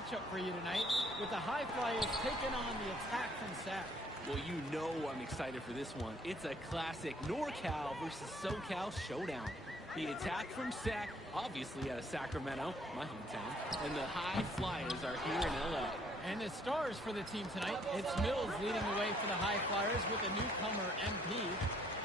matchup for you tonight with the High Flyers taking on the Attack from Sac. Well, you know I'm excited for this one. It's a classic NorCal versus SoCal showdown. The Attack from Sac, obviously out of Sacramento, my hometown, and the High Flyers are here in LA. And the stars for the team tonight, it's Mills leading the way for the High Flyers with a newcomer, MP.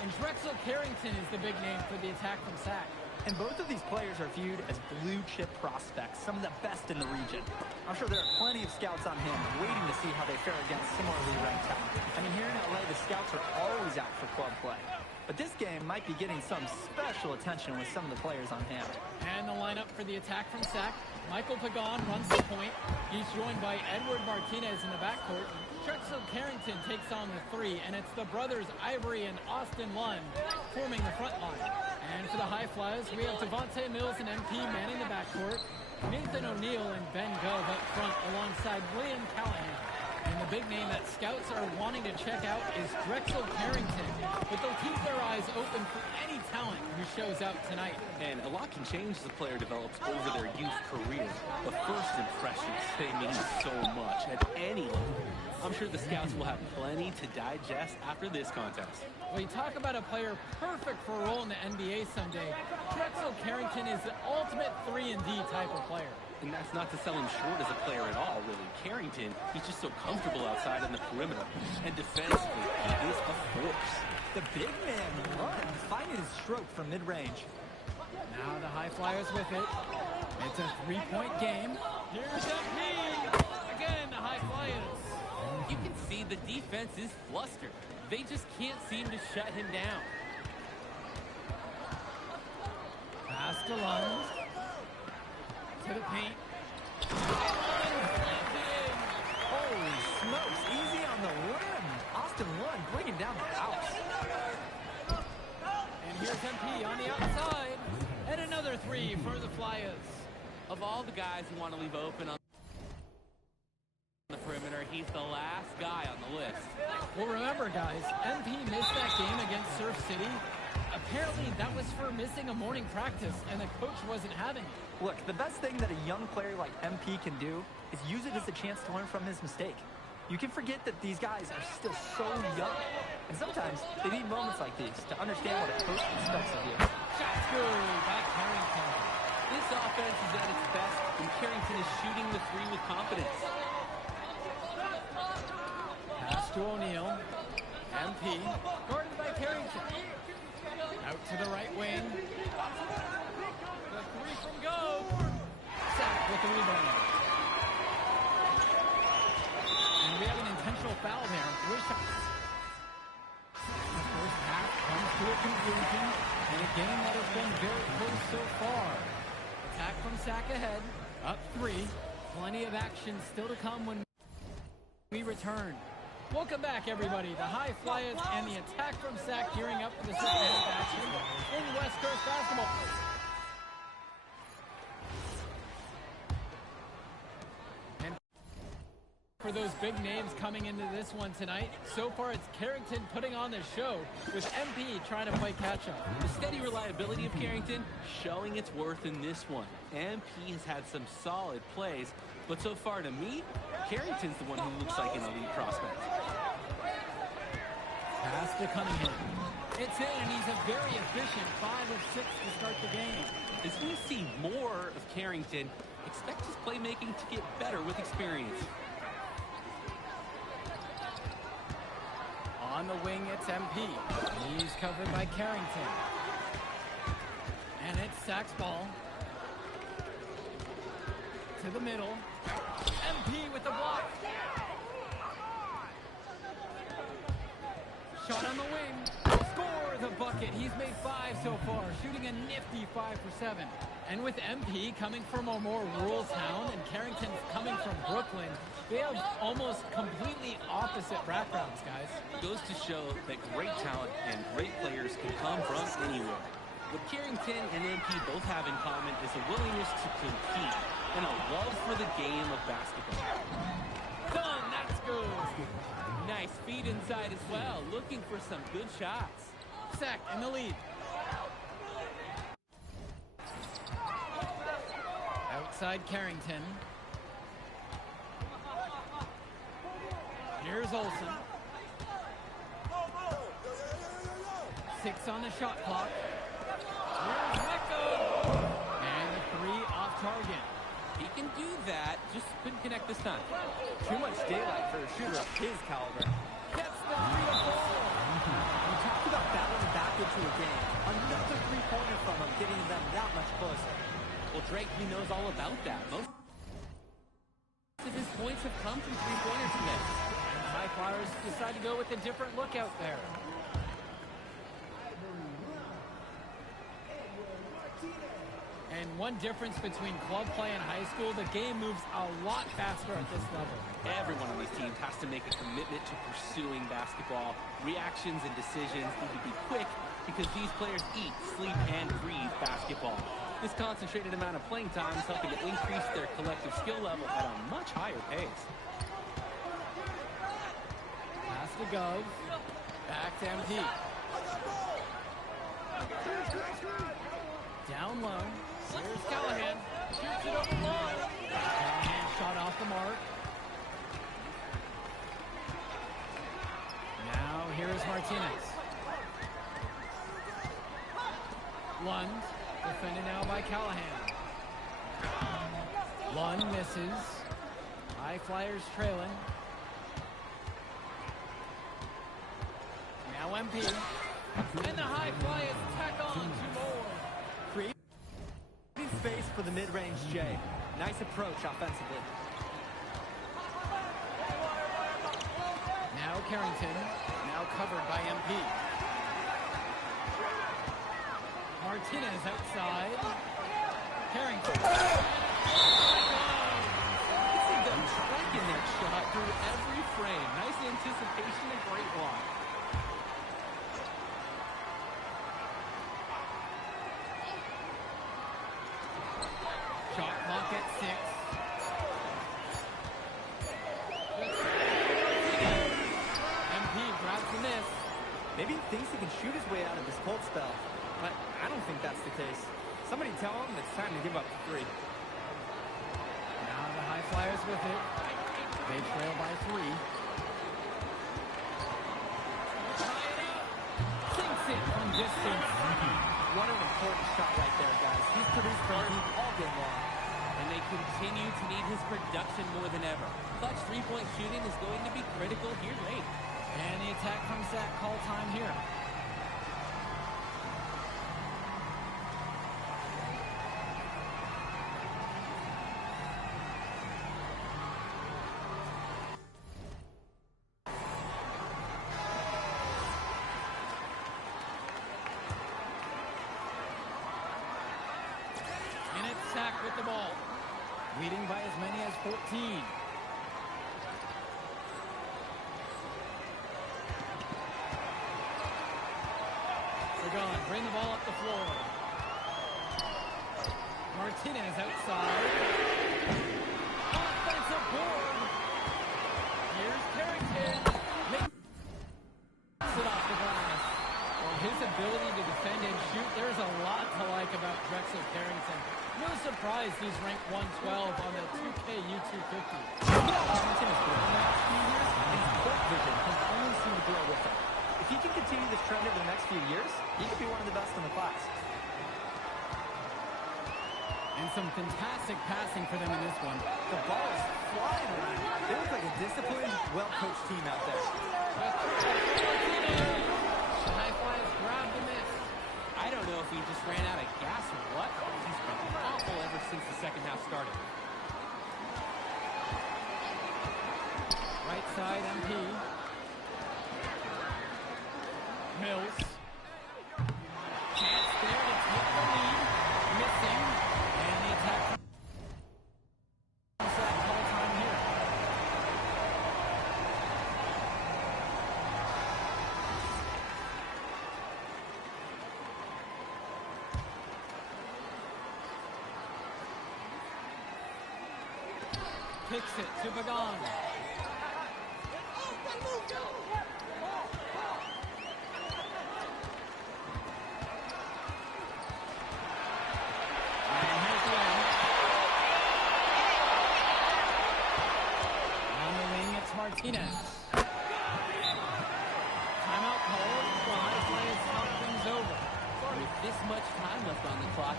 And Drexel Carrington is the big name for the Attack from Sac. And both of these players are viewed as blue-chip prospects, some of the best in the region. I'm sure there are plenty of scouts on him waiting to see how they fare against similarly ranked talent. I mean, here in LA, the scouts are always out for club play. But this game might be getting some special attention with some of the players on hand. And the lineup for the Attack from Sac. Michael Pagan runs the point. He's joined by Edward Martinez in the backcourt. Drexel Carrington takes on the three, and it's the brothers Ivory and Austin Lund forming the front line. And for the High Flyers, we have Devontae Mills and MP manning the backcourt. Nathan O'Neill and Ben Gove up front alongside William Callahan. And the big name that scouts are wanting to check out is Drexel Carrington. But they'll keep their eyes open for any talent who shows up tonight. And a lot can change as the player develops over their youth career. But first impressions, they mean so much at any level. I'm sure the scouts will have plenty to digest after this contest. Well, you talk about a player perfect for a role in the NBA someday. Drexel Carrington is the ultimate 3-and-D type of player. And that's not to sell him short as a player at all, really. Carrington, he's just so comfortable outside in the perimeter. And defensively, he is a force. The big man runs, finding his stroke from mid-range. Now the High Flyers with it. It's a three-point game. Here's MP. Again, the High Flyers. You can see the defense is flustered. They just can't seem to shut him down. Pass to Lund. To the paint. Holy smokes, easy on the rim. Austin Lund bringing down the house. And here's MP on the outside. And another three for the Flyers. Of all the guys who want to leave open on the perimeter, he's the last guy on the list. Well, remember, guys, MP missed that game against Surf City. Apparently, that was for missing a morning practice, and the coach wasn't having it. Look, the best thing that a young player like MP can do is use it as a chance to learn from his mistake. You can forget that these guys are still so young. And sometimes they need moments like these to understand what a coach expects of you. Shot good by Carrington. This offense is at its best when Carrington is shooting the three with confidence. Pass to O'Neill. MP guarded by Carrington. Out to the right wing. The three from Gove. Sac with the rebound. And we have an intentional foul there. The first half comes to a conclusion in a game that has been very close so far. Attack from Sac ahead. Up three. Plenty of action still to come when we return. Welcome back, everybody. The High Flyers and the Attack from Sac gearing up for the second half action in West Coast basketball. And for those big names coming into this one tonight, so far it's Carrington putting on the show with MP trying to play catch-up. The steady reliability of Carrington showing its worth in this one. MP has had some solid plays, but so far to me, Carrington's the one who looks like an elite prospect. Pass to Cunningham. It's in, and he's a very efficient 5 of 6 to start the game. As we see more of Carrington, expect his playmaking to get better with experience. On the wing, it's MP. He's covered by Carrington. And it's Sac's ball. To the middle. MP with the block. Shot on the wing. Score the bucket. He's made 5 so far, shooting a nifty 5 for 7. And with MP coming from a more rural town and Carrington coming from Brooklyn, they have almost completely opposite backgrounds, guys. It goes to show that great talent and great players can come from anywhere. What Carrington and MP both have in common is a willingness to compete and a love for the game of basketball. Done, that's good. Nice feed inside as well, looking for some good shots. Sac in the lead. Outside Carrington. Here's Olsen. 6 on the shot clock. Here's Mecco. And the 3 off target. He can do that, just couldn't connect this time. Too much daylight for a shooter of his caliber. Gets the 3 to fall. You talked about battling back into a game. Another three-pointer from him, getting them that much closer. Well, Drake, he knows all about that. Most of his points have come from three-pointers today. And the High Flyers decide to go with a different look out there. And one difference between club play and high school, the game moves a lot faster at this level. Everyone on these teams has to make a commitment to pursuing basketball. Reactions and decisions need to be quick because these players eat, sleep, and breathe basketball. This concentrated amount of playing time is helping to increase their collective skill level at a much higher pace. Pass to Gov. Back to MP. Down low. Here's Callahan. Shoots it over low. Callahan shot off the mark. Now here is Martinez. Lund. Defended now by Callahan. Lund misses. High Flyers trailing. Now MP. And the High Flyers tack on 2 more. Creating space for the mid-range J. Nice approach offensively. Now Carrington. Now covered by MP. Martinez outside. Carrington. You can see them striking their shot through every frame. Nice anticipation and great block. Shot clock at 6. MP grabs the miss. Maybe he thinks he can shoot his way out of this cold spell, but I don't think that's the case. Somebody tell him it's time to give up the 3. Now the High Flyers with it. They trail by 3. Sinks it from distance. What an important shot right there, guys. He's produced for deep all game long. And they continue to need his production more than ever. Clutch three-point shooting is going to be critical here late. And the attack from Zach. Call time here. And it's Zach with the ball. Leading by as many as 14. Pagan, bring the ball up the floor. Martinez outside. Offensive board. Here's Carrington. Makes it off the glass. Well, his ability to defend and shoot, there's a lot to like about Drexel Carrington. No surprise he's ranked 112 on the 2K U250. Carrington has grown the last few years, and his court vision has only seemed to grow with him. If he can continue this trend over the next few years, he could be one of the best in the class. And some fantastic passing for them in this one. The ball is flying around. They look like a disciplined, well-coached team out there. The High Flyers grab the miss. I don't know if he just ran out of gas or what. He's been awful ever since the second half started. Right side, MP. Mills. Chance there to take the lead. Missing. And the attack from Zach. Call time here. Kicks it to Pagan. And here's the end. On the wing, it's Martinez. much time left on the clock.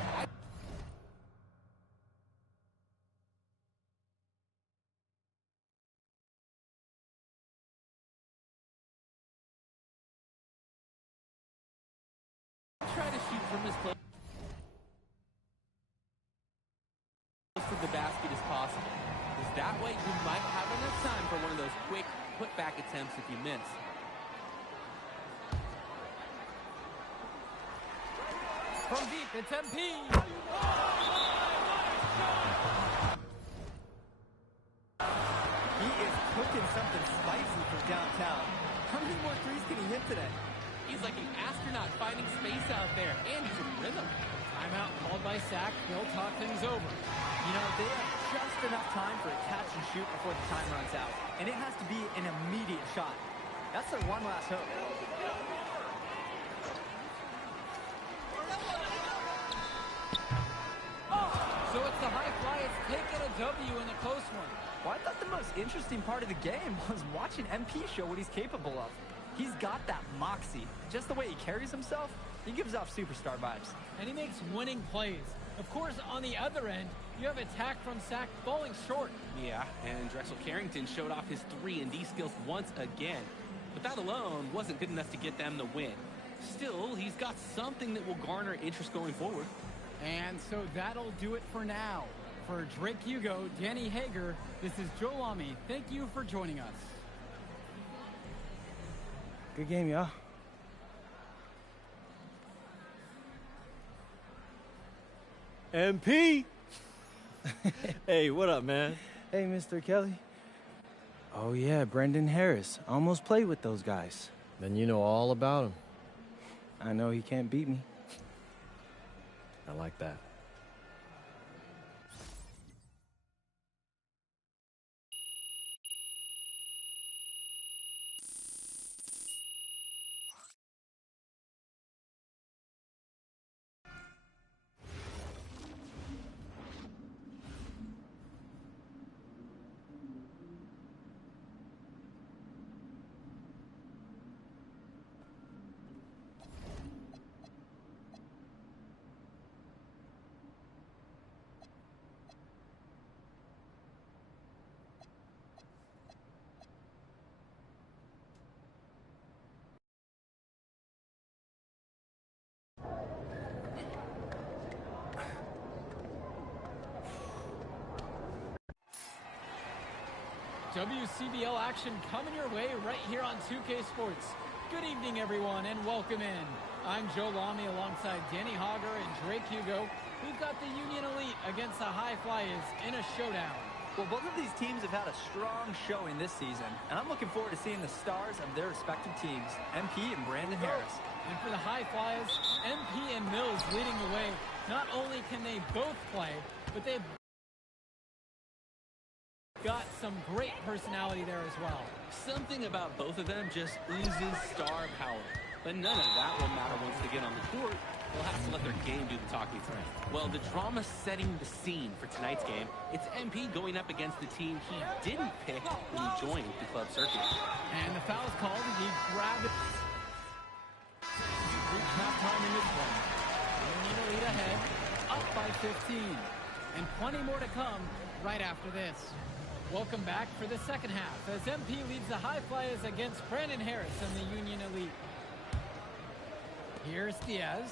Try to shoot from as close to the basket as possible. Because that way you might have enough time for one of those quick putback attempts if you miss. From deep, it's MP. He is cooking something spicy from downtown. How many more threes can he hit today? He's like an astronaut finding space out there, and he's in rhythm. Timeout called by Sac. They'll talk things over. You know, they have just enough time for a catch and shoot before the time runs out. And it has to be an immediate shot. That's their one last hope. So it's the High Flyers taking a W in a close one. Well, I thought the most interesting part of the game was watching MP show what he's capable of. He's got that moxie. Just the way he carries himself, he gives off superstar vibes. And he makes winning plays. Of course, on the other end, you have attack from Sac falling short. Yeah, and Drexel Carrington showed off his 3-and-D skills once again. But that alone wasn't good enough to get them the win. Still, he's got something that will garner interest going forward. And so that'll do it for now. For Drake Hugo, Danny Hager, this is Joe Lamy. Thank you for joining us. Good game, y'all. MP! Hey, what up, man? Hey, Mr. Kelly. Oh, yeah, Brendan Harris. I almost played with those guys. Then you know all about him. I know he can't beat me. I like that. WCBL action coming your way right here on 2K Sports. Good evening, everyone, and welcome in. I'm Joe Lamy alongside Danny Hager and Drake Hugo. We've got the Union Elite against the High Flyers in a showdown. Well, both of these teams have had a strong showing this season, and I'm looking forward to seeing the stars of their respective teams, MP and Brandon Harris. And for the High Flyers, MP and Mills leading the way. Not only can they both play, but they've got some great personality there as well. Something about both of them just oozes star power. But none of that will matter once they get on the court. They'll have to let their game do the talking tonight. Well, the drama setting the scene for tonight's game, it's MP going up against the team he didn't pick when he joined the club circuit. And the foul's called. He grabbed it. He reached halftime in this one. Union Elite ahead, up by 15. And plenty more to come right after this. Welcome back for the second half as MP leads the High Flyers against Brandon Harris and the Union Elite. Here's Diaz.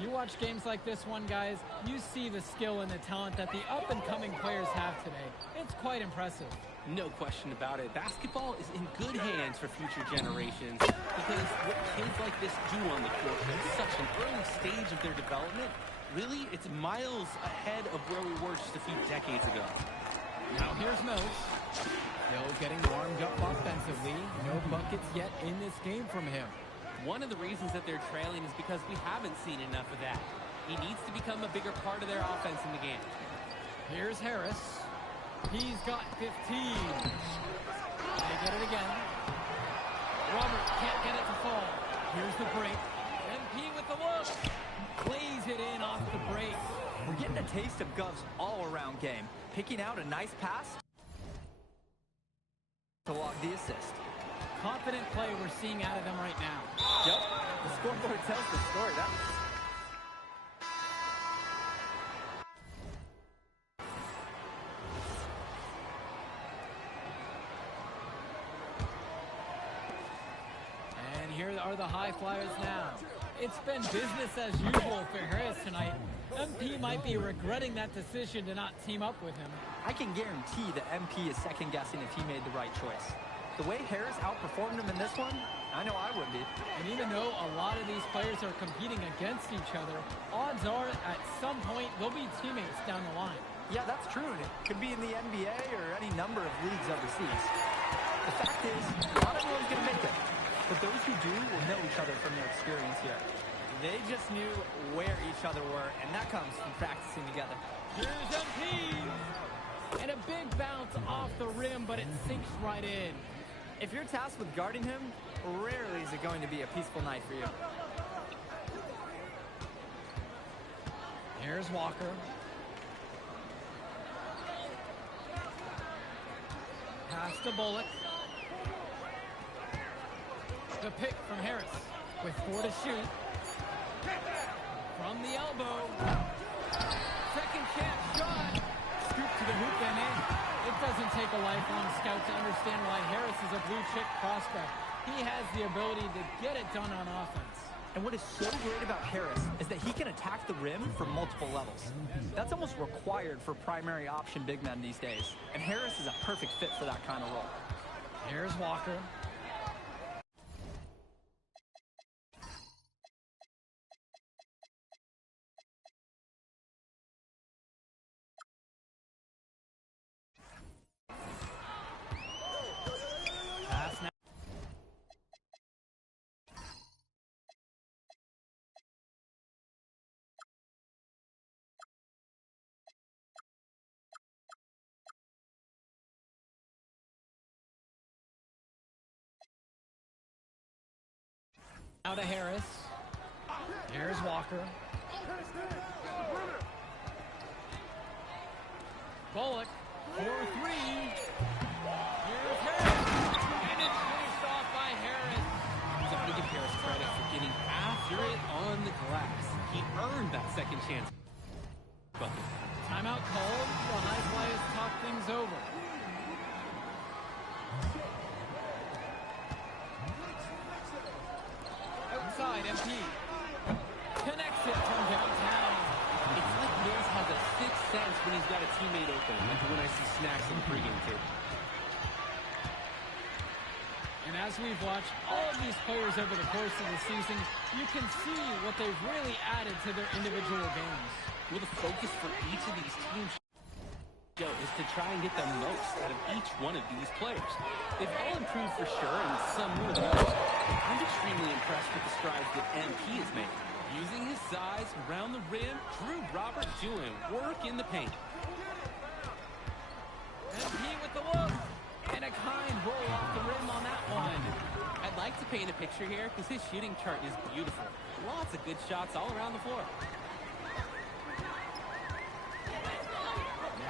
You watch games like this one, guys, you see the skill and the talent that the up-and-coming players have today. It's quite impressive. No question about it. Basketball is in good hands for future generations because what kids like this do on the court at such an early stage of their development, really, it's miles ahead of where we were just a few decades ago. Now here's Mills. Still getting warmed up offensively. No buckets yet in this game from him. One of the reasons that they're trailing is because we haven't seen enough of that. He needs to become a bigger part of their offense in the game. Here's Harris. He's got 15. They get it again. Robert can't get it to fall. Here's the break. MP with the look. Plays it in off the break. We're getting a taste of Gov's all-around game. Picking out a nice pass to log the assist. Confident play we're seeing out of them right now. Yep, the scoreboard tells the story. are the high flyers now. It's been business as usual for Harris tonight. MP might be regretting that decision to not team up with him. I can guarantee that MP is second-guessing if he made the right choice. The way Harris outperformed him in this one, I know I would be. And even though a lot of these players are competing against each other, odds are at some point they'll be teammates down the line. Yeah, that's true, and it could be in the NBA or any number of leagues overseas. The fact is, not everyone's going to make it. But those who do will know each other from their experience here. They just knew where each other were, and that comes from practicing together. Here's MP! And a big bounce off the rim, but it sinks right in. If you're tasked with guarding him, rarely is it going to be a peaceful night for you. Here's Walker. Pass to Bullock. The pick from Harris with 4 to shoot. From the elbow. Second chance shot. Scoop to the hoop and in. It doesn't take a lifelong scout to understand why Harris is a blue chip prospect. He has the ability to get it done on offense. And what is so great about Harris is that he can attack the rim from multiple levels. That's almost required for primary option big men these days. And Harris is a perfect fit for that kind of role. Here's Walker. Now to Harris. Here's Walker. Bullock for 3. Here's Harris. And it's finished off by Harris. So I'm going to give Harris credit for getting after it on the glass. He earned that second chance. Bucket. Timeout called. The high flyers talk things over. Outside, MP. Connects it from downtown. It's like Mills has a sixth sense when he's got a teammate open, like when I see Snacks on the pregame table. And as we've watched all of these players over the course of the season, you can see what they've really added to their individual games. Well, the focus for each of these teams is to try and get the most out of each one of these players. They've all improved for sure, and some more than others. I'm extremely impressed with the strides that MP has made. Using his size around the rim, Drew Robert doing work in the paint. MP with the look. And a kind roll off the rim on that one. I'd like to paint a picture here because his shooting chart is beautiful. Lots of good shots all around the floor.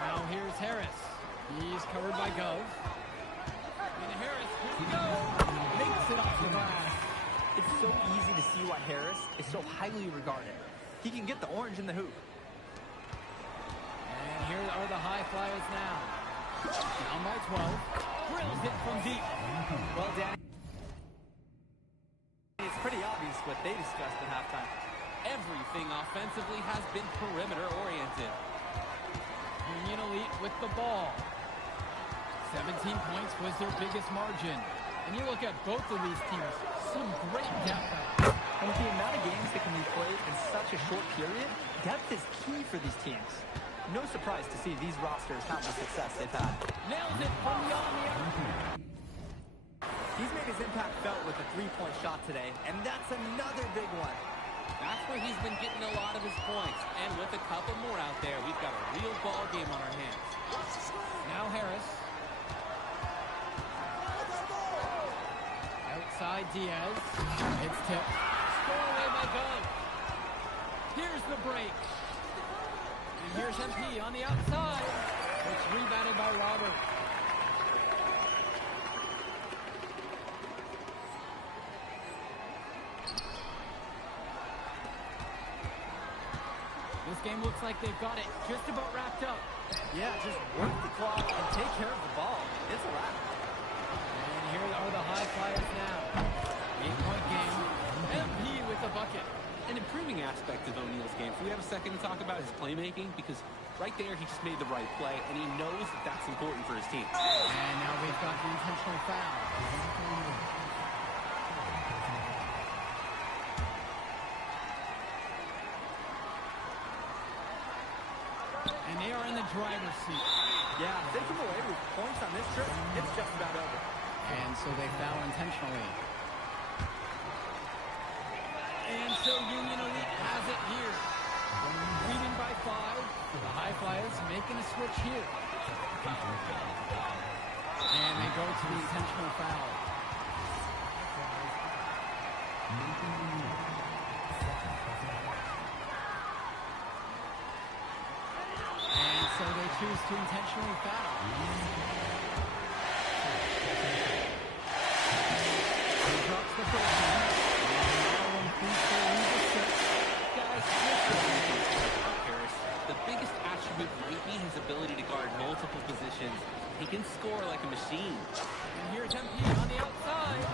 Now here's Harris. He's covered by Gove. And Harris, here we go. Makes it off the glass. It's so easy to see why Harris is so highly regarded. He can get the orange in the hoop. And here are the high flyers now. Down by 12. Drills it from deep. Well, Danny, it's pretty obvious what they discussed at halftime. Everything offensively has been perimeter-oriented. Union Elite with the ball. 17 points was their biggest margin. And you look at both of these teams, some great depth. And with the amount of games that can be played in such a short period, depth is key for these teams. No surprise to see these rosters have the success they've had. Nails it from beyond the arc. He's made his impact felt with a three-point shot today, and that's another big one. That's where he's been getting a lot of his points. And with a couple more out there, we've got a real ball game on our hands. Now Harris. Outside Diaz. It's tipped. Stolen away by Gove. Here's the break. And here's MP on the outside. It's rebounded by Robert. This game looks like they've got it just about wrapped up. Yeah, just work the clock and take care of the ball. It's a wrap. And here are the high flyers now. 8-point game. second to talk about his playmaking, because right there he just made the right play, and he knows that that's important for his team. And now we've got the intentional foul. And they are in the driver's seat. Yeah, if they come away with points on this trip, it's just about over. And so they foul intentionally. And so Union Elite has it here. Leading by 5. The High Flyers making a switch here. And they go to the intentional foul. And so they choose to intentionally foul. He drops the first one. Guys, Harris, the biggest attribute might be his ability to guard multiple positions. He can score like a machine. And here's MP on the outside.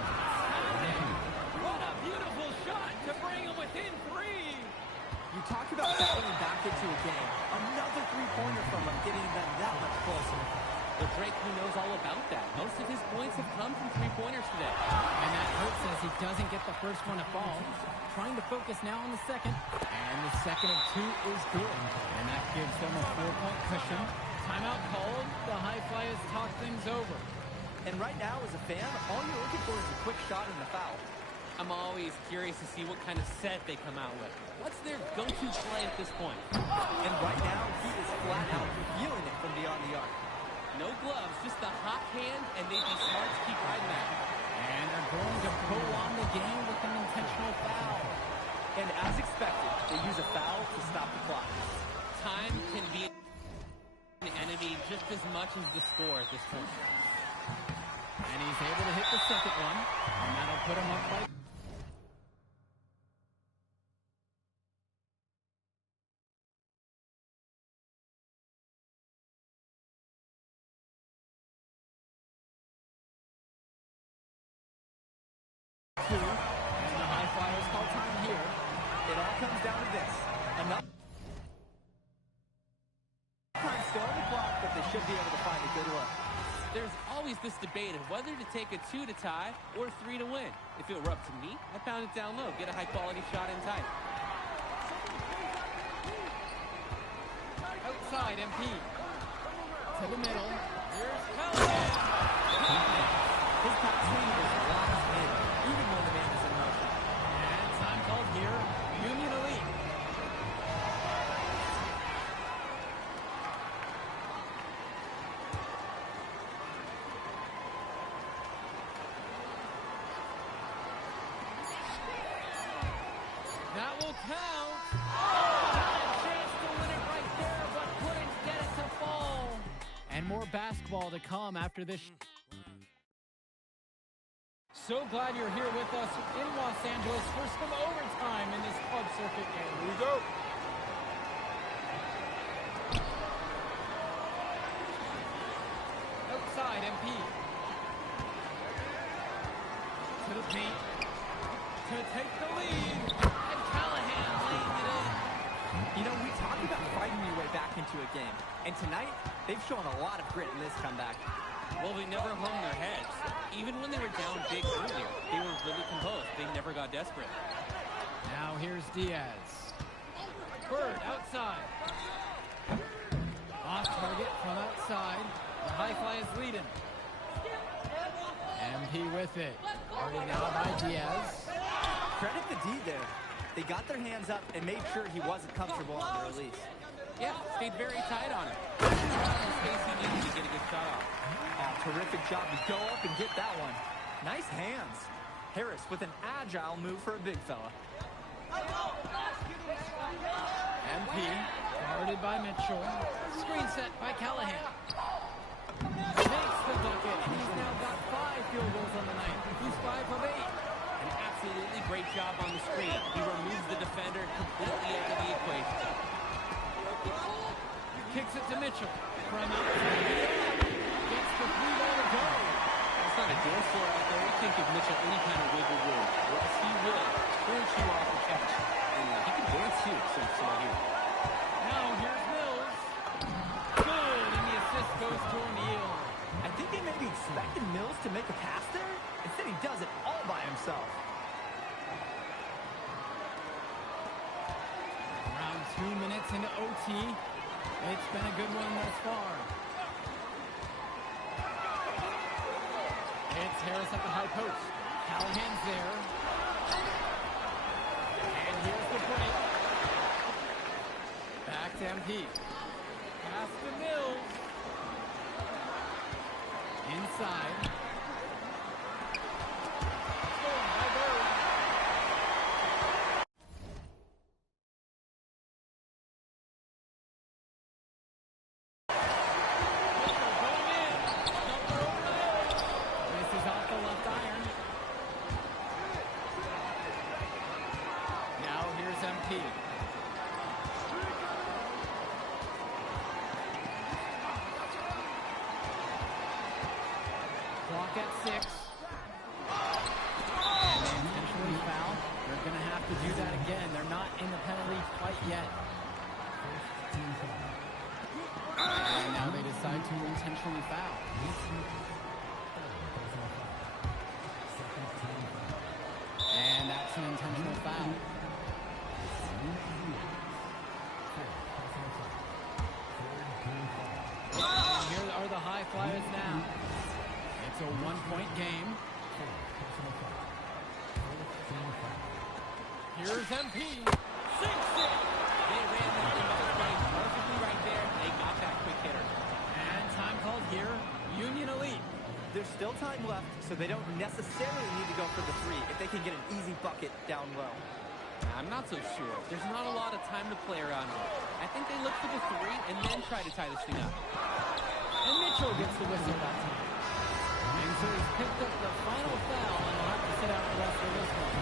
What a beautiful shot to bring him within 3. You talk about battling back into a game. Another three-pointer from him, getting them that much closer. Well, Drake, who knows all about that? Most of his points have come from three-pointers today. And that hurts as he doesn't get the first one to fall. Trying to focus now on the second. And the second of 2 is good. And that gives them a 4-point cushion. Timeout called. The High Flyers talk things over. And right now, as a fan, all you're looking for is a quick shot in the foul. I'm always curious to see what kind of set they come out with. What's their go-to play at this point? And right now, he is flat out feeling it from beyond the arc. No gloves, just the hot hand, and they'd be smart to keep riding that. And they're going to prolong the game with an intentional foul. And as expected, they use a foul to stop the clock. Time can be an enemy just as much as the score at this point. And he's able to hit the second one, and that'll put him up by... And the High Flyers call time here. It all comes down to this. Enough time still on the clock, but they should be able to find a good look. There's always this debate of whether to take a 2 to tie or 3 to win. If it were up to me, I'd pound it down low, get a high-quality shot in tight. Outside, MP. To the middle. Here's Callahan. His passing is a lot of speed, even when the man is in motion. And time called here. Union Elite. That will count. Had a chance to win it right there, but couldn't get it to fall. And more basketball to come after this. So glad you're here with us in Los Angeles for some overtime in this club circuit game. Here we go. Outside, MP. To the paint. To take the lead. And Callahan laying it in. You know, we talk about fighting your way back into a game. And tonight, they've shown a lot of grit in this comeback. Well, they never hung their heads. Even when they were down big earlier, they were really composed. They never got desperate. Now here's Diaz. Bird outside. Off target from outside. The High Flyers leading. MP with it. Guarded now by Diaz. Credit the D there. They got their hands up and made sure he wasn't comfortable on the release. Yeah, stayed very tight on him. The space he needed to get a good shot off. Terrific job to go up and get that one. Nice hands. Harris with an agile move for a big fella. MP guarded by Mitchell. Screen set by Callahan. Takes the bucket. He's now got 5 field goals on the night. He's 5 of 8. An absolutely great job on the screen. He removes the defender completely out of the equation. Kicks it to Mitchell. From outside. Gets the 3-ball to go. It's not a dance floor out there. You can't give Mitchell any kind of wiggle room. Or else he will turn you off the catch. And he can dance too, so here. maybe expected Mills to make a pass there. Instead, he does it all by himself. Around 2 minutes into OT. It's been a good one thus far. It's Harris at the high post. Callahan's there. And here's the break. Back to MP. Pass to Mills. Inside. Scored by Bird. Going in. Number over. This is off the left iron. Now here's MP. Clock at 6. And they intentionally foul. They're going to have to do that again. They're not in the penalty fight yet. And now they decide to intentionally foul. And that's an intentional foul. And here are the High Flyers now. It's a one-point game. Here's MP. Sinks it. They ran that into play perfectly right there. They got that quick hitter. And time called here. Union Elite. There's still time left, so they don't necessarily need to go for the 3 if they can get an easy bucket down low. I'm not so sure. There's not a lot of time to play around here. I think they look for the 3 and then try to tie this thing up. And Mitchell gets the whistle that time. And so he's picked up the final foul and will have to sit out the rest of this one.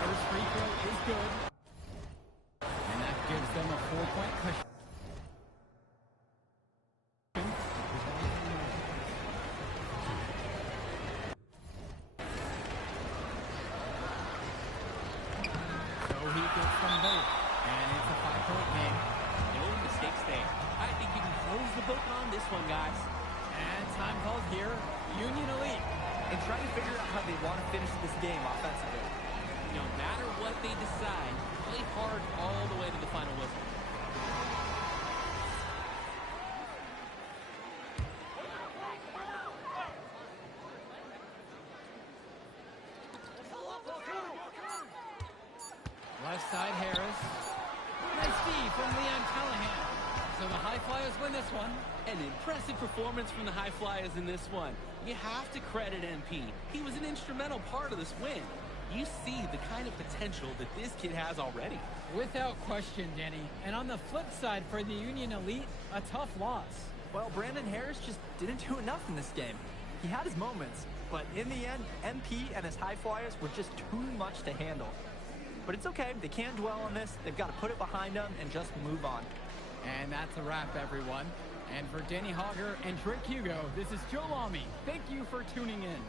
First free throw is good. And that gives them a 4-point cushion. So he gets them both. And it's a 5-point game. No mistakes there. I think you can close the book on this one, guys. And time called here. Union Elite. And try to figure out how they want to finish this game offensively. No matter what they decide, play hard all the way to the final whistle. Left side, Harris. Nice D from Leon Callahan. So the High Flyers win this one. An impressive performance from the High Flyers in this one. You have to credit MP. He was an instrumental part of this win. You see the kind of potential that this kid has already. Without question, Danny. And on the flip side for the Union Elite, a tough loss. Well, Brandon Harris just didn't do enough in this game. He had his moments, but in the end, MP and his High Flyers were just too much to handle. But it's okay. They can't dwell on this. They've got to put it behind them and just move on. And that's a wrap, everyone. And for Danny Hogger and Drake Hugo, this is Joe Lamy. Thank you for tuning in.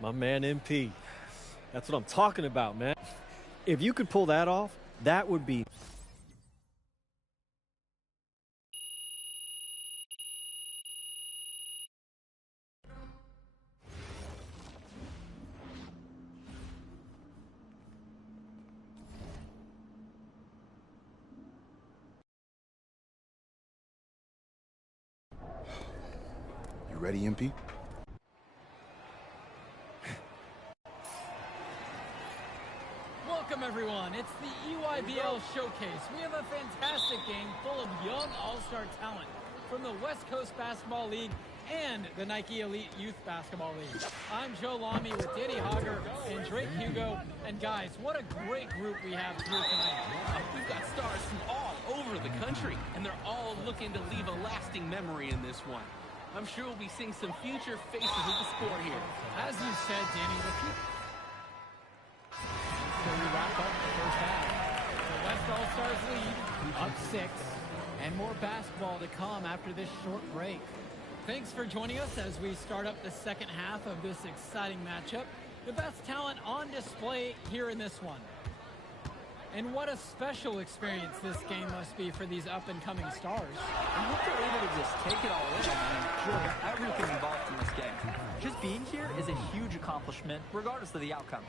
My man MP. That's what I'm talking about, man. If you could pull that off, that would be... You ready, MP? Welcome, everyone. It's the EYBL Showcase. We have a fantastic game full of young all-star talent from the West Coast Basketball League and the Nike Elite Youth Basketball League. I'm Joe Lamy with Danny Hogger and Drake Hugo. And guys, what a great group we have here tonight. We've got stars from all over the country, and they're all looking to leave a lasting memory in this one. I'm sure we'll be seeing some future faces of the sport here. As you said, Danny, so we wrap up the first half. The West All-Stars lead, up 6, and more basketball to come after this short break. Thanks for joining us as we start up the second half of this exciting matchup. The best talent on display here in this one. And what a special experience this game must be for these up-and-coming stars. I hope they're able to just take it all in and enjoy everything involved in this game. Just being here is a huge accomplishment, regardless of the outcome.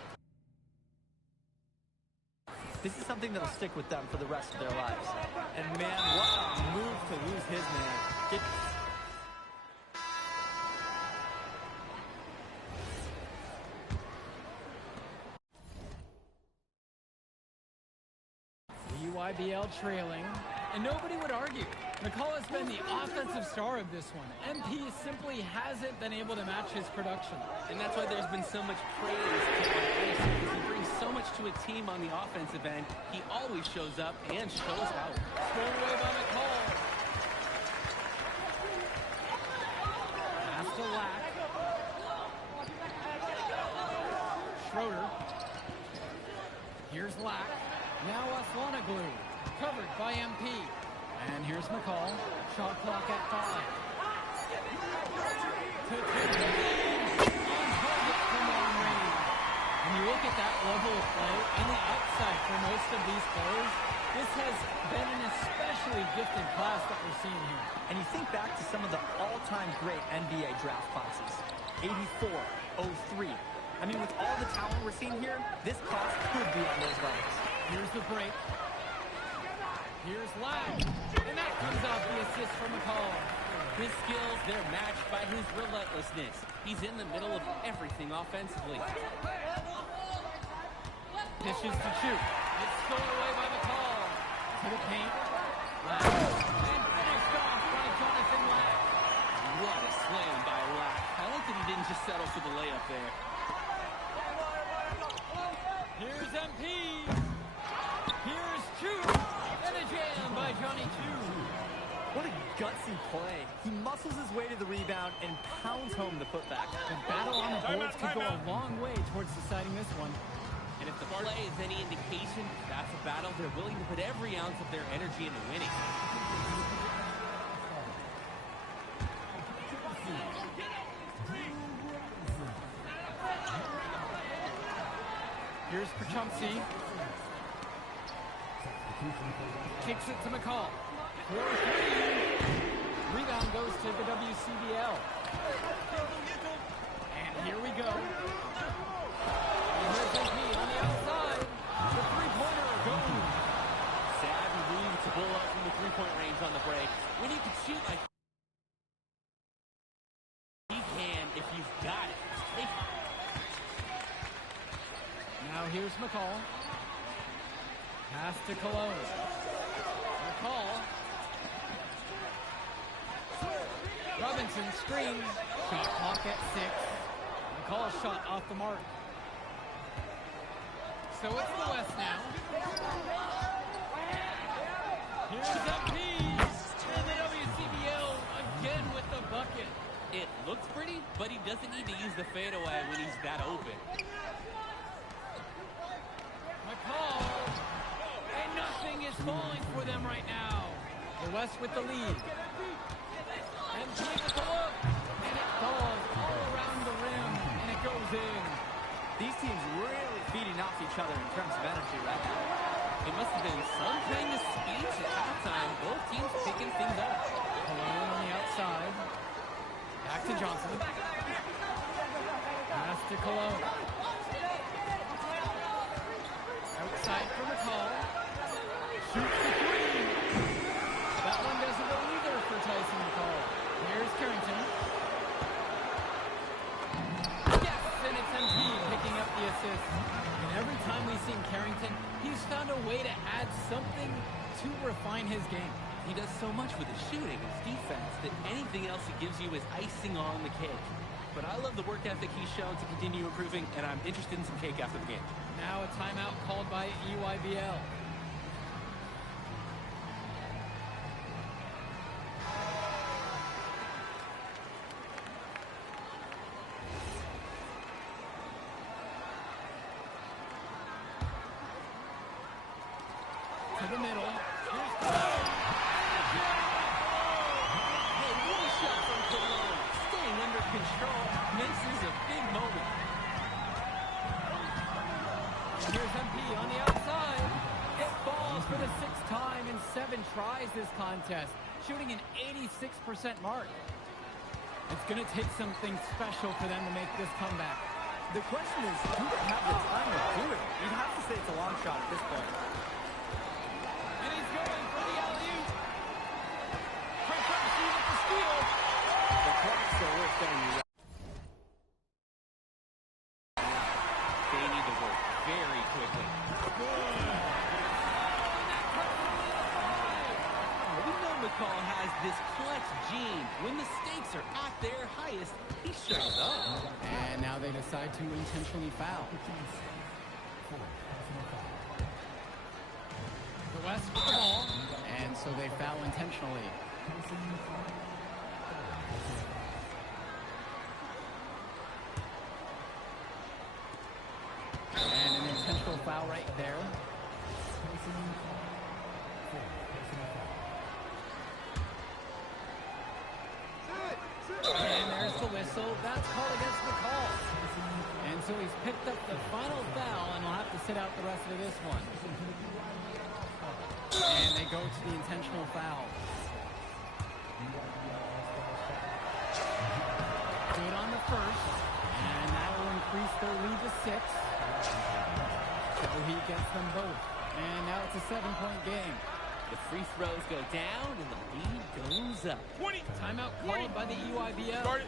This is something that'll stick with them for the rest of their lives. And man, what a move to lose his man. UIBL trailing, and nobody would argue. McCall has been the offensive star of this one. MP simply hasn't been able to match his production. And that's why there's been so much praise to him, because he brings so much to a team on the offensive end. He always shows up and shows out. Thrown away by McCall. Pass to Lack. Schroeder. Here's Lack. Now Aslanoglu, covered by MP. And here's McCall. Shot clock at 5. To on target from long range. When you look at that level of play and the upside for most of these players, this has been an especially gifted class that we're seeing here. And you think back to some of the all-time great NBA draft classes. 84, 03. I mean, with all the talent we're seeing here, this class could be on those levels. Here's the break. Here's Lack. And that comes off the assist from McCall. His skills, they're matched by his relentlessness. He's in the middle of everything offensively. Dishes to shoot. It's stolen away by McCall. To the paint. Lack. And finished off by Jonathan Lack. What a slam by Lack. I like that he didn't just settle for the layup there. Here's MP. Here's Chu. And a jam by Johnny Chu. What a gutsy play. He muscles his way to the rebound and pounds home the putback. The battle on the boards could go a long way towards deciding this one. And if the play is any indication, that's a battle they're willing to put every ounce of their energy into winning. Here's Perchumsey. Kicks it to McCall. 4-3. Rebound goes to the WCBL. And here we go. And here's MP on the outside. The three-pointer goes. Savvy move to pull up from the three-point range on the break. When you can shoot like he can, if you've got it, take it. Now here's McCall. Pass to Cologne. McCall. Robinson screen. Shot clock at 6. McCall shot off the mark. So it's the West now. Here's MP. And the WCBL again with the bucket. It looks pretty, but he doesn't need to use the fadeaway when he's that open. McCall. And nothing is falling for them right now. The West with the lead. And take a look. And it falls all around the rim. And it goes in. These teams really feeding off each other in terms of energy right now. It must have been some kind of speech at halftime. Both teams picking things up. Cologne on the outside. Back to Johnson. Pass to Cologne. Outside for McCall. Shoots the three. That one doesn't go either for Tyson McCall. Here's Carrington. Yes, and it's MP picking up the assist. And every time we've seen Carrington, he's found a way to add something to refine his game. He does so much with his shooting and his defense that anything else he gives you is icing on the cake. But I love the work ethic he's shown to continue improving, and I'm interested in some cake after the game. Now a timeout called by EYBL. To the middle. Hey, what a shot from Cologne. Staying under control. Misses a big moment. And here's MP on the outside. ties this contest, shooting an 86% mark. It's going to take something special for them to make this comeback. The question is, who would have the time to do it? You'd have to say it's a long shot at this point. And he's going for the alley-oop. Franceschi with the steal. The clock still works on you. They need to work very quickly. We know McCall has this clutch gene. When the stakes are at their highest, he shows up. And now they decide to intentionally foul. The West with the ball, and so they foul intentionally. And an intentional foul right there. And there's the whistle. That's called against McCall. And so he's picked up the final foul, and will have to sit out the rest of this one. And they go to the intentional foul. Good on the first, and that'll increase their lead to 6. So he gets them both. And now it's a 7-point game. The free throws go down, and the lead goes up. 20. Timeout called by the EYBL. Started.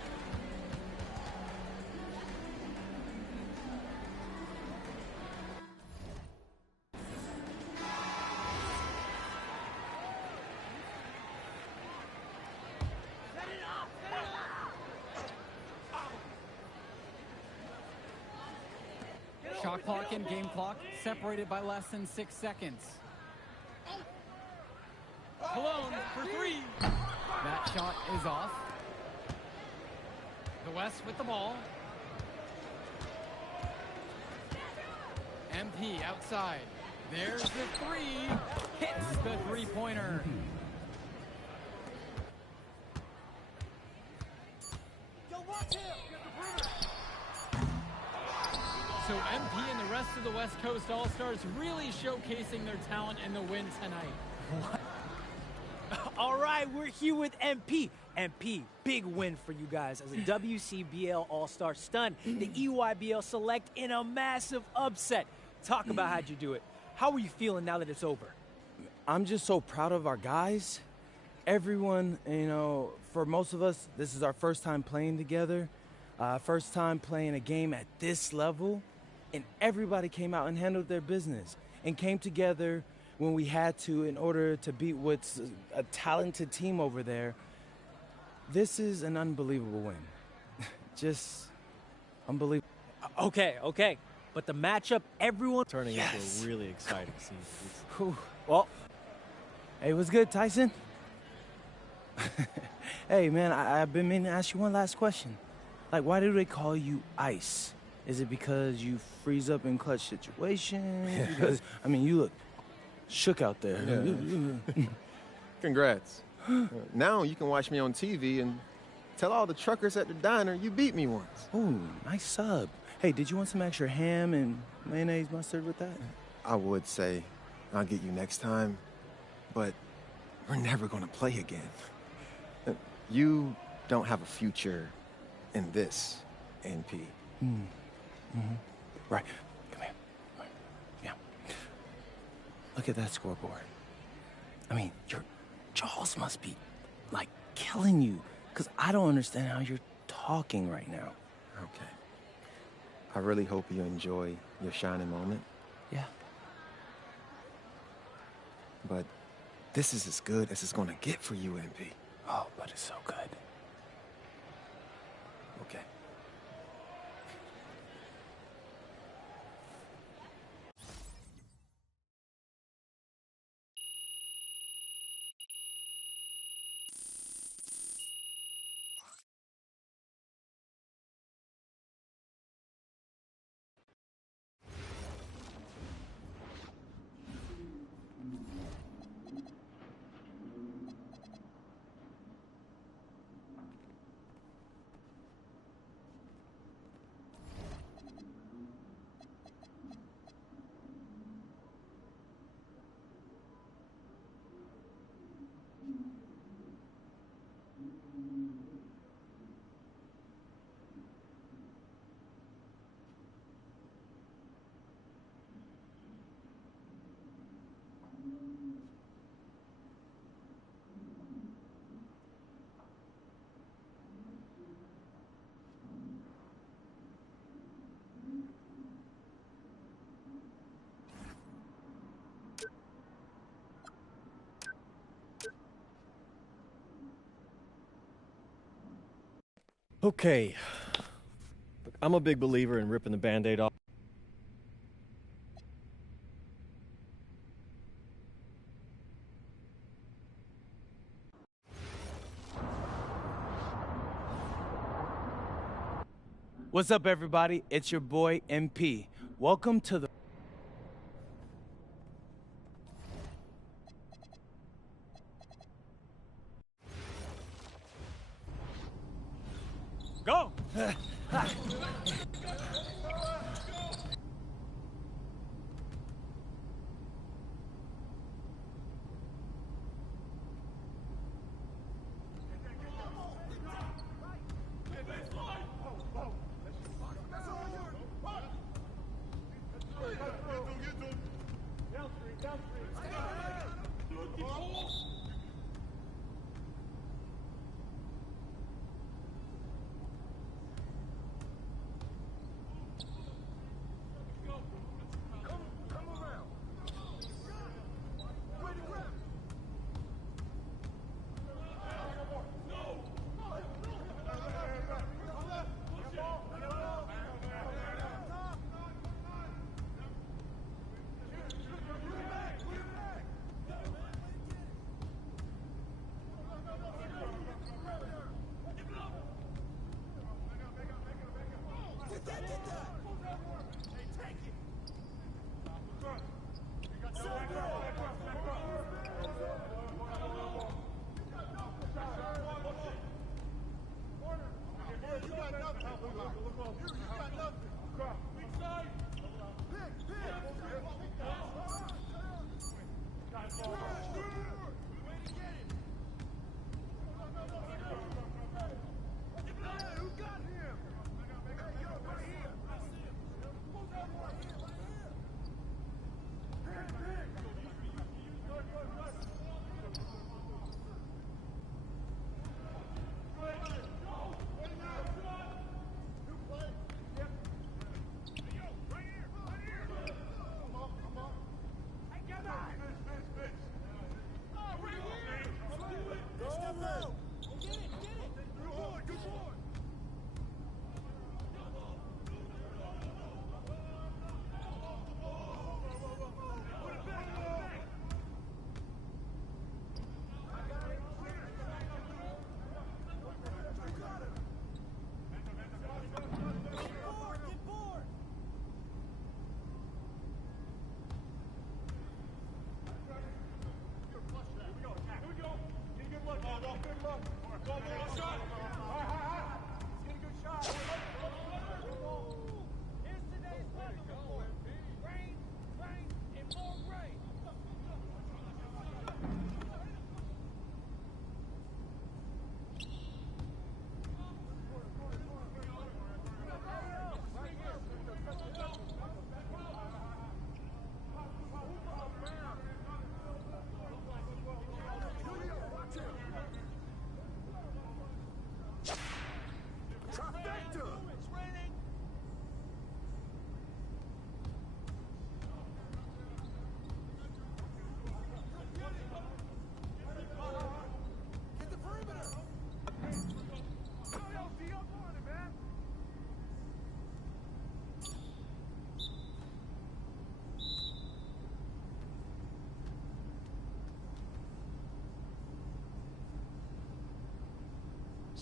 Shot clock and game clock separated by less than 6 seconds. Cologne for 3. That shot is off. The West with the ball. MP outside. There's the 3. Hits the three-pointer. So MP and the rest of the West Coast All-Stars really showcasing their talent in the win tonight. All right, we're here with MP. MP, big win for you guys as a WCBL All-Star stun. The EYBL Select in a massive upset. Talk about how'd you do it. How are you feeling now that it's over? I'm just so proud of our guys. Everyone, for most of us, this is our first time playing together, first time playing a game at this level, and everybody came out and handled their business and came together when we had to in order to beat what's a talented team over there. This is an unbelievable win. Just unbelievable. Okay. But the matchup, everyone... Turning into a really exciting season. Well, hey, what's good, Tyson? Hey, man, I've been meaning to ask you one last question. Like, why do they call you Ice? Is it because you freeze up in clutch situations? Because, you look shook out there. Yeah. Congrats. Now you can watch me on TV and tell all the truckers at the diner you beat me once. Ooh, nice sub. Hey, did you want some extra ham and mayonnaise mustard with that? I would say I'll get you next time, but we're never going to play again. You don't have a future in this, NP. Right. Come here. Yeah. Look at that scoreboard. Your jaws must be, killing you, because I don't understand how you're talking right now. Okay. I really hope you enjoy your shining moment. Yeah. But this is as good as it's going to get for you, MP. Oh, but it's so good. Okay. Okay. Look, I'm a big believer in ripping the Band-Aid off. What's up, everybody? It's your boy, MP. Welcome to the... Go!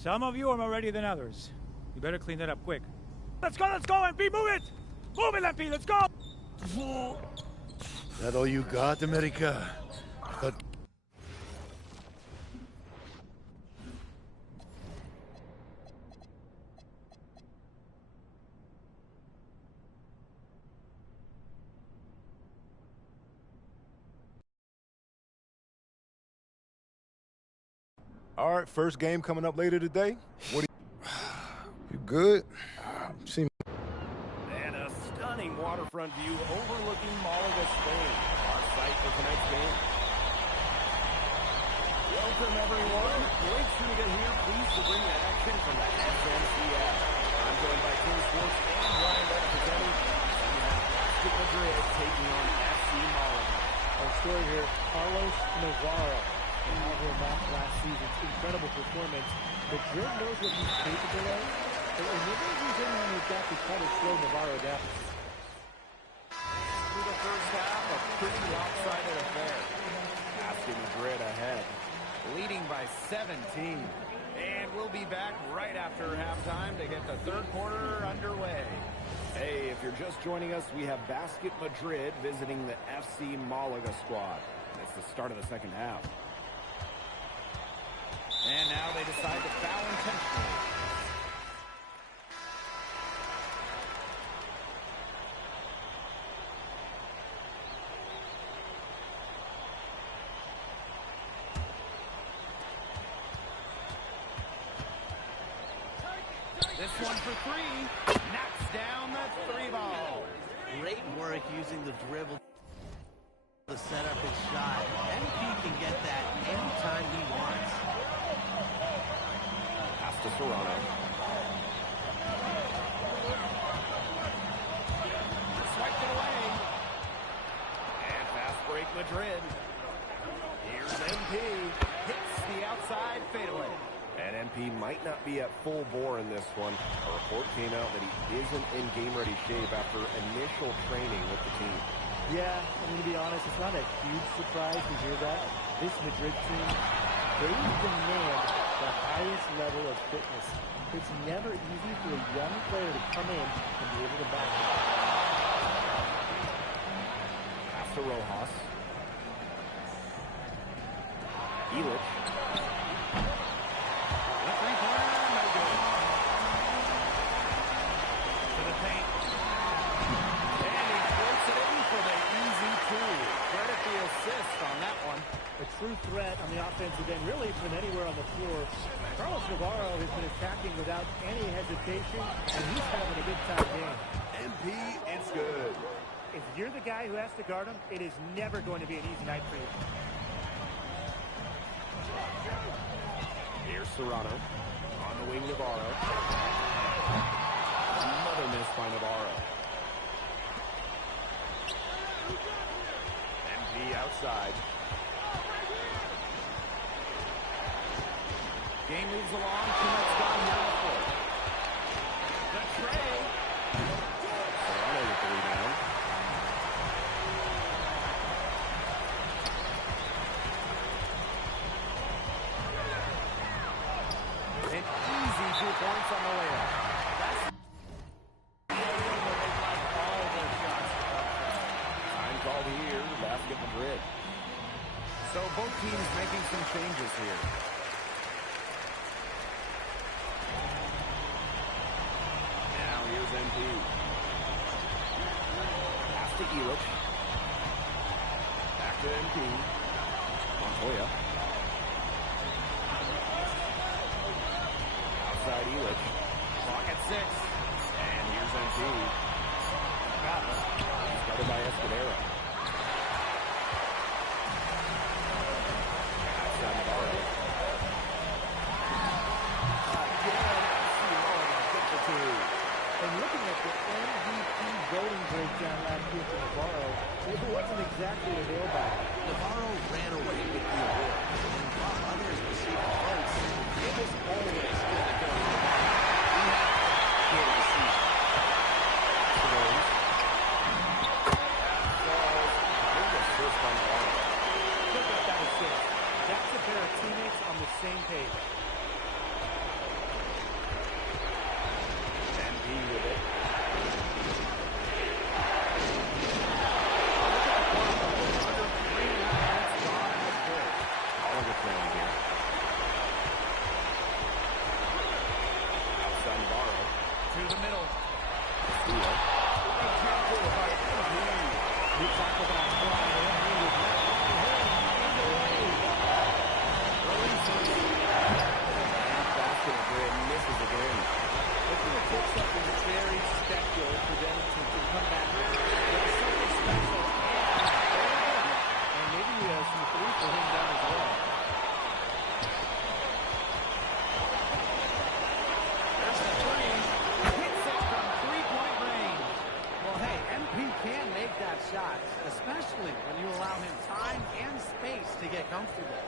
Some of you are more ready than others. You better clean that up quick. Let's go, MP, move it! Move it, MP, let's go! That all you got, America? All right, first game coming up later today. What do you good? See. And a stunning waterfront view overlooking Malaga, Spain. Our site for tonight's game. Welcome, everyone. Great shooting here. Pleased to bring you action from the SNCF. I'm joined by Tim Sports and Brian Letta presenting. We have Basket Madrid taking on FC Malaga. Our story here, Carlos Navarro. and Alvaro last season's incredible performance. Madrid knows what he's capable of, and whenever he's in there, he's got to try to slow Navarro down. Through the first half, a pretty lopsided affair. Basket Madrid ahead, leading by 17. And we'll be back right after halftime to get the third quarter underway. Hey, if you're just joining us, we have Basket Madrid visiting the FC Malaga squad. It's the start of the second half. And now they decide to foul intentionally. This one for three. Knocks down the three ball. Great work using the dribble to set up his shot. MP can get that anytime he wants. Pass to Serrano. Swiped it away. And fast break Madrid. Here's MP. Hits the outside fadeaway. And MP might not be at full bore in this one. A report came out that he isn't in game-ready shape after initial training with the team. Yeah, I mean, to be honest, it's not a huge surprise to hear that. This Madrid team, they demand the highest level of fitness. It's never easy for a young player to come in and be able to back it. Pass to Rojas. Illich. The three-pointer, no good. To the paint. And he floats it in for the easy two. Credit the assist on that one. A true threat on the offensive end, really from anywhere on the floor. Carlos Navarro has been attacking without any hesitation, and he's having a big-time game. MP, it's good. If you're the guy who has to guard him, it is never going to be an easy night for you. Here's Serrano. On the wing, Navarro. Another miss by Navarro. MP outside. Game moves along. 2 minutes gone here in the fourth. The tray. Serrano with the rebound. An easy 2 points on the layup. That's where they like all their shots. Time called here, Basket Madrid. So both teams making some changes here. Now here's MP. Pass to Illich. Back to MP. Montoya. Outside Illich. Clock at 6. And here's MP. He's guarded by Escudero. Outside Navarro. And looking at the MVP voting breakdown last year for Navarro, it wasn't exactly a nail biter. Navarro ran away with the award, and while others received votes, it was always going to go to Navarro. He had kid of the season. Big assist by Navarro. Look at that assist. That's a pair of teammates on the same page. MP with it. Oliver playing here. Outside Navarro. To the middle. Steal. We talked about flying. He was not Basket Madrid misses again. It's going to take something very special for them to come back. There's something special. And maybe some three for him down as well. There's the three. Hits it from three-point range. Well, hey, MP can make that shot, especially when you allow him time and space to get comfortable.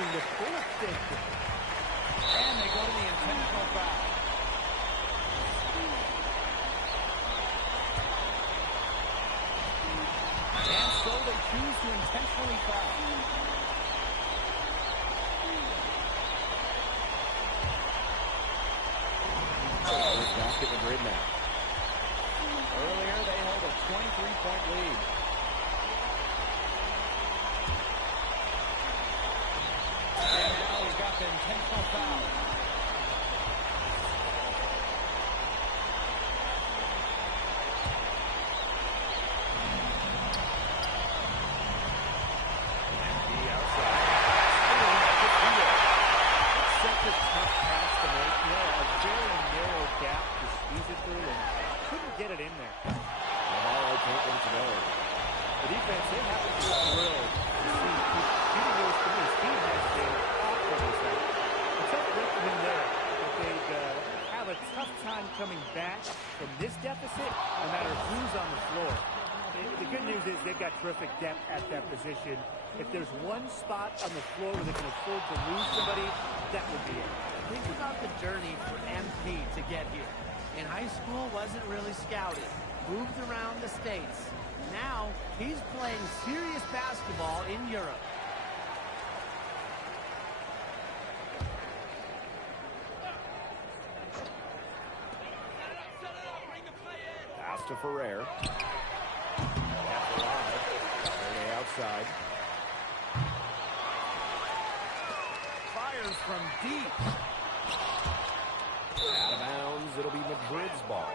looking to pull a fifth. And they go to the intentional foul. And so they choose to intentionally foul. This basket Madrid now. Earlier, they held a 23-point lead. And now we've got the intentional foul. Get it in there. Navarro can't get it to go. The defense, they have to be thrilled to see shooting those threes. His team has been awful this year. A tough break for him there. But they'd have a tough time coming back from this deficit, no matter who's on the floor. The good news is they've got terrific depth at that position. If there's one spot on the floor where they can afford to lose somebody, that would be it. Think about the journey for MP to get here. In high school, wasn't really scouted. Moved around the States. Now, he's playing serious basketball in Europe. Pass to Ferrer. Kept alive. Ferrer outside. Fires from deep. Out of bounds, it'll be Madrid's ball.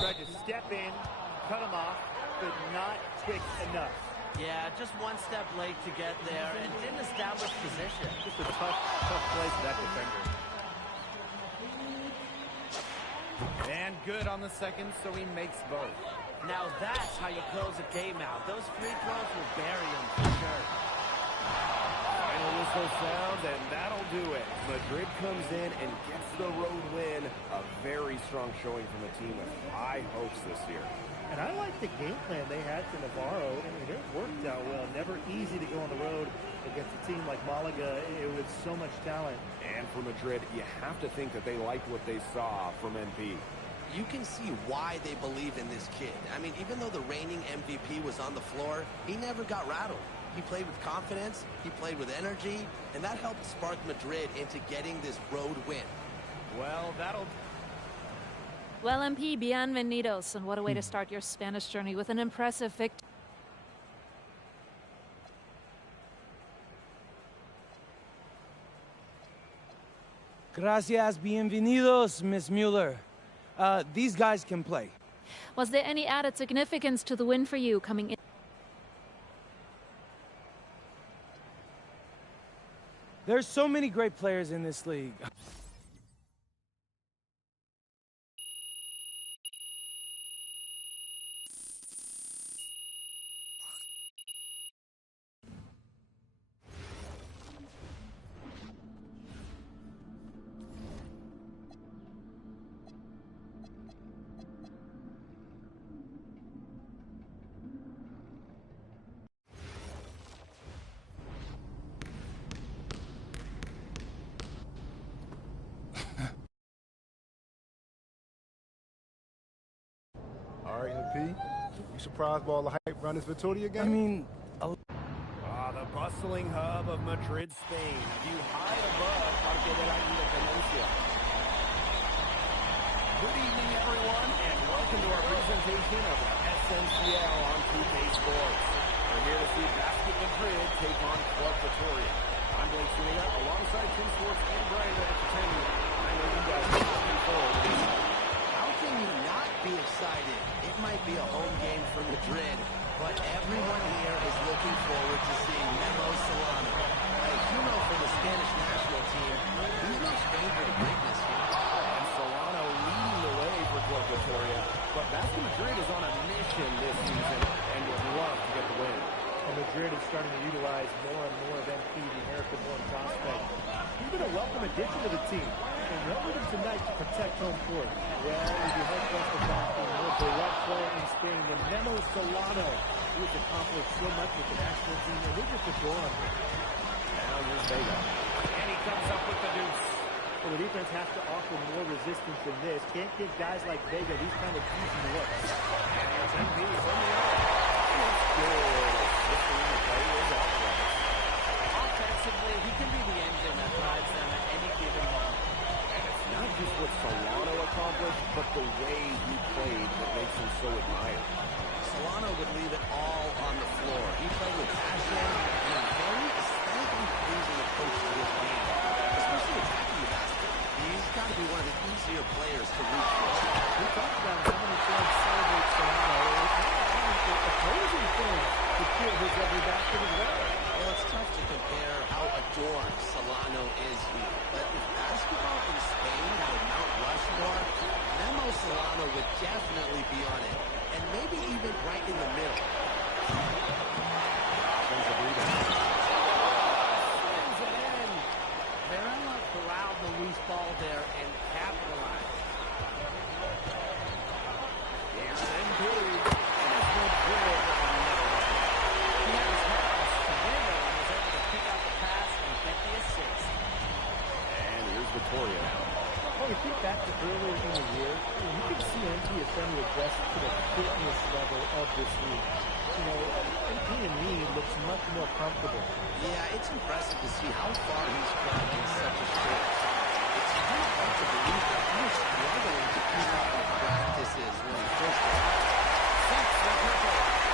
Tried to step in, cut him off, but not quick enough. Yeah, just one step late to get there and didn't establish position. Just a tough play for that defender. And good on the second, so he makes both. Now that's how you close a game out. Those free throws will bury him for sure. Final whistle sounds, and that'll do it. Madrid comes in and gets the road win. A very strong showing from a team with high hopes this year. And I like the game plan they had for Navarro. I mean, it worked out well. Never easy to go on the road against a team like Malaga with so much talent. And for Madrid, you have to think that they liked what they saw from MP. You can see why they believe in this kid. I mean, even though the reigning MVP was on the floor, he never got rattled. He played with confidence, he played with energy, and that helped spark Madrid into getting this road win. Well, that'll... Well, MP, bienvenidos, and what a way to start your Spanish journey with an impressive victory. Gracias, bienvenidos, Miss Mueller. These guys can play. Was there any added significance to the win for you coming in? There's so many great players in this league. All right, MP, you surprised by all the hype around this Vitoria game? I mean, the bustling hub of Madrid, Spain, view high above Parque de la Independencia. Good evening, everyone, and welcome to our presentation of the SNCL on 2K Sports. We're here to see Basket Madrid take on Club Vitoria. I'm Blake Zuniga, alongside Tim Swartz and Brian Entertainment. I know you guys are looking forward to this. How can you not be excited? It might be a home game for Madrid, but everyone here is looking forward to seeing Memo Solano. A hero for the Spanish national team. He's no stranger to greatness here. And Solano leading the way for Club Vitoria. But Basket Madrid is on a mission this season and would love to get the win. And the Madrid is starting to utilize more and more of MP, the American-born prospect. He's been a welcome addition to the team, and they'll need him tonight to protect home court. Well, we'd be hard-pressed to find a more beloved player in Spain than Memo Solano, who has accomplished so much with the national team, and we just adore him. Now here's Vega. And he comes up with the deuce. Well, the defense has to offer more resistance than this. Can't give guys like Vega these kind of easy looks. And here's MP from the arc. It's good. The play is outright. Offensively, he can be the engine that drives them at any given moment. And it's not just what Solano accomplished, but the way he played that makes him so admired. Solano would leave it all on the floor. He played with passion and a very aesthetically pleasing approach to his game, especially attacking the basket. He's got to be one of the easier players to root for. We talked about how many fans celebrate Solano. Opposing fans to cheer his every basket as well. Well, it's tough to compare how adored Solano is here. But if basketball in Spain had a Mount Rushmore, Memo Solano would definitely be on it. And maybe even right in the middle. Offensive rebound. Slams it in. Varela corralled the loose ball there and capitalized. Here's MP. And it's Madrid on another bucket. He had his head on his window and was able to pick out the pass and get the assist. And here's Vittoria now. Well, you think back to earlier in the year, you could see MP is starting to adjust to the fitness level of this league. You know, MP and me looks much more comfortable. Yeah, it's impressive to see how far he's come in such a short time. It's kind of hard to believe that he was struggling to keep up with practices when he first got out. Six, the purple.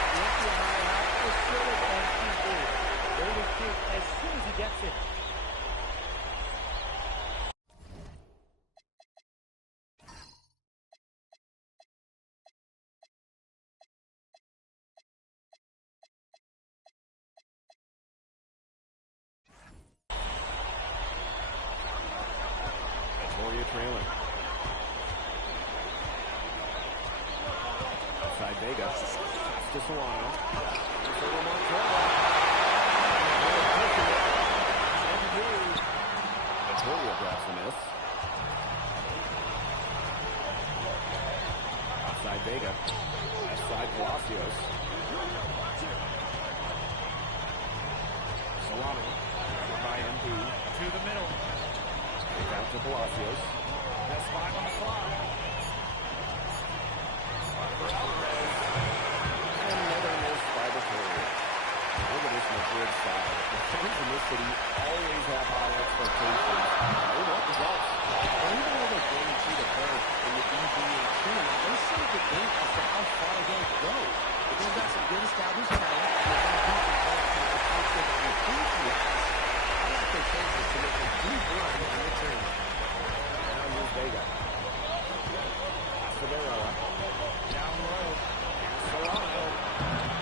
The empty hideout is still as MP is. They will shoot as soon as he gets it. Vittoria trailing. Outside Vega. To Solano. Here's over Montoya. Vittoria grabs the miss. Outside Vega. Left side Palacios. Solano. By MP. To the middle. Out to Palacios. That's 5 on the clock. For Alvarez. And another miss by Vittoria. Look at this Madrid side. The fans in this city always have high expectations. They want results. Even though they're guaranteed a berth in the EBA tournament, there's some debate as to how far they'll go. But they've got some good established talent, and they've got people that the culture that we've been through has. I like their chances to make a deep run in the tournament. Now here's Vega. Pass to Varela. Down low. Solano.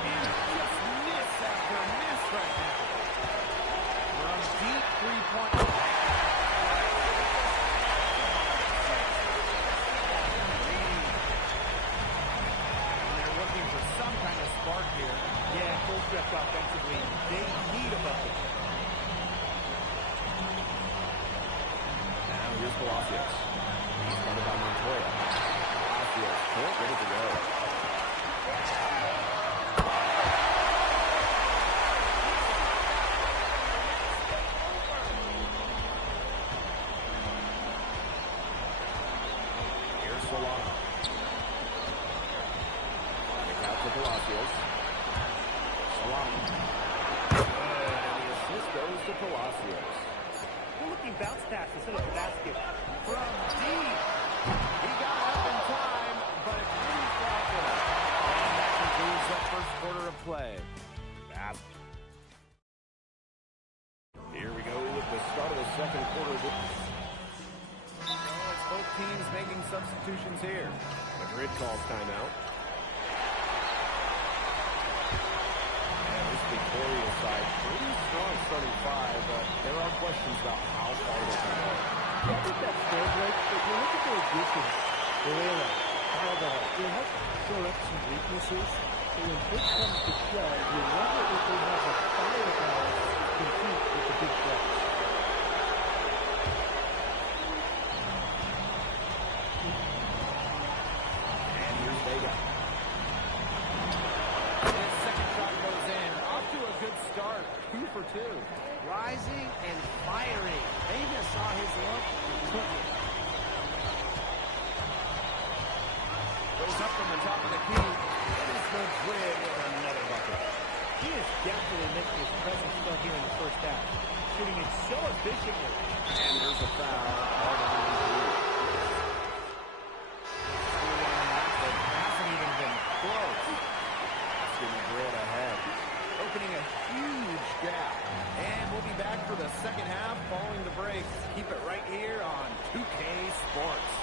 And just miss after miss right now. From deep three-point. And they're looking for some kind of spark here. Yeah, full stretch offensively. They need a bucket. Now here's Palacios. He's guarded by Montoya. Palacios can't get it to go. Here's Solano. Kick out to Palacios. Solano. Good, and the assist goes to Palacios. They're looking bounce pass instead of the basket. From deep. He got up in time, but it's really flat. And that concludes that first quarter of play. Here we go with the start of the second quarter. It's both teams making substitutions here. Madrid calls timeout. And this Victoria side, pretty strong starting five, but there are questions about how far they can go. I think that's fair, Blake. If you look at their additions, Varela, Alvarez, they help shore up some weaknesses. So when push comes to shove, you wonder if they have a firepower to compete with the big threats. And here's Vega. His second shot goes in. Off to a good start. 2 for 2. Rising and firing. Vega saw his look and took it. Goes up from the top of the key. And it's Madrid with another bucket. He is definitely making his presence felt here in the first half, shooting it so efficiently. And there's a foul. Hard on the hasn't even been close. Asking Madrid ahead. Opening a huge gap. And we'll be back for the second half following the break. Keep it right here on 2K Sports.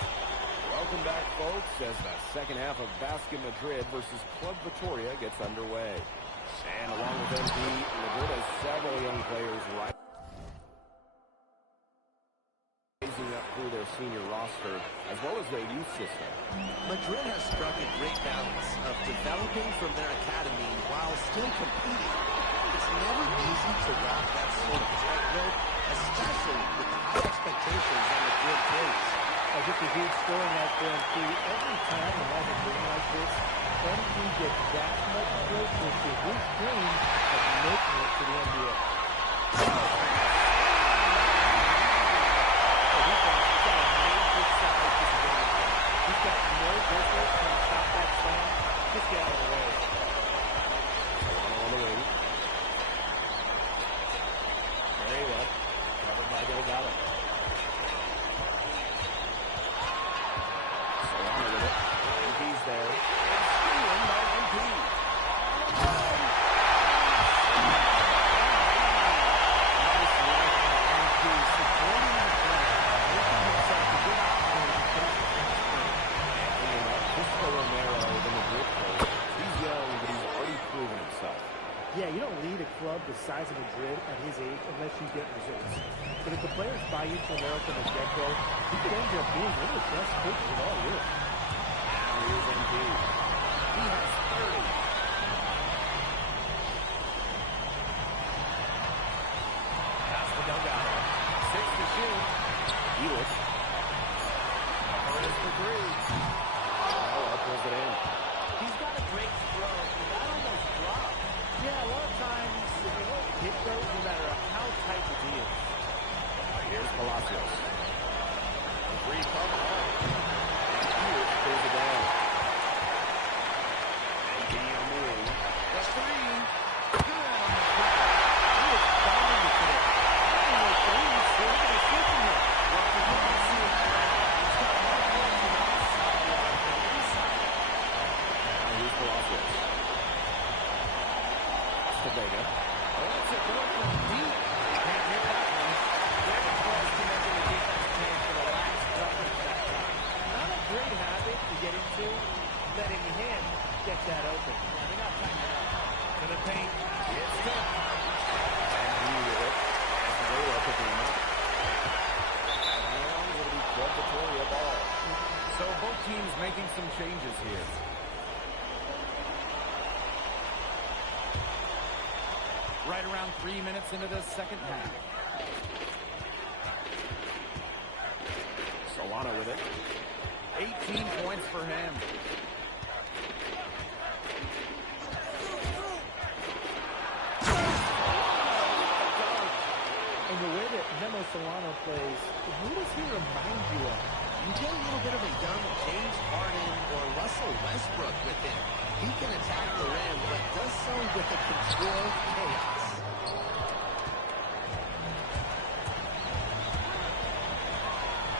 Welcome back, folks, as the second half of Basket Madrid versus Club Vitoria gets underway. And along with MP, Madrid has several young players rising up through their senior roster, as well as their youth system. Madrid has struck a great balance of developing from their academy while still competing. It's never easy to walk that sort of tightrope, especially with the high expectations on Madrid players. Just a huge scoring out for MP. Every time it has a game like this, MP gets that much closer to his dream of making it to the NBA. He's got no business when he shot that slam. Just get out of the way. On the wing. Very well. Covered by Delgado. Solana with it. MP's there. Stealing by MP. Nice work by MP. Supporting the play. Making himself a good opportunity to finish the transfer. And Crisco Romero, the Madrid coach. He's young, but he's already proven himself. Yeah, you don't lead a club the size of Madrid at his age unless you get results. But if the players buy into Romero from the get-go, he could end up being one of the best coaches of all year. Now here's MP. He has 30. Pass to Delgado. 6 to shoot. Elitch. There is the 3. Oh, pulls it in. He's got a great throw, but that almost dropped. Yeah, a lot of times, if you don't hit those, no matter how tight the deal. Here's Palacios. The 3 come home. And Elitch pulls it down. And G on the wing. The 3. Good on the play. He is dominant today. Not only threes, so look at the switching here. Well, we can see it. He's got more points than outside than inside. Now here's Palacios. To Vega. Oh, that's a good from deep. Can't hit that one. Very close to making the defense pay for the last bucket that time. Not a great habit to get into, letting him get that open. Yeah, they got to tighten it up. To the paint. It's tipped. And he with it. As Vega picking him up. And it'll be Club Vitoria ball. So both teams making some changes here. Right around 3 minutes into the second half. Solana with it. 18 points for him. And the way that Memo Solana plays, who does he remind you of? You get a little bit of a young James Harden or Russell Westbrook with him. He can attack the rim, but does so with a controlled chaos.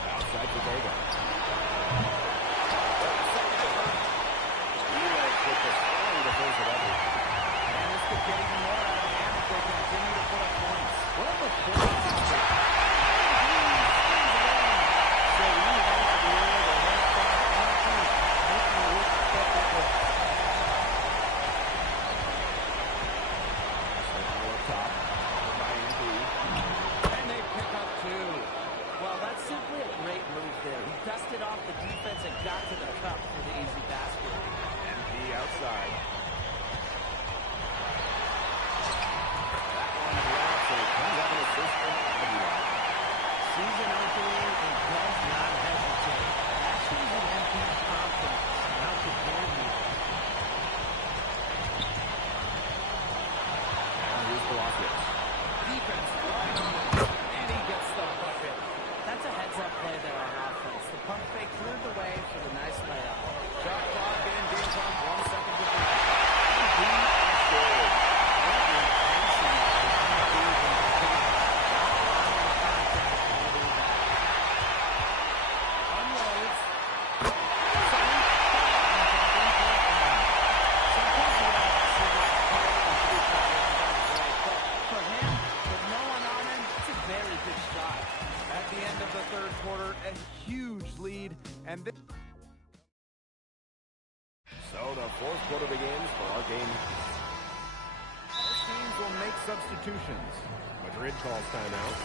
Outside to Vega. Elitch with the strong defensive effort. And this could get even more out of hand if they continue to put up points. What a performance. So we have to be able to run back on team, making it look separate. Up top. By MP. And they pick up 2. Well, that's simply a great move there. He dusted off the defense and got to the cup for the easy basket. MP outside. sees an opening and does not hesitate. That shows an MP's confidence and how prepared he is. And here's Palacios. Defense right on it, and he gets the bucket. That's a heads-up play there on offense. The pump fake cleared the way for the nice layup. Shot clock and games on 1 second to go. And so the fourth quarter begins for our game. Both teams will make substitutions. Madrid calls timeout.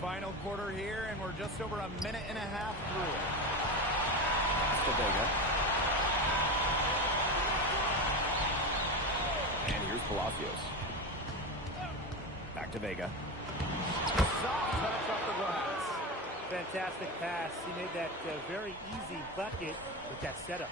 Final quarter here, and we're just over a minute and a half through it. Pass to Vega. And here's Palacios. Back to Vega. Soft touch off the glass. Fantastic pass. He made that very easy bucket with that setup.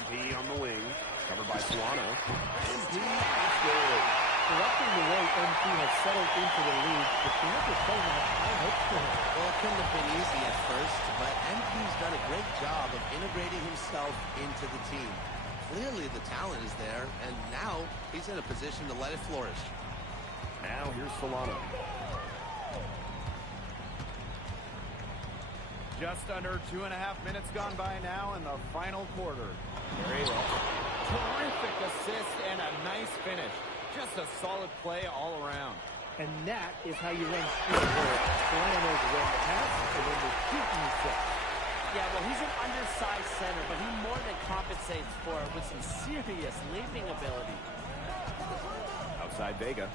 MP on the wing. Covered by Solano. MP is good. Correcting the way MP has settled into the league, the Panthers playing have high hopes for him. Well, it couldn't have been easy at first, but MP's done a great job of integrating himself into the team. Clearly the talent is there, and now he's in a position to let it flourish. Now here's Solano. Just under 2.5 minutes gone by now in the final quarter. Terrific assist and a nice finish. Just a solid play all around. And that is how you run speed forward. Solano knows when to pass and when to shoot in his set. Yeah, well, he's an undersized center, but he more than compensates for it with some serious leaping ability. Outside Vega.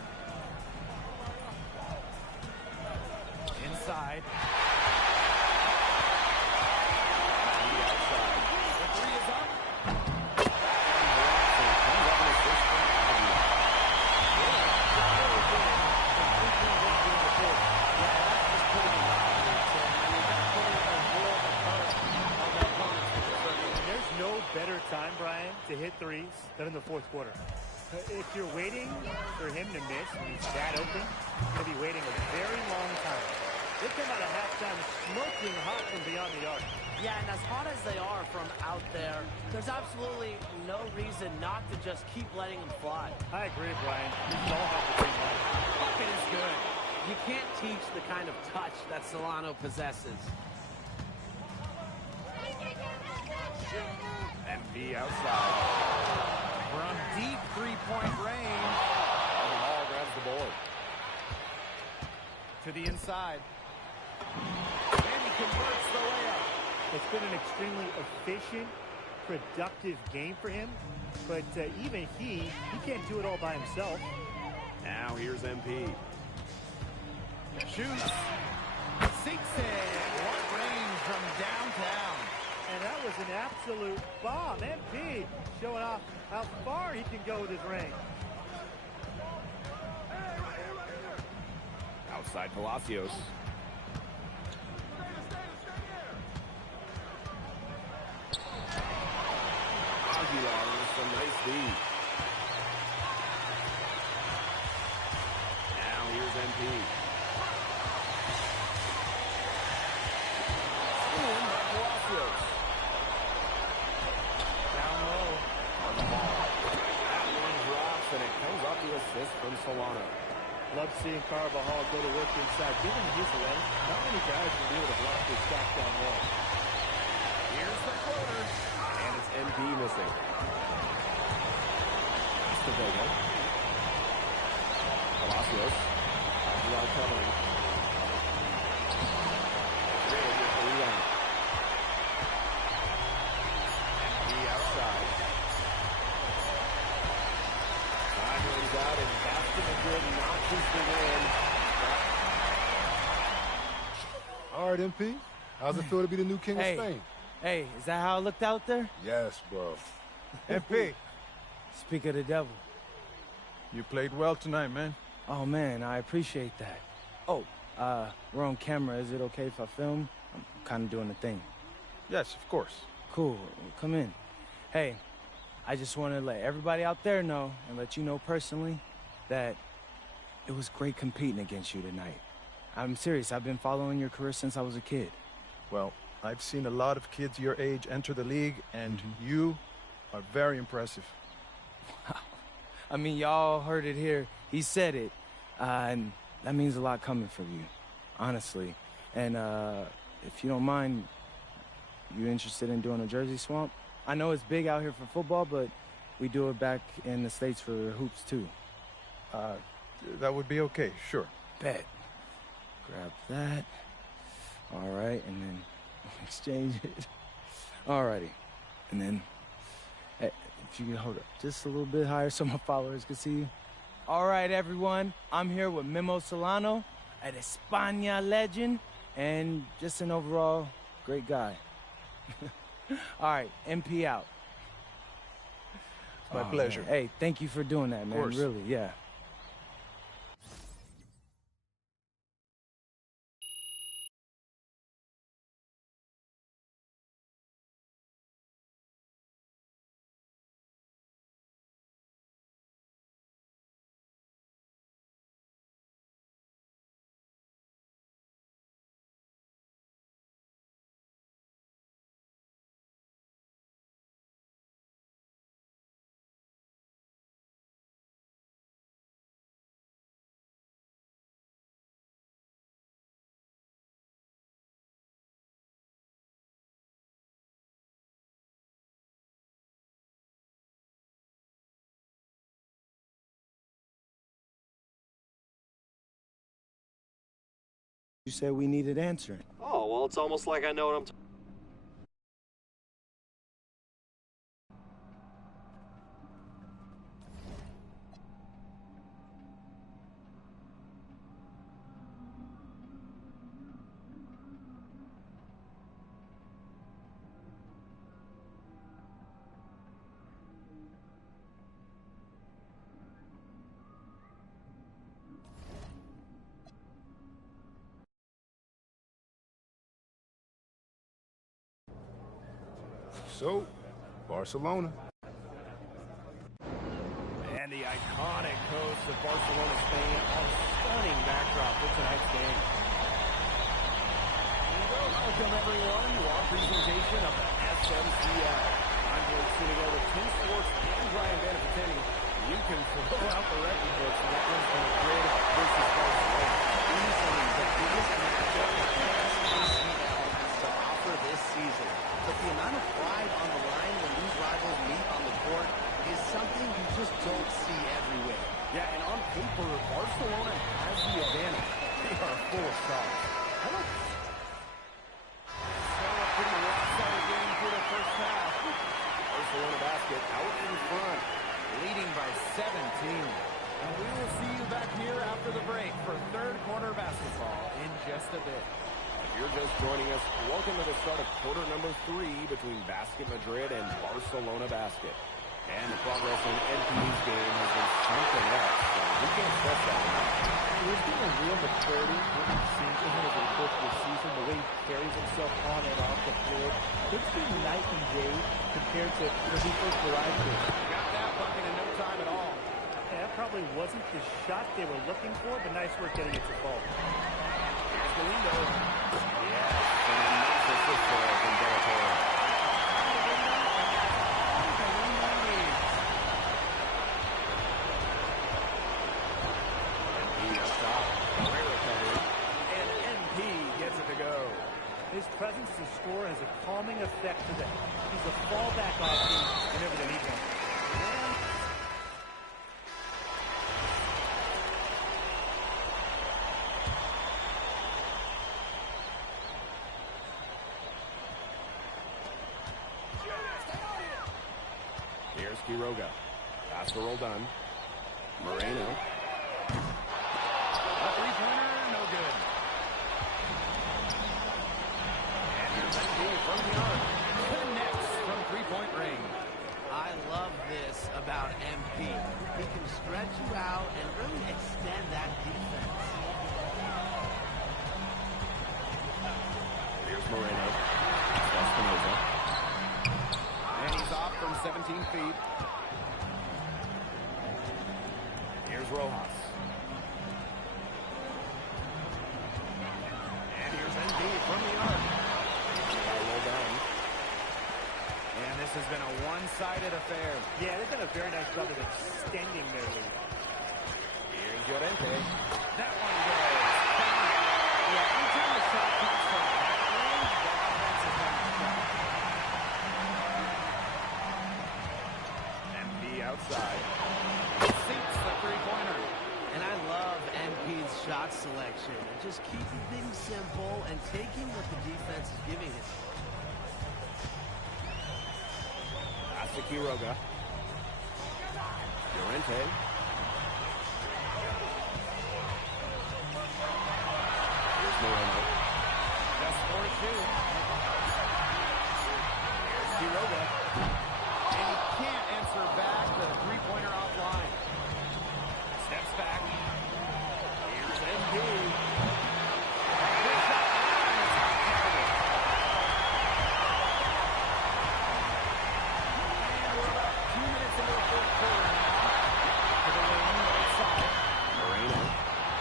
Inside. Outside. The three is up. Better time, Brian, to hit threes than in the fourth quarter. If you're waiting for him to miss when he's that open, you're going to be waiting a very long time. They come out of halftime smoking hot from beyond the arc. Yeah, and as hot as they are from out there, there's absolutely no reason not to just keep letting them fly. I agree, Brian. We should all have the same life. Bucket is good. You can't teach the kind of touch that Solano possesses. MP outside. From deep three-point range. And the ball grabs the board. To the inside. And he converts the layup. It's been an extremely efficient, productive game for him, but even he can't do it all by himself. Now here's MP. Shoots. Sinks it. What range from downtown. And that was an absolute bomb. MP showing off how far he can go with his range. Outside Palacios. Aguilar with some nice lead. Now here's MP. Palacios. Down low. On the ball. That one drops, and it comes off the assist from Solano. Love seeing Carvajal go to work inside. Given his length, not many guys will be able to block his shot down low. Here's the floater. And it's MP missing. Pass to Vega. Palacios. Aguilar covering. Grid with the rebound. MP outside. Time runs out, and Basket Madrid notches the win. All right, MP. How's it feel to be the new king of Spain? Hey, is that how it looked out there? Yes, bro. MP, Speak of the devil. you played well tonight, man. Oh, man, I appreciate that. Oh, we're on camera. Is it okay if I film? I'm kind of doing the thing. Yes, of course. Cool. Come in. Hey, I just want to let everybody out there know and let you know personally that it was great competing against you tonight. I'm serious. I've been following your career since I was a kid. Well, I've seen a lot of kids your age enter the league, and you are very impressive. I mean, y'all heard it here. He said it. And that means a lot coming from you, honestly. And if you don't mind, you interested in doing a jersey swamp? I know it's big out here for football, but we do it back in the States for hoops, too. That would be okay, sure. Bet. Grab that. All right, and then exchange it. Alrighty. And then, hey, if you can hold up just a little bit higher so my followers can see you. All right, everyone. I'm here with Memo Solano, an España legend, and just an overall great guy. All right, MP out. My pleasure. Man. Hey, thank you for doing that, man. Of course. Really, yeah. You said we needed answering. Oh, well, it's almost like I know what I'm talking. So, Barcelona. And the iconic coast of Barcelona, Spain, on a stunning backdrop for tonight's game. Welcome, everyone, to our presentation of the SMCL. I'm Blake Sunigo with Team Sports and Brian Banafitani. You can throw out the record books and that one's from Madrid versus Barcelona. Easily the biggest matchup that the SMCL has to offer this season. But the amount of pride on the line when these rivals meet on the court is something you just don't see everywhere. Yeah, and on paper, Barcelona has the advantage. They are full of stars. I like so a pretty lopsided game through the first half. Barcelona basket out in front, leading by 17. And we will see you back here after the break for third quarter basketball in just a bit. If you're just joining us, welcome to the start of quarter number 3 between Basket Madrid and Barcelona Basket. And the progress in NP's game has been something else, so we can't stress that enough. There's been a real maturity what we've seen from him over the course of the season, the way he carries himself on and off the floor. It's been night and day compared to when he first arrived here. Got that bucket in no time at all. Yeah, that probably wasn't the shot they were looking for, but nice work getting it to fall. Here's the window. Yes, and a nice assist there from Del Toro. His presence to score has a calming effect to them. He's a fallback option whenever they need one. Here's Quiroga. Pass to roll done. Moreno. A three-pointer, no good. From the arc. about MP. He can stretch you out and really extend that defense. Here's Moreno. That's Espinoza. And he's off from 17 feet. Here's Rojas. And here's NB from the arc. Well done. And this has been a one-sided affair. Yeah, they've done a very nice job of extending their lead. Here's Llorente. That one goes. Yeah, anytime the shot comes from that range, the offense is going to shot. MP outside. Sinks the three-pointer. And I love MP's shot selection. Just keeping things simple and taking what the defense is giving him. Pass to Quiroga. Llorente. Here's Moreno. Just 4-2. Here's Quiroga. And he can't answer back the three-pointer offline. Steps back. Here's MP. Good shot. And it's not counted. And we're about 2 minutes into the fourth quarter now. To the wing, right side. Moreno.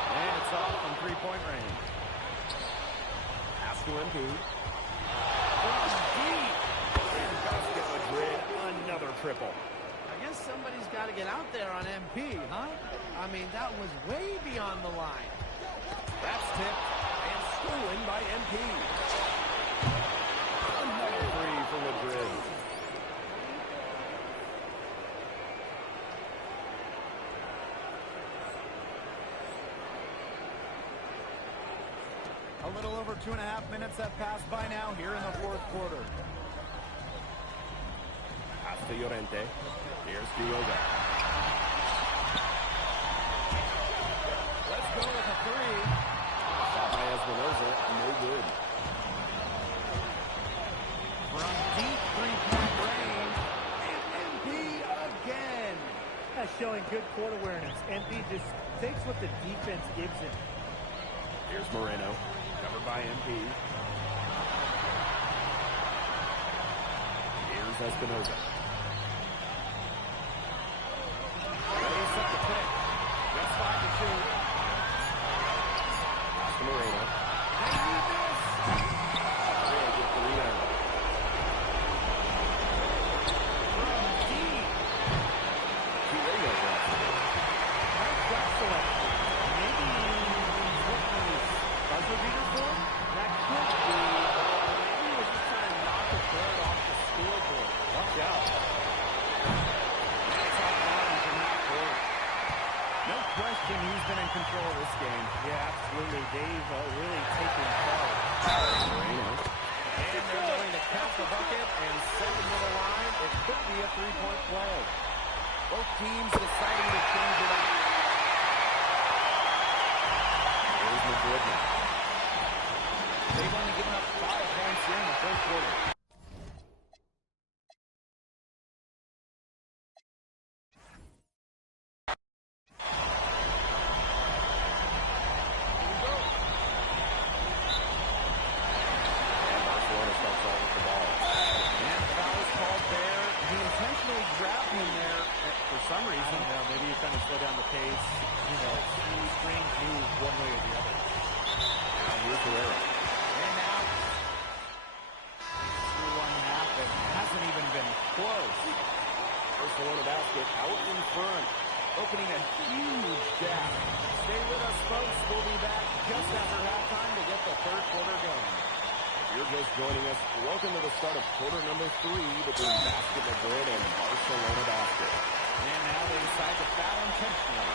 And it's off from three-point range. Pass to MP. From deep. And Basket Madrid, another triple. I guess somebody's got to get out there on MP, huh? I mean, that was way beyond the line. That's tipped and stolen by MP. Another three for Madrid. A little over 2.5 minutes have passed by now here in the fourth quarter. Pass to Llorente. Here's Quiroga. Let's go with a three. Shot by Espinoza, no good. From deep three-point range, and MP again. That's showing good court awareness. MP just takes what the defense gives him. Here's Moreno, covered by MP. Here's Espinoza. Ready, set to pick. Just 5 to shoot. Pass to Moreno. And he missed. Real with the rebound. From deep. Quiroga drops it. Nice shot selection. Maybe he's looking at his buzzer beater for him? That could be, or maybe he was just trying to knock a bird off the scoreboard. Watch out. It's off bounds and not good. No question he's been in control of this game. Yeah, absolutely. They've really taken charge. Moreno. And they're going to count the bucket and send him to the line. It could be a three-point play. Both teams deciding to change it up. Here's Madrid now. They've only given up 5 points here in the first quarter. And Barcelona starts off with the ball. And foul is called there. He intentionally grabbed him there for some reason. I don't know. Maybe he's trying to slow down the pace. You know, strange move one way or the other. Now here's Herrera. And now, through one half, it hasn't even been close. Barcelona basket out in front, opening a huge gap. Stay with us, folks. We'll be back just after halftime to get the third quarter going. If you're just joining us, welcome to the start of quarter number 3 between Basket Madrid and Barcelona Basket. And now they decide to foul intentionally.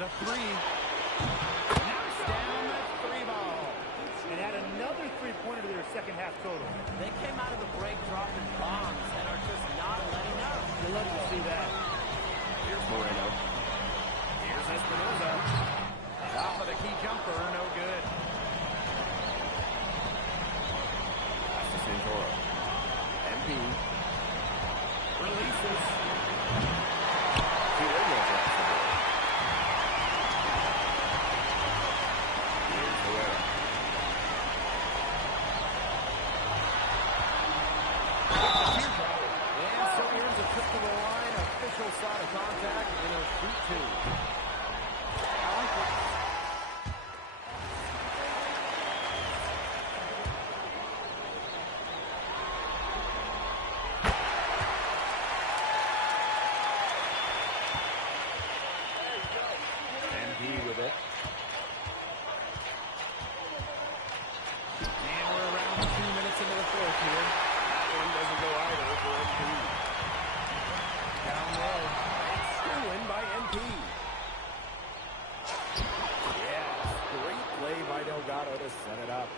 The three. Knocks down the 3-ball. And add another three-pointer to their second half total. They came out of the break dropping bombs and are just not letting up. You love to see that. Here's Moreno. Espinoza. Top of the key jumper, no good. Pass to Santoro. MP. Releases. Diego grabs the ball. Here's Herrera. And so he earns a trip to the line. Official side of contact, and he'll shoot two. I like it. MP with it. And we're around 2 minutes into the fourth here. That one doesn't go either for MP. Down low. And stolen by MP. Yes, great play by Delgado to set it up.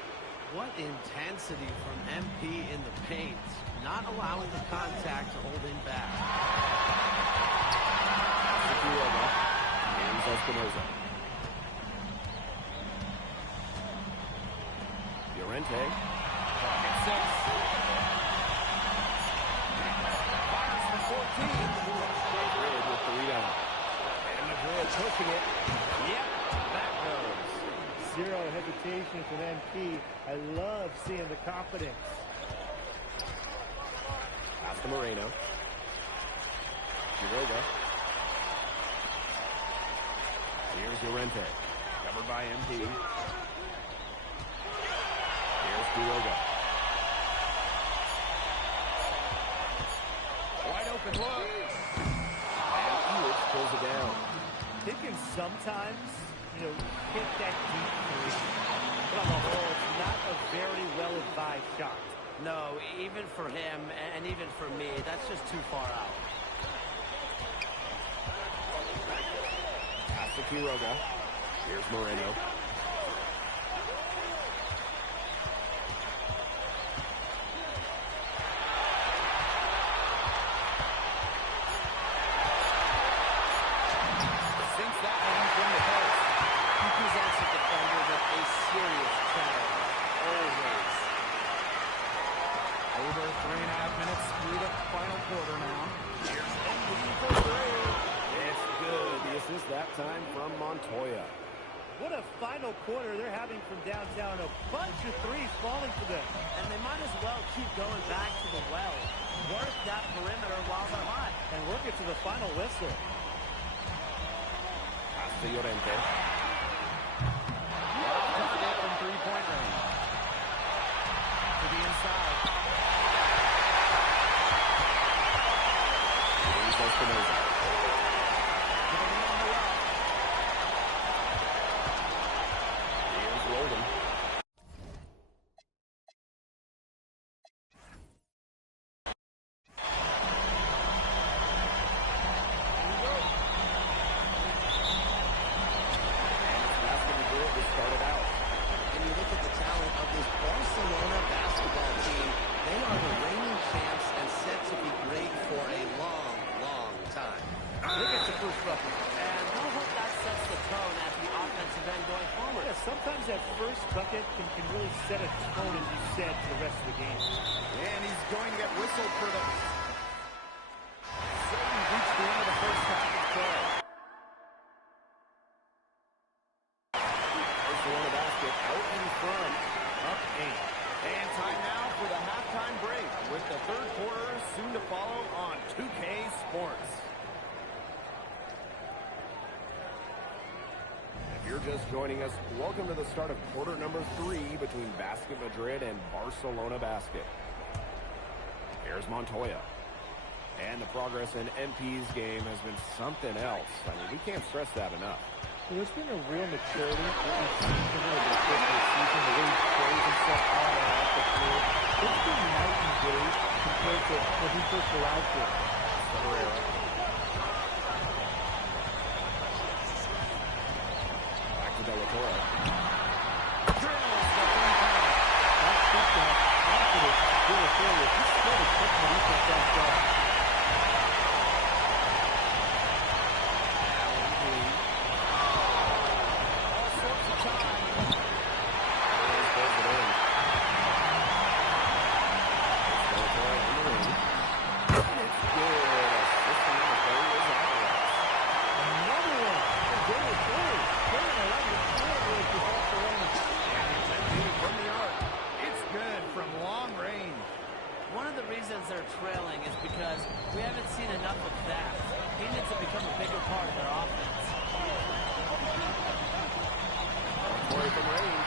What intensity from MP in the paint. Not allowing the contact to hold him back. Quiroga. Here's Espinoza. Llorente. Pocket six. Fires for 14. Madrid with the rebound. And Madrid pushing it. Yep, that goes. Zero hesitation from MP. I love seeing the confidence. Pass to Moreno. Quiroga. Here's Llorente. Covered by MP. Here's Quiroga. Wide open look. And Elitch pulls it down. They can sometimes, hit that deep three. But on the whole, it's not a very well-advised shot. No, even for him and even for me, that's just too far out. Pass to Quiroga. Here's Moreno. Sinks that one from the post. He presents a defender with a serious challenge. Always. Over 3.5 minutes through the final quarter now. Here's MP for three. It's good. The assist that time from Montoya. What a final quarter they're having from downtown. A bunch of threes falling for them. And they might as well keep going back to the well. Work that perimeter while they're hot. And work it to the final whistle. Pass to Llorente. Target from three-point range. To the inside. Here's Espinoza. To the man on the left. Here's Roldan. Started out. And you look at the talent of this Barcelona basketball team. They are the reigning champs and set to be great for a long, long time. Look at the first bucket. And we'll hope that sets the tone at the offensive end going forward. Yeah, sometimes that first bucket can really set a tone, as you said, for the rest of the game. And he's going to get whistled for the... So we've reached the end of the first half of play. Barcelona basket out in front, up 8. And time now for the halftime break with the third quarter soon to follow on 2K Sports. If you're just joining us, welcome to the start of quarter number 3 between Basket Madrid and Barcelona Basket. Here's Montoya. And the progress in MP's game has been something else. I mean, we can't stress that enough. Well, there's been a real maturity. What we've seen from him over the course of the season, the way he plays himself on and off the floor. It's been night and day compared to when he first arrived here. Herrera. Back to De La Torre. Drills the three-pointer. That speaks to how confident De La Torre is. He's still the quick when he puts that shot. become a bigger part of their offense. Corey from range.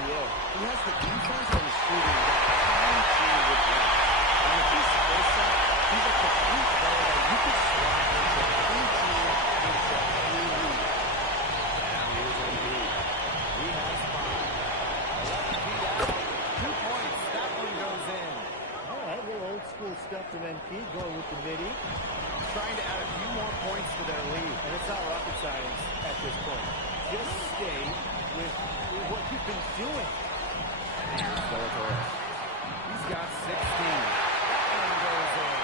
He has the defense and the shooting that any team would want. And with his skill set, he's a complete player that you could slot into any team, into any league. Now here's Embiid. He has 5. 11 feet out. 2 points. That one goes in. All right, a little old school stuff from MP, going with the midi. Trying to add a few more points to their lead. And it's not rocket science at this point. Just stay with what you've been doing. Here's Zalatoris. He's got 16. That one goes in.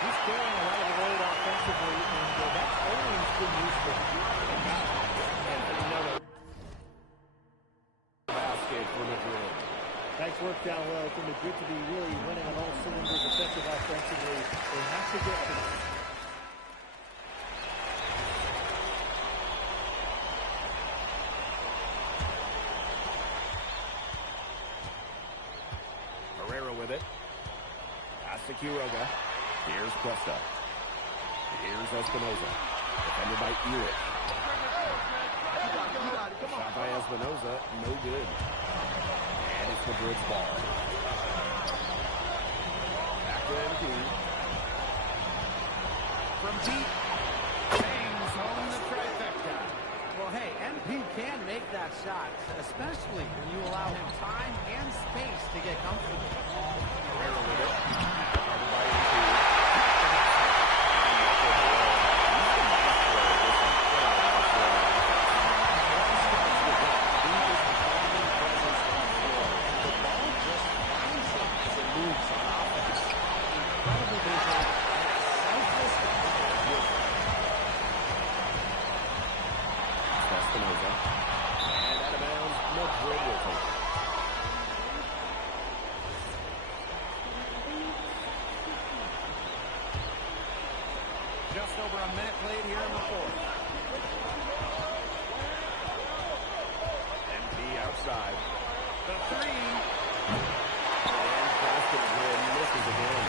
He's carrying a lot of the load offensively, and that's always been useful. And another basket for Madrid. Nice work down low for Madrid to be really running on all cylinders, effective offensively. They have to get to this. Herrera with it. Pass to Quiroga. Here's Cuesta. Here's Espinoza. Defended by Eric. Shot by Espinoza. No good. And it's Madrid's ball. Back to MP. From deep. James home the trifecta. Well, hey, MP can make that shot, especially when you allow him time and space to get comfortable. Herrera with it. Guarded by MP. Espinoza. And out of bounds, Madrid will take it. Just over a minute played here in the fourth. MP outside. The three. And basket Madrid misses again.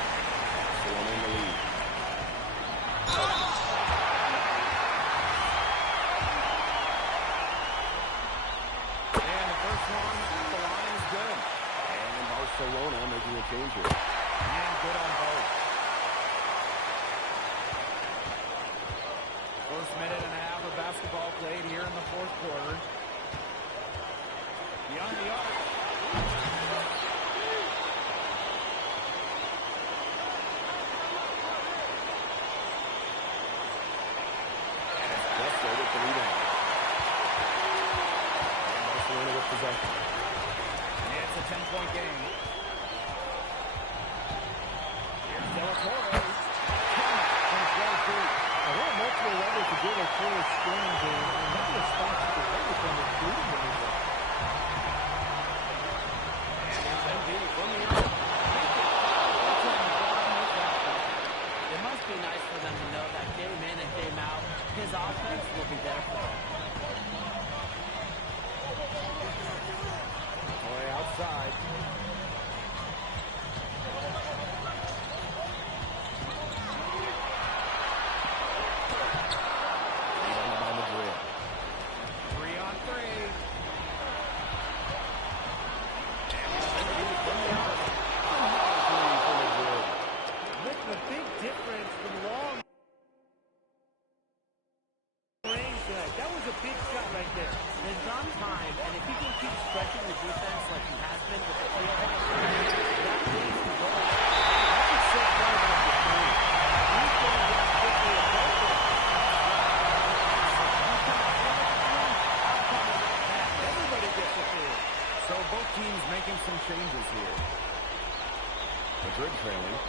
Barcelona in the lead. And the first one at the line is good. And Barcelona making a change here. And good on both. First minute and a half of basketball played here in the fourth quarter. Beyond the arc. And it's Cuesta with the rebound. And Barcelona with possession. It's a 10-point game. Here's Zalatoris. From 12 feet. There are multiple levels to get a clear scoring game, and many of the spots you can hit with them, including the middle. And here's Embiid from the arc. It must be nice for them to know that game in and game out, his offense will be there for him. Toy outside. Rebounded by Madrid. 3-on-3. Making a big difference from long range tonight. That was a big shot right there. There's on time, and if he can keep stretching the defense like he has been with the playoff, that leads to go away. That could set fire back to three. He's going down quickly and open. Everybody gets a three. So both teams making some changes here. Madrid trailing.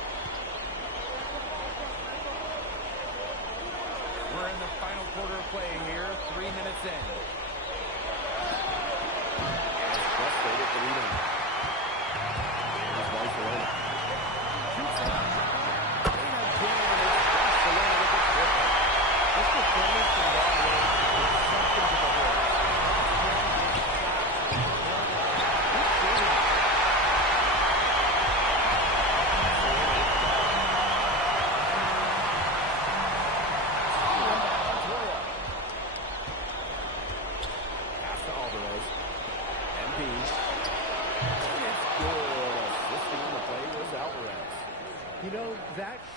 We're in the final quarter of play here, 3 minutes in. Cuesta with the rebound. Here's Barcelona. Shoots it up. And again, it's Barcelona with the triple. This performance from that range is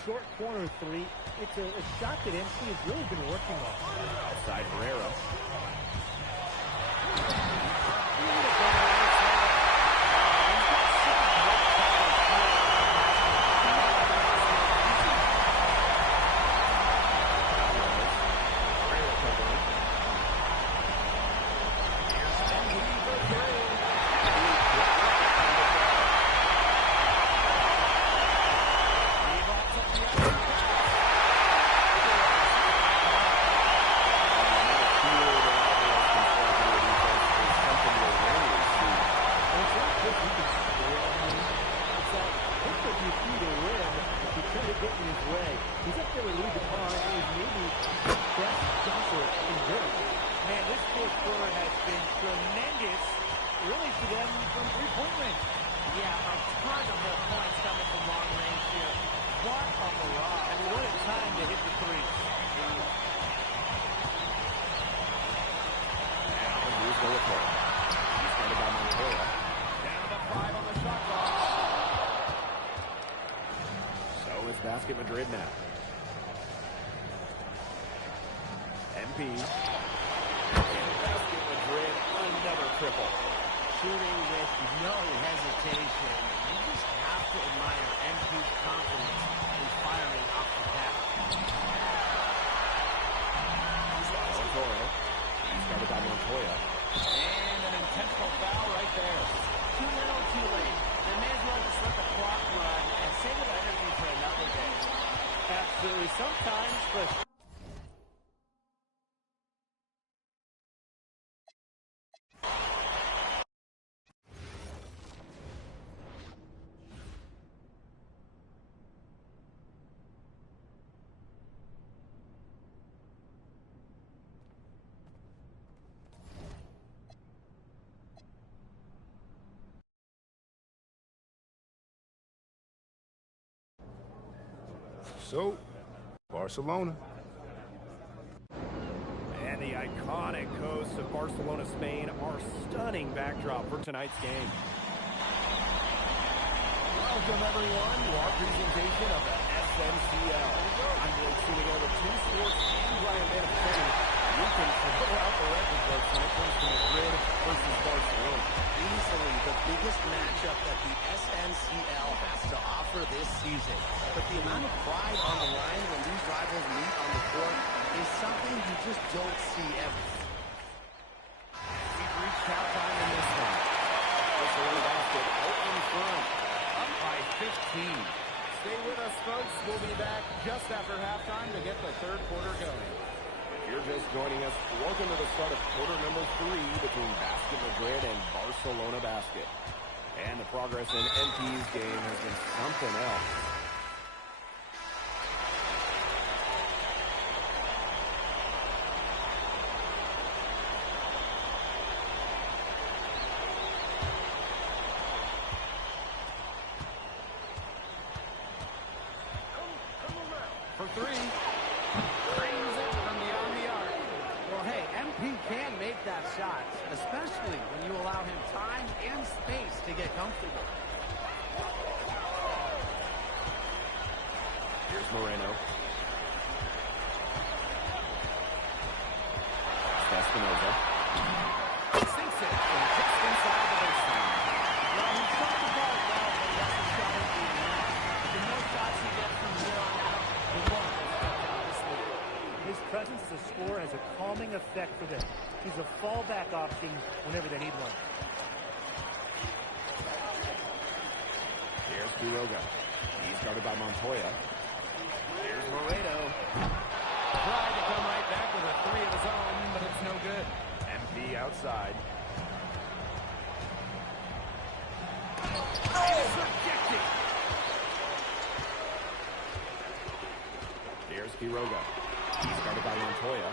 short corner three. It's a shot that MP has really been working on. Outside Herrera. Basket Madrid now. MP. And Basket Madrid, another triple. Shooting with no hesitation. You just have to admire MP's confidence in firing off the bat. Toro. He's started by Montoya. And an intentional foul right there. Too little, too late. They may as well just let the clock run and save the energy for another day. Absolutely. Sometimes the So, Barcelona. And the iconic coast of Barcelona, Spain, our stunning backdrop for tonight's game. Welcome, everyone, to our presentation of the SNCL. I'm Blake Sunigo with Team Sports and Brian Bannister. You can throw out the record books when it comes to Madrid versus Barcelona. Easily the biggest matchup that the SNCL has to offer this season. But the amount of pride on the line when these rivals meet on the court is something you just don't see ever. We've reached halftime in this one. Barcelona basket out in front, up by 15. Stay with us, folks. We'll be back just after halftime to get the third quarter going. If you're just joining us, welcome to the start of quarter number 3 between Basket Madrid and Barcelona Basket. And the progress in MP's game has been something else. For 3. Brings it from beyond the arc. Well, hey, MP can make that shot, especially when you allow him time and space to get comfortable. Here's Moreno. Espinoza. Sinks it from just inside the baseline. Well, he shot the ball well, but he hasn't shot it deep enough. The more shots he gets from here on out, the more he'll step down this league. his presence as a scorer has a calming effect for them. He's a fallback option whenever they need one. Here's Quiroga. He's guarded by Montoya. Here's Moreno. Tried to come right back with a 3 of his own, but it's no good. MP outside. It's rejected. Here's Quiroga. He's guarded by Montoya.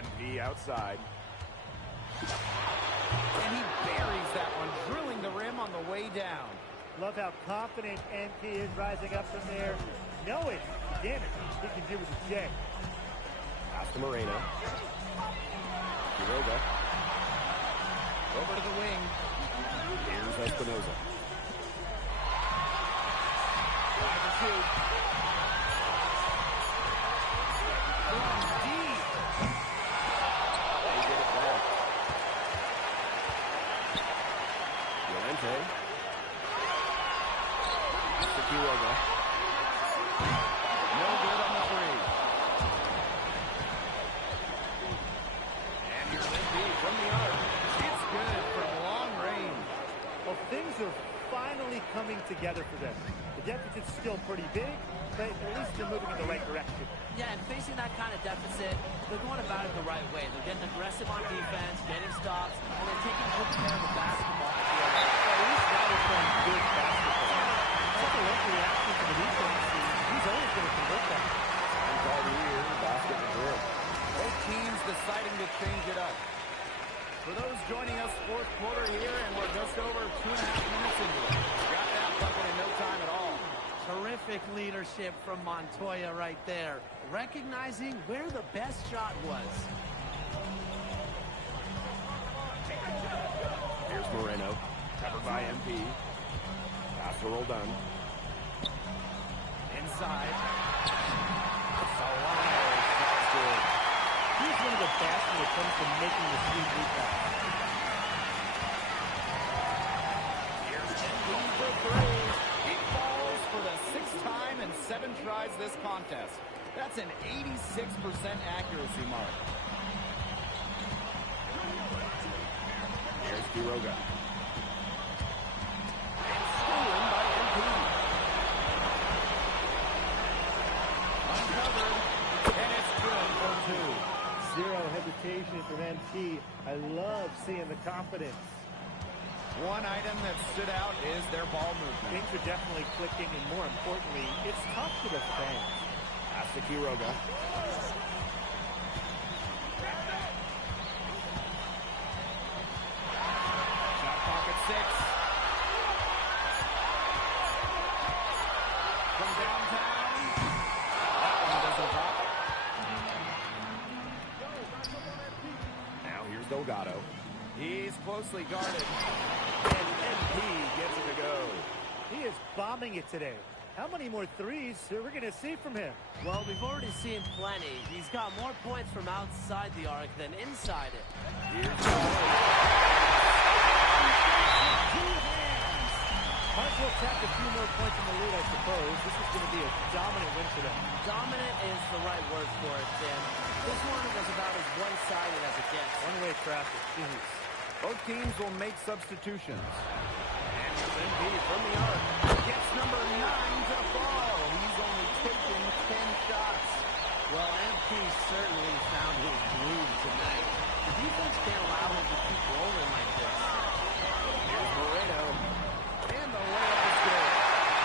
MP outside. And he buries that one, drilling the rim on the way down. Love how confident MP is rising up from there, knowing the damage he can do with the J. Pass to Moreno. Quiroga. Over to the wing. Here's Espinoza. Tries to shoot. From deep. They get it back. Llorente. To Quiroga. No good on the three. And here's Embiid from the arc. It's good from long range. Well, things are finally coming together for them. The deficit's still pretty big, but at least they're moving in the right direction. Yeah, and facing that kind of deficit, they're going about it the right way. They're getting aggressive on defense, getting stops, and they're taking good care of the basketball. At least now they're playing good basketball. Such a late reaction to the defense. He's always going to convert that. And called here, basket and drip. Both teams deciding to change it up. For those joining us, fourth quarter here, and we're just over 2.5 minutes into it. Got that bucket in no time at all. Terrific leadership from Montoya right there, recognizing where the best shot was. Here's Moreno, covered by MP. Pass to roll done. Inside. Solano, shot's good. He's one of the best when it comes to making the sweet rebound. Here's Embiid for three. He falls for the 6th time in 7 tries this contest. That's an 86% accuracy mark. Here's Quiroga. And stolen by Embiid. Uncovered. And it's good for 2. Zero hesitation from MP. I love seeing the confidence. One item that stood out is their ball movement. Things are definitely clicking, and more importantly, it's tough to defend. Pass to Quiroga. Shot pocket 6. From downtown. That one doesn't pop. Now here's Delgado. He's closely guarded. And MP gets it to go. He is bombing it today. How many more threes are we going to see from him? Well, we've already seen plenty. He's got more points from outside the arc than inside it. Here's Hartsville tapped a few more points in the lead, I suppose. This is going to be a dominant win for them. Dominant is the right word for it, Tim. This one was about as one-sided as it gets. One-way traffic. Jeez. both teams will make substitutions. And Embiid from the arc gets number 9 to fall. He's only taken 10 shots. Well, MP certainly found his groove tonight. The defense can't allow him to keep rolling like this. Here's Moreno. And the layup is good.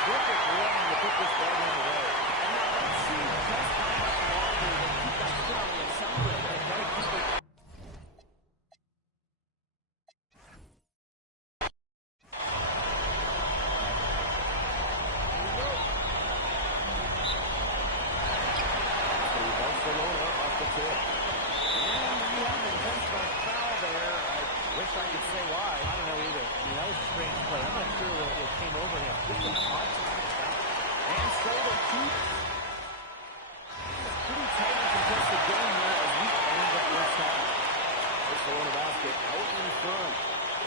Perfect run to put this ball on the way. And now let's see just how much longer they keep that foot on the accelerator. They've got to keep it. Barcelona off the tip. And we have an intentional foul there. I wish I could say why. I don't know either. I mean, that was a strange play. I'm not sure what came over him. Just a hot and shoulder keep. It's pretty tight and contested game here as we end the first half. Barcelona basket out in front,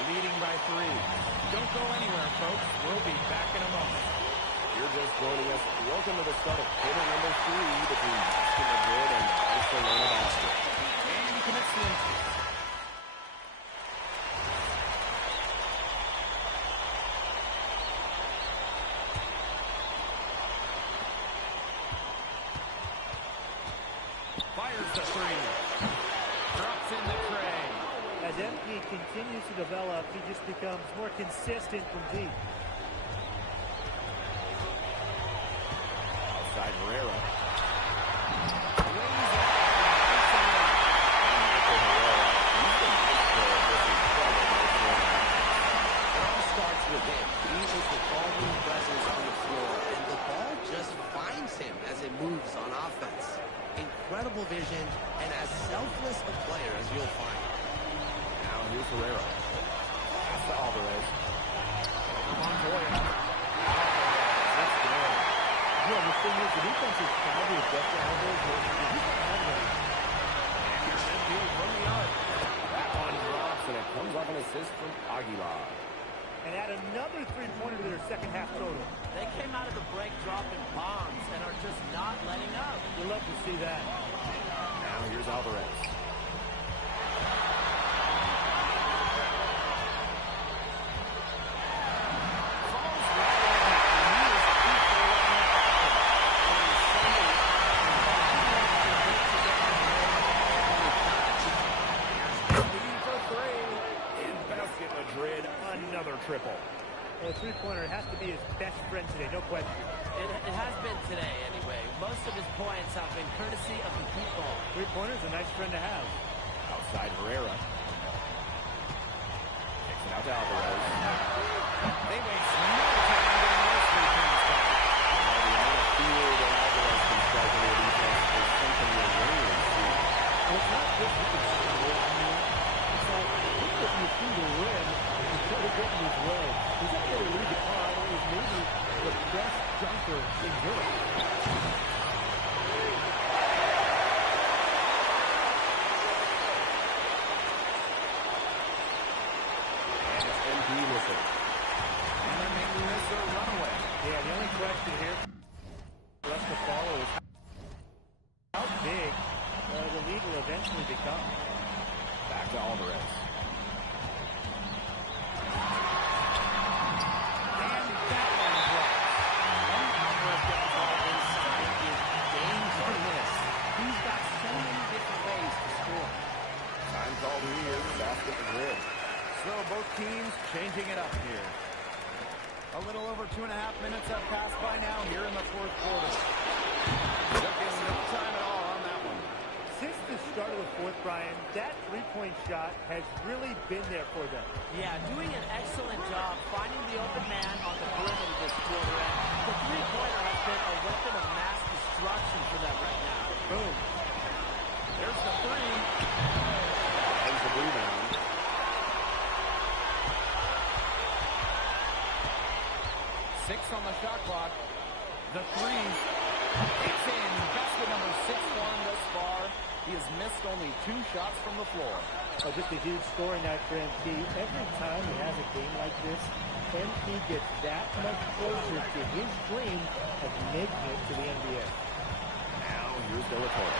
leading by 3. Don't go anywhere, folks. We'll be back in a moment. You're just joining us. Welcome to the start of quarter number 3 between Basket Madrid and Barcelona Basket. And he commits the entry. Fires the 3. Drops in the tray. As MP continues to develop, he just becomes more consistent from deep. Outside Herrera. It all starts with him. He is the calming presence on the floor, and the ball just finds him as it moves on offense. Incredible vision, and as selfless a player as you'll find. Now here's Herrera. Pass to Alvarez. Montoya. Alvarez. That's good. Yeah, the thing is, the defense is trying to adjust their elbows. And here's MP from the arc. That one drops, and it comes off an assist from Aguilar. And add another three-pointer to their second half total. They came out of the break dropping bombs and are just not letting up. You'll love to see that. Now here's Alvarez. Triple. Well, a three-pointer has to be his best friend today, no question. It has been today, anyway. Most of his points have been courtesy of the deep ball. Three-pointer's a nice friend to have. Outside Herrera. Kicks it out to Alvarez. They waste no time getting those three points back. The amount of fear that Alvarez can strike in their defense is something you're rarely see. Well, it's not just you can score. I mean, it's like, look what you see to win. Try to get in his way. He's not going to lead the car. He's maybe the best jumper in Europe. And it's MP missing. And they're making this a runaway. Yeah, the only question here for us to follow is how big the lead will eventually become. Back to Alvarez. Called here, Basket Madrid. So both teams changing it up here. A little over 2.5 minutes have passed by now here in the fourth quarter. Took us no time at all on that one. Since the start of the fourth, Brian, that three-point shot has really been there for them. Yeah, doing an excellent job finding the open man on the perimeter this quarter. And the three-pointer has been a weapon of mass destruction for them right now. Boom. There's the three. The rebound. 6 on the shot clock. The three. It's in. Basket number 6 for him thus far. He has missed only 2 shots from the floor. Oh, just a huge scoring night for MP. Every time he has a game like this, MP gets that much closer to his dream of making it to the NBA. Now here's De La Torre.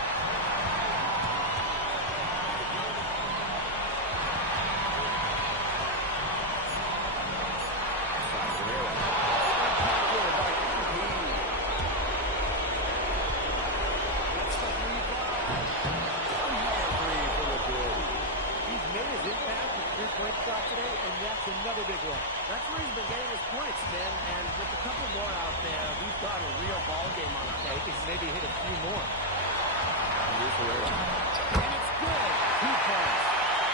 Another big one. That's where he's been getting his points, man. And with a couple more out there, we've got a real ball game on our hands. He can maybe hit a few more. Here's Herrera. And it's good. 2 points.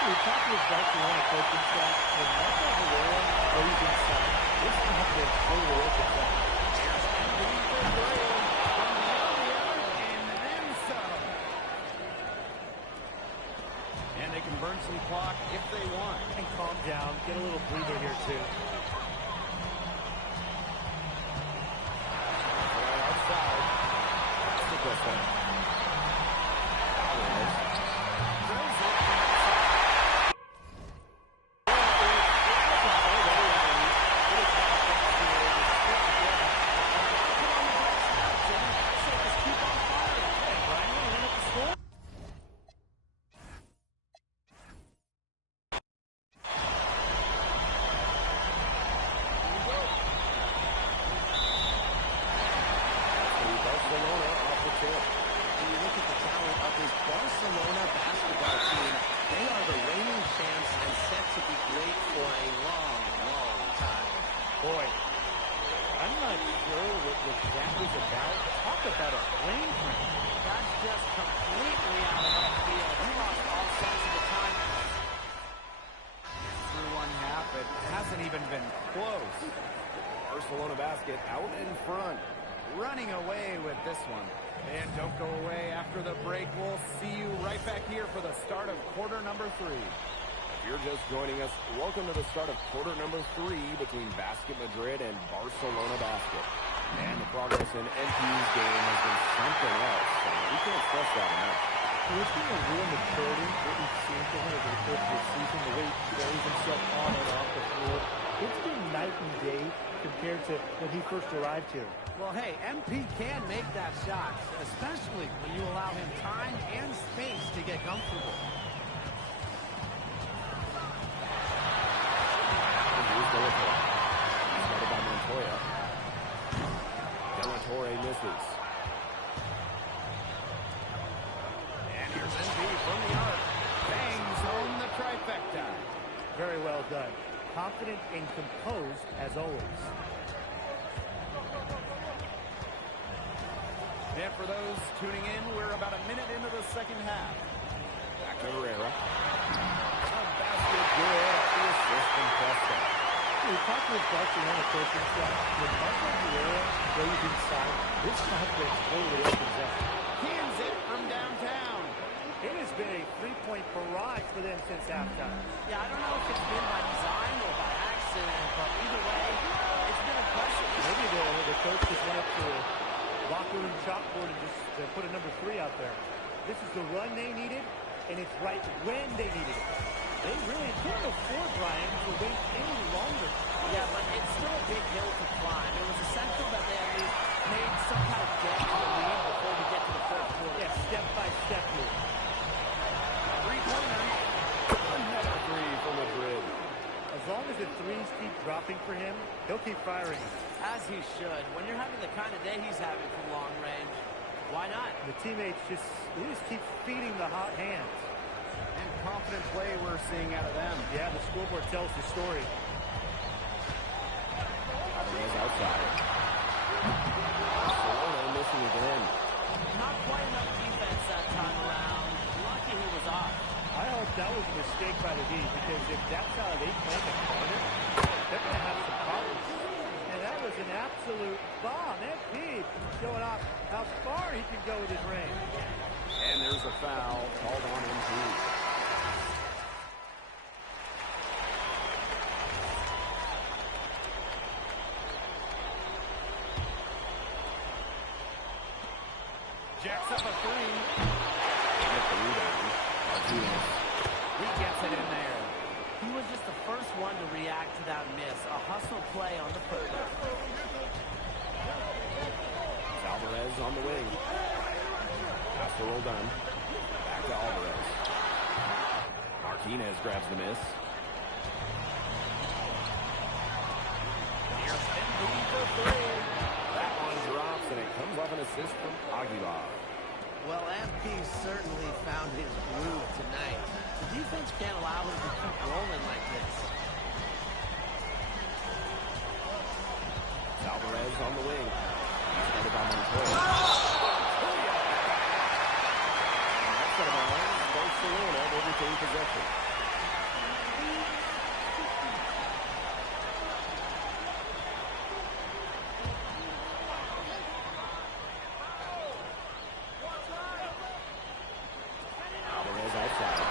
We talked with Barcelona coaching staff. When Michael Herrera goes inside, this confidence totally opens up. Here's MD for three. From the area, and then some. And they can burn some clock if they want. And calm down. Get a little breather here, too. Outside. That's the question. Alvarez. Throws it. Boy, I'm not sure what that was about. Talk about a brain drain. That's just completely out of left field. He lost all sense of the time. Through one half, it hasn't even been close. Barcelona basket out in front. Running away with this one. And don't go away after the break. We'll see you right back here for the start of quarter number 3. If you're just joining us, welcome to the start of quarter number 3 between Basket Madrid and Barcelona Basket. And the progress in NP's game has been something else. We can't stress that enough. There's been a real maturity that we've seen from him over the course of the season, the way he carries himself on and off the floor. It's been night and day compared to when he first arrived here. Well, hey, MP can make that shot, especially when you allow him time and space to get comfortable. Here's Delatorre. He's guarded by Montoya. Delatorre misses. And here's NP from the arc. Bangs home the trifecta. Very well done. Confident and composed as always. And for those tuning in, we're about a minute into the second half. Back to Herrera. A basket good at the assist from Preston. We talked with Barcelona coaching staff. When Marco Herrera goes inside, this confidence totally opens up. Cans it from downtown. It has been a three-point barrage for them since halftime. Yeah, I don't know if it's been by design or by accident, but either way, it's been impressive. Maybe the coach just went up to the locker room chalkboard and just put a number 3 out there. This is the run they needed, and it's right when they needed it. They really couldn't afford, Brian, to wait any longer. Yeah, but it's still a big hill to climb. It was essential that they at least made some kind of dent in the lead before we get to the fourth quarter. Yeah, step-by-step move. Three-pointer. Another three from Madrid. As long as the threes keep dropping for him, he'll keep firing them. As he should. When you're having the kind of day he's having from long range, why not? The teammates just keep feeding the hot hands. And confident play we're seeing out of them. Yeah, the scoreboard tells the story. Alvarez outside. Barcelona missing again. Not quite enough defense that time around. Lucky he was off. I hope that was a mistake by the D, because if that's how they play the corner, they're going to have some problems. And that was an absolute bomb. MP showing off how far he can go with his range. And there's a foul called on MP. Jacks up a three. Get the rebound. Martinez. He gets it in there. He was just the first one to react to that miss. A hustle play on the putback. Alvarez on the wing. Pass to Roldan. Back to Alvarez. Martinez grabs the miss. Here's NP for three. That one drops, and it comes off an assist from Aguilar. Well, MP certainly found his groove tonight. The defense can't allow him to keep rolling like this. Alvarez on the wing. He's started by Montoya. And that's got about Barcelona will retain possession. Alvarez outside.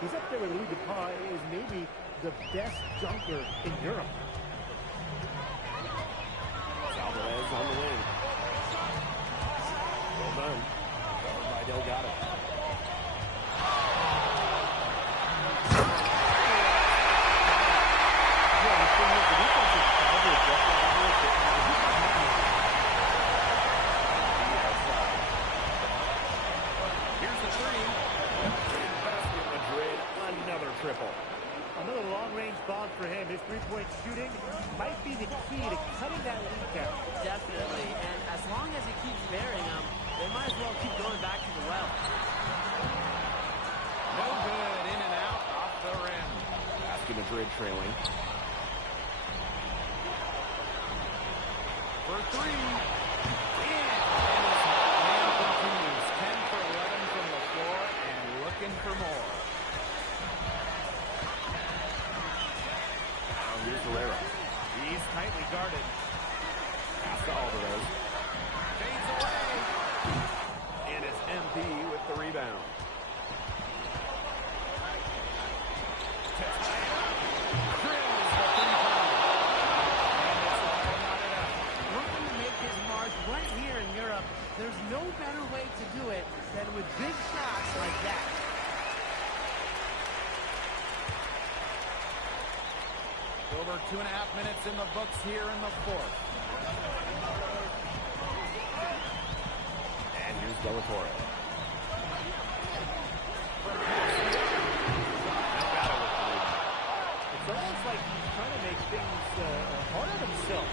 He's up there with Louis Dupont, is maybe the best dunker in Europe. Alvarez on the wing. Well done. Covered by Delgado. Here's the three. Basket Madrid. Another triple. Another long-range bomb for him. His three-point shooting might be the key to cutting that lead count. Definitely. And as long as he keeps burying them, they might as well keep going back to the well. No good. In and out. Off the rim. Basket Madrid trailing. For three. In. And this hot man continues. 10 for 11 from the floor and looking for more. Here's Herrera. He's tightly guarded. Pass to Alvarez. fades away. And it's MP with the rebound. Looking to make his mark right here in Europe. There's no better way to do it than with big shots like that. Over 2.5 minutes in the books here in the fourth. And here's Del Torre. It's almost like he's trying to make things hard on himself.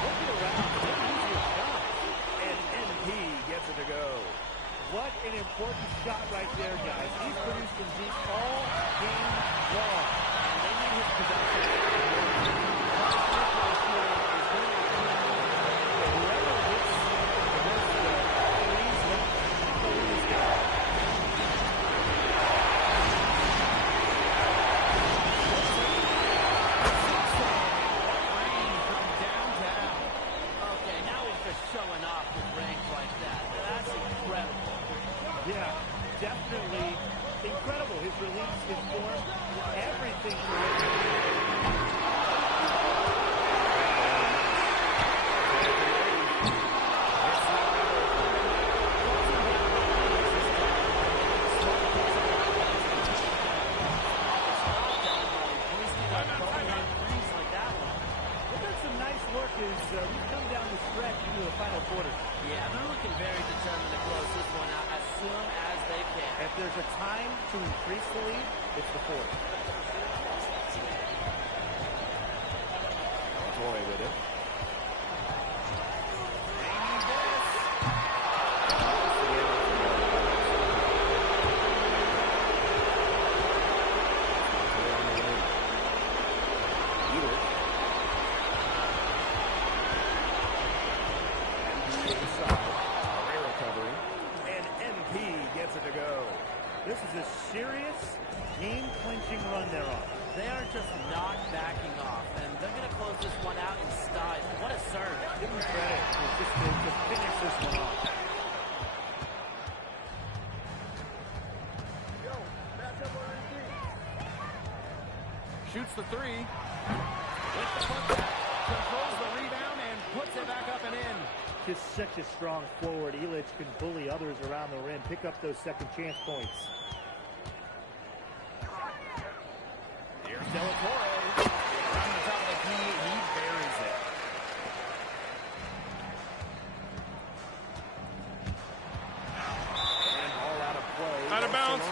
Looking around, don't use your shot. And MP gets it to go. What an important shot right there, guys. He's produced from deep all game long. And they need his production. Whoever hits the most threes, they'll lose guy. Okay, now he's just showing off with range like that. That's incredible. Yeah, definitely incredible. His release, his form, everything some nice work as we come down the stretch into the final quarter. Yeah, they're looking very determined to close this one out as soon as they can. If there's a time to increase the lead, it's the fourth. Torre with it. This is a serious game-clinching run they're on. They are just not backing off, and they're going to close this one out in style. What a serve. Give them credit just to finish this one off. Shoots the three. With the putback, controls the rebound and puts it back up and in. Just such a strong forward. Illich can bully others around the rim, pick up those second chance points. Here's Del Torre. On the top of the key, he buries it. And ball out of play. Out of bounds.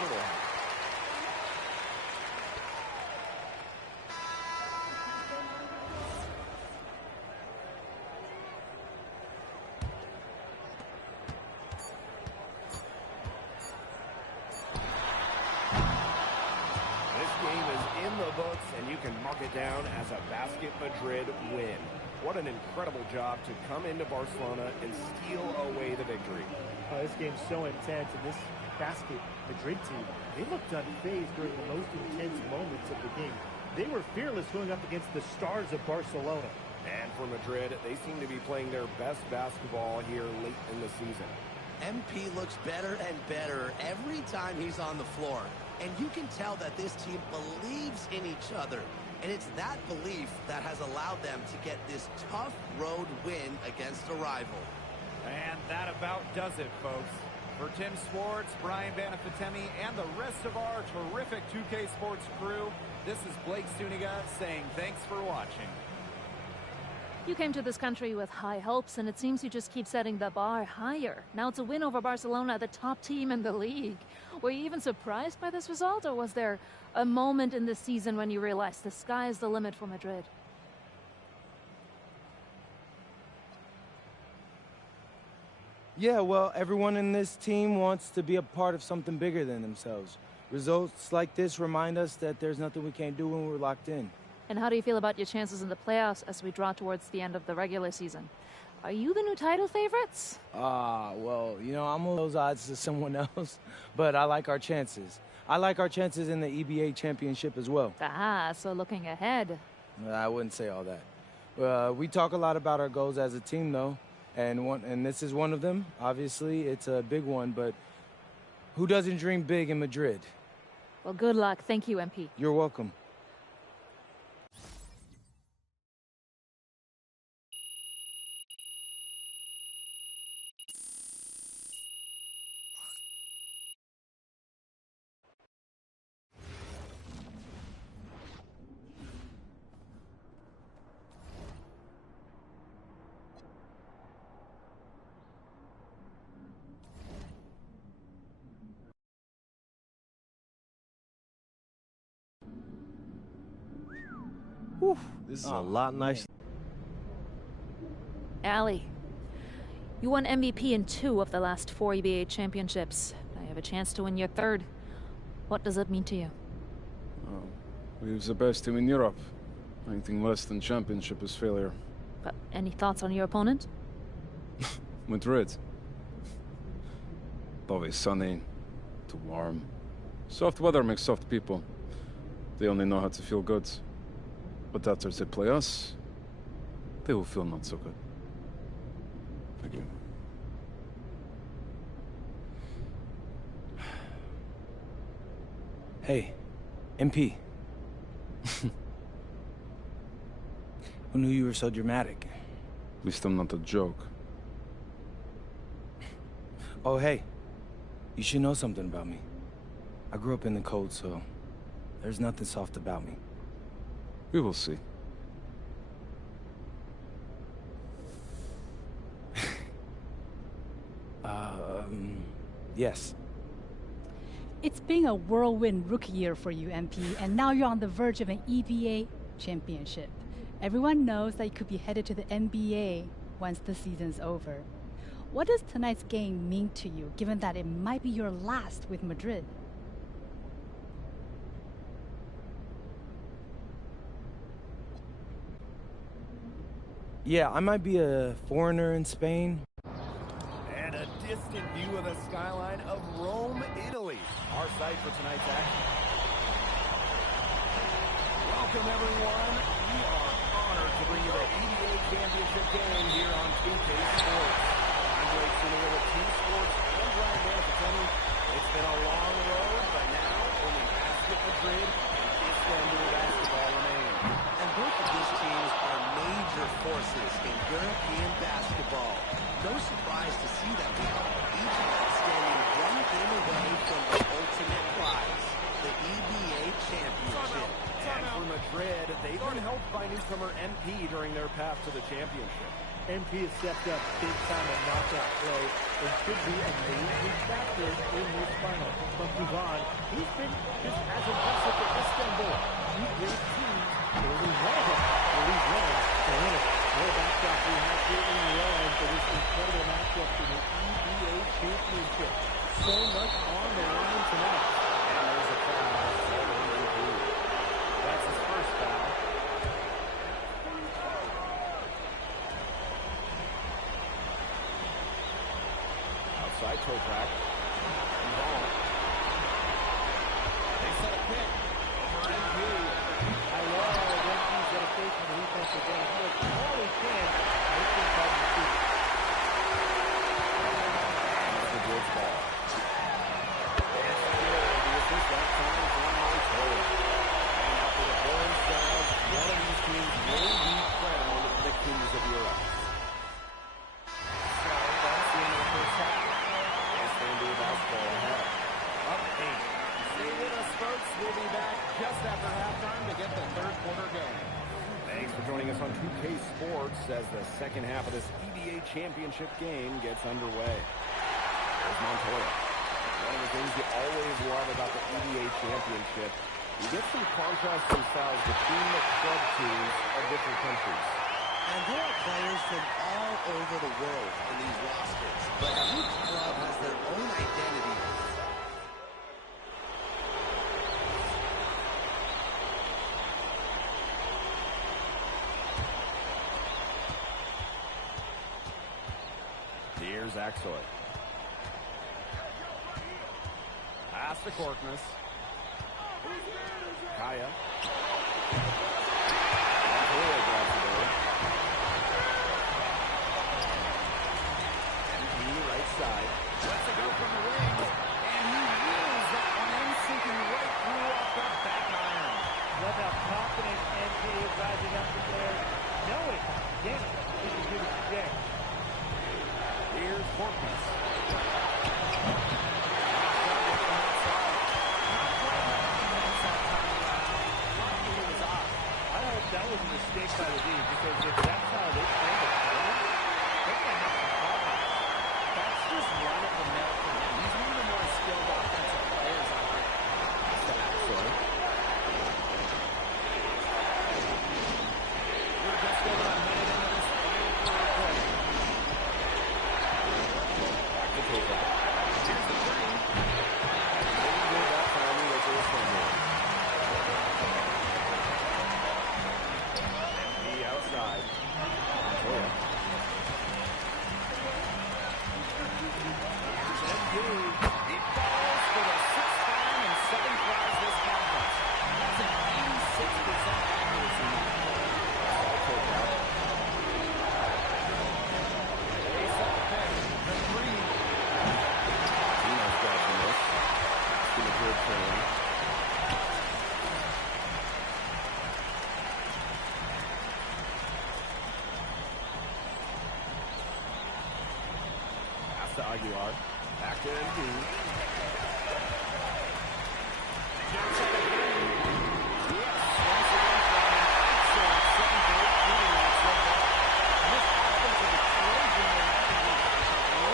And you can mark it down as a Basket Madrid win. What an incredible job to come into Barcelona and steal away the victory. This game's so intense, and this Basket Madrid team, they looked unfazed during the most intense moments of the game. They were fearless going up against the stars of Barcelona. And for Madrid, they seem to be playing their best basketball here late in the season. MP looks better and better every time he's on the floor. And you can tell that this team believes in each other. And it's that belief that has allowed them to get this tough road win against a rival. And that about does it, folks. For Tim Swartz, Brian Banafitemi, and the rest of our terrific 2K Sports crew, this is Blake Suniga saying thanks for watching. You came to this country with high hopes, and it seems you just keep setting the bar higher. Now it's a win over Barcelona, the top team in the league. Were you even surprised by this result, or was there a moment in this season when you realized the sky is the limit for Madrid? Yeah, well, everyone in this team wants to be a part of something bigger than themselves. Results like this remind us that there's nothing we can't do when we're locked in. And how do you feel about your chances in the playoffs as we draw towards the end of the regular season? Are you the new title favorites? Well, you know, I'm on those odds to someone else, but I like our chances. I like our chances in the EBA championship as well. So looking ahead. I wouldn't say all that. We talk a lot about our goals as a team, though, and this is one of them. Obviously, it's a big one, but who doesn't dream big in Madrid? Well, good luck. Thank you, MP. You're welcome. Whew, this is a lot nicer. Ali, you won MVP in 2 of the last 4 EBA championships. Now you have a chance to win your 3rd. What does it mean to you? We're the best team in Europe. Anything less than championship is failure. But any thoughts on your opponent? Madrid. Always sunny, too warm. Soft weather makes soft people. They only know how to feel good. But after they play us, they will feel not so good. Thank you. Hey, MP. Who knew you were so dramatic? At least I'm not a joke. Oh, hey. You should know something about me. I grew up in the cold, so there's nothing soft about me. We will see. Yes. It's been a whirlwind rookie year for you, MP, and now you're on the verge of an EBA championship. Everyone knows that you could be headed to the NBA once the season's over. What does tonight's game mean to you, given that it might be your last with Madrid? Yeah, I might be a foreigner in Spain. And a distant view of the skyline of Rome, Italy. Our site for tonight's action. Welcome, everyone. We are honored to bring you the EBA Championship game here on 2K Sports. I'm Blake Suniga with Team Sports and Brian Banafitani. It's been a long road, but now only Basket Madrid and Istanbul basketball remain. And both of these teams are major forces in European basketball. No surprise to see them here. Each of them standing one game away from the ultimate prize, the EBA Championship. And for Madrid, they've been helped by newcomer MP during their path to the championship. MP has stepped up big time in knockout play and should be a major factor in this final. But Kuban, he's been just as impressive for Istanbul. Two great teams, only one of them will leave Rome to win it. More backdrop we have here in Rome for this incredible matchup for the EBA Championship. So much on the line tonight. And there's a foul. That's his first foul. Outside Toprak. Ball. They set a pick over MP. I love when he's got a face on the defensive end. He does all he can to make things hard to see. That's the George ball. It's good. The assist that time from Montoya. And after the foreign styles, one of these teams will be crowned the Kings of Europe. So that's the end of the first half. Istanbul basketball ahead. Up 8. Stay with us, folks. We'll be back just after halftime to get the third quarter going. Thanks for joining us on 2K Sports as the second half of this EBA Championship game gets underway. There's Montoya. One of the things you always love about the EBA Championship, you get some contrasting styles between the club teams of different countries. And there are players from all over the world in these rosters, but each club has their own identity. Here's Axoy. Pass to Korkmaz. Kaya. Montoya grabs the ball. side. Lets it go from the wings, and he wheels that one in, sinking right through off that back iron. Love how confident MP is rising up from there, knowing, again, he can do it today. Here's Portman. That was a mistake by the D, because if that's how they play the corner, they're going to have some problems. That's just run of the mill for him. He's one of the more skilled offensive players out there. That's the backstory. We're just over a minute into this final quarter play. Back to takeout. Here's the three. Maybe good that time he was a fumble. Outside. Montoya. Here's MP. Deep balls for the 6th time and 7 tries this conference. That's an 86% accuracy mark. Takeout. They set the pick. The 3. Tino's grabbing this. It's going to be a trailing. To Aguilar. Back to MP. Johnson again. Yes, once again from an excellent 7-8 shooting night so far. And this offensive explosion they're having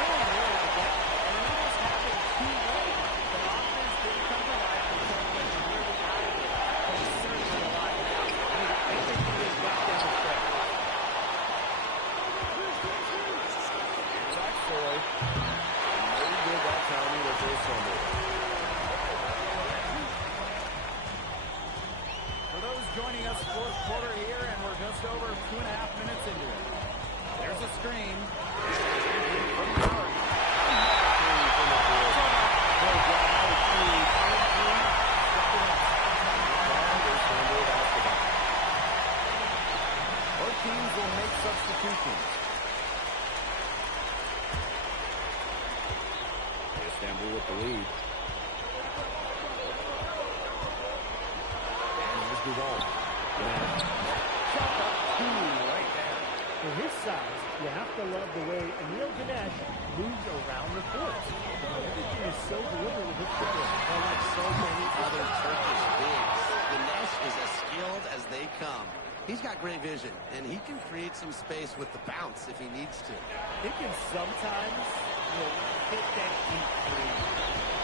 is really to get. And it almost happened too late. The offense didn't come to life until it was really out of it. But it's certainly alive now. I mean, everything is back down the stretch. Zach Foy. Tommy with this fumble. For those joining us, 4th quarter here, and we're just over 2.5 minutes into it. There's a screen. From Howard. Both teams will make substitutions. Istanbul with the lead. And here's Duval. Shot up 2 right there. For his size, you have to love the way Emil Ganesh moves around the court. Everything is so deliberate with his footwork. Well, like so many other Turkish bigs, Ganesh is as skilled as they come. He's got great vision, and he can create some space with the bounce if he needs to. He can sometimes hit that deep three.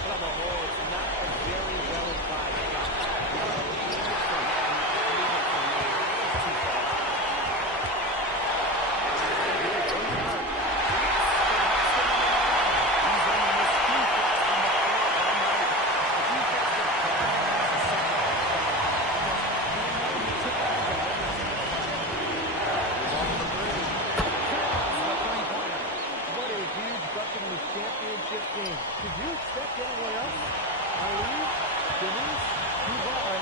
But on the whole, it's not a very well-advised shot. Did you expect anyone else? Ali, Denise, Duval,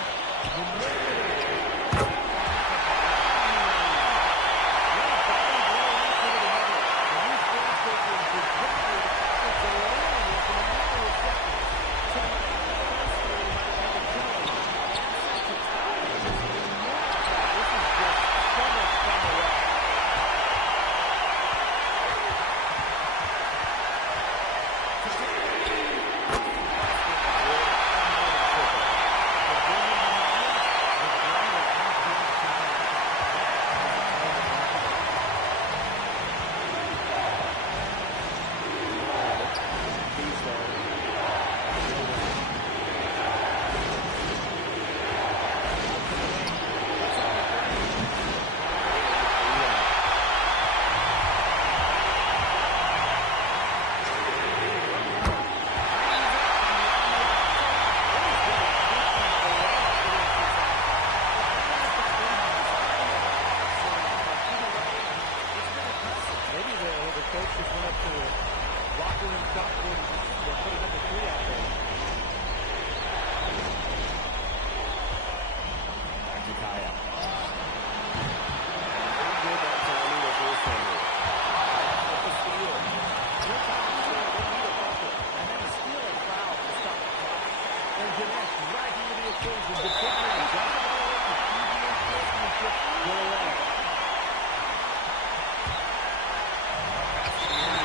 occasion, defending and driving all over the PBA championship go away.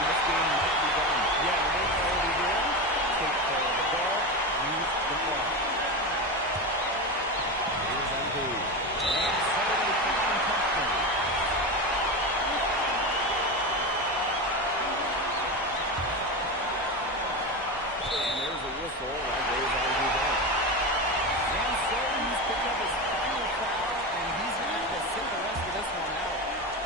This game might be done. Yeah, when they already win, take the ball, use the ball. Here's MP. And so they found company. And there's a whistle. That goes on to that. And so he's picked up his final foul, and he's going to have to sit the rest of this one out.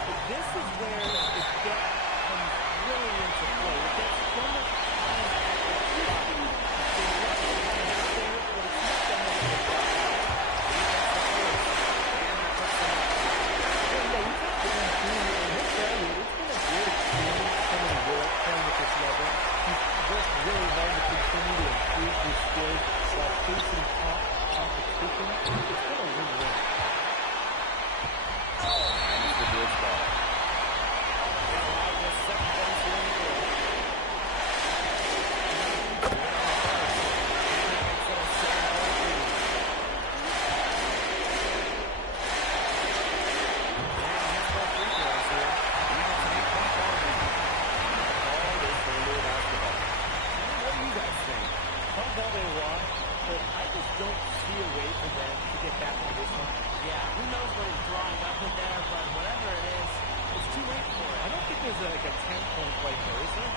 But this is where the depth comes really into play. It gets so much time at that spot. They let the one out there, but it's not that much of a problem. Yeah, you talk to him junior, and he'll tell you, it's been a good experience coming to work, playing at this level. He's worked really hard to continue to improve his skills while facing top competition. It's been a win-win. It's the bridge ball. Like a 10-point play there, is there?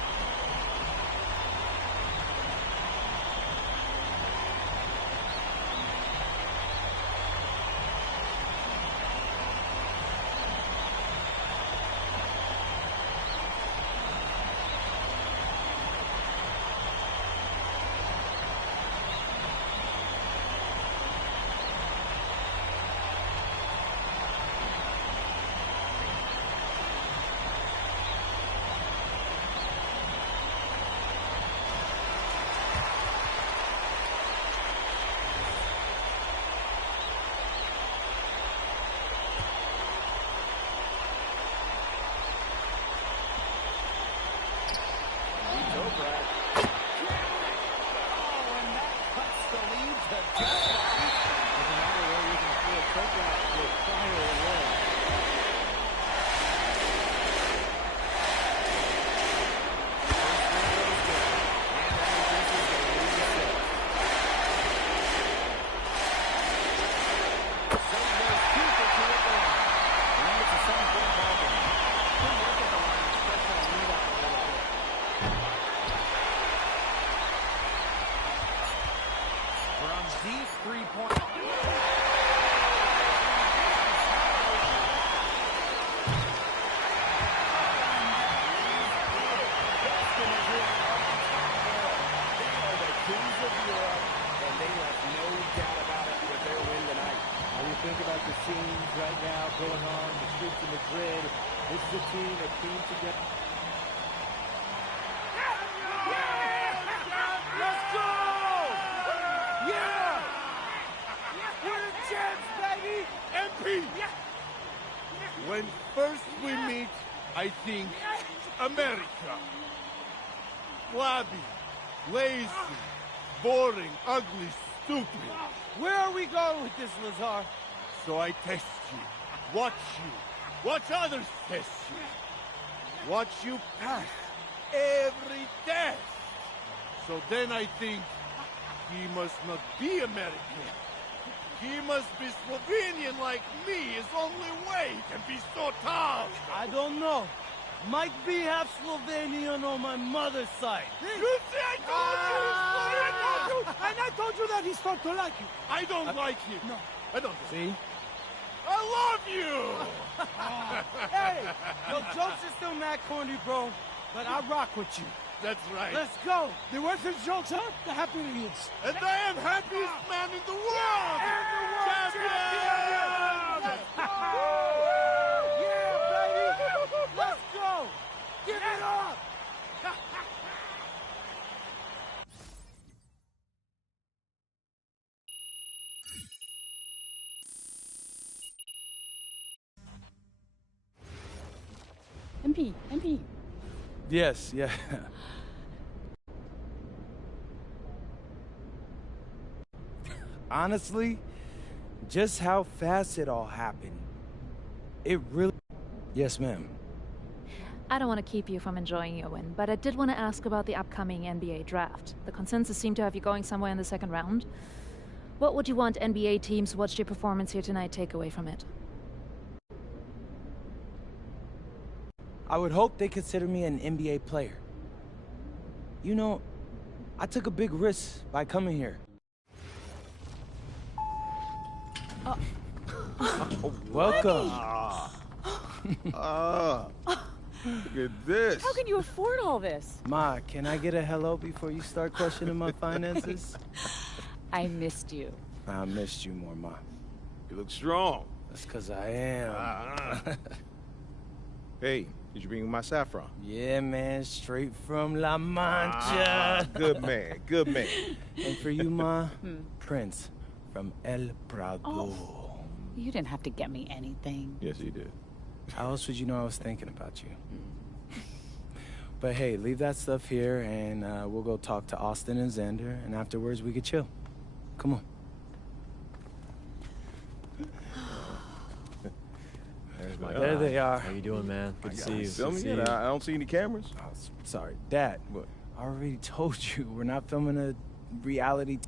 Deep three-point. Think about the scenes right now going on, the streets of Madrid. This is a team that came together. Let's go! Yeah! We're the champs, baby! MP! When first we meet, I think America. Flabby, lazy, boring, ugly, stupid. Where are we going with this, Lazar? So I test you, watch others test you, watch you pass every test. So then I think he must not be American. He must be Slovenian like me. His only way he can be so tough. I don't know. Might be half Slovenian on my mother's side. You see, I told you! And I told you that he started to like you. I don't like him. No. I don't. See? I love you! Hey, your jokes are still mad corny, bro. But I rock with you. That's right. Let's go. The worthless jokes, huh? The happy idiots. And I am happiest man in the world! Champion! Yeah, baby! Let's go! Give it up! MP. Yes, yeah. honestly, just how fast it all happened. It really... Yes, ma'am. I don't want to keep you from enjoying your win, but I did want to ask about the upcoming NBA draft. The consensus seemed to have you going somewhere in the second round. What would you want NBA teams who watched your performance here tonight take away from it? I would hope they consider me an NBA player. You know, I took a big risk by coming here. Welcome. Look at this. How can you afford all this? Ma, can I get a hello before you start questioning my finances? I missed you. I missed you more, Ma. You look strong. That's because I am. Hey, did you bring my saffron? Yeah, man, straight from La Mancha. Good man, good man. And for you, Ma, Prince from El Prado. Oh, you didn't have to get me anything. Yes, you did. How else would you know I was thinking about you? But hey, leave that stuff here, and we'll go talk to Austin and Xander, and afterwards we could chill. Come on. There's my There guy. they are. How you doing, man? Good to see you. Film Good to me see yet? you. I don't see any cameras. Oh, sorry, Dad. What? I already told you, we're not filming a reality.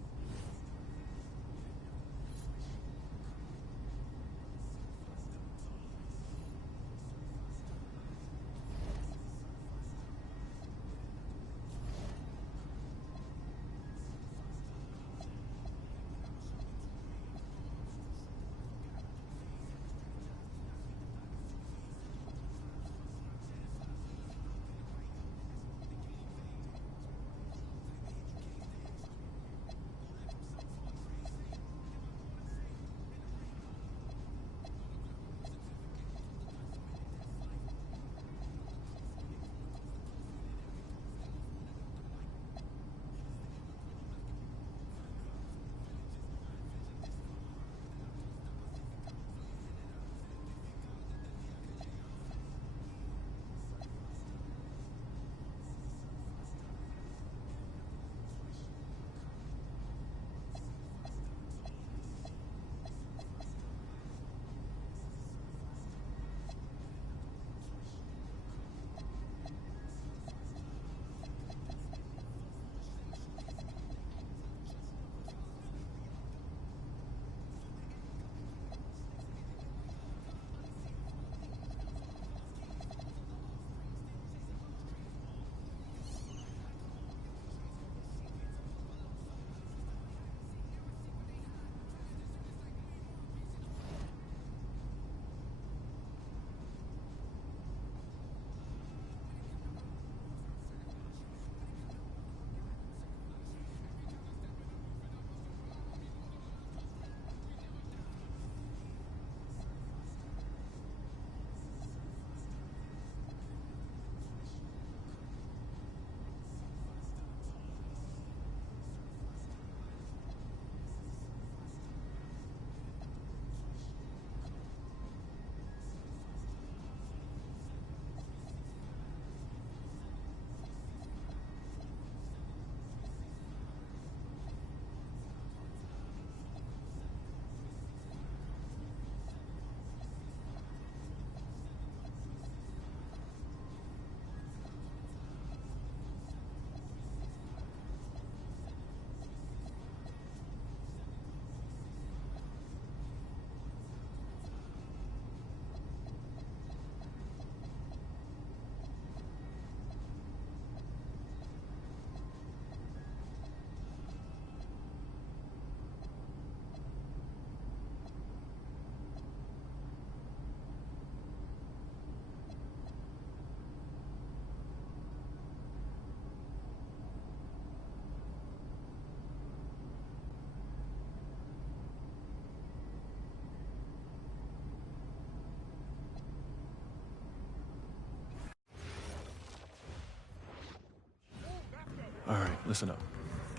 All right, listen up.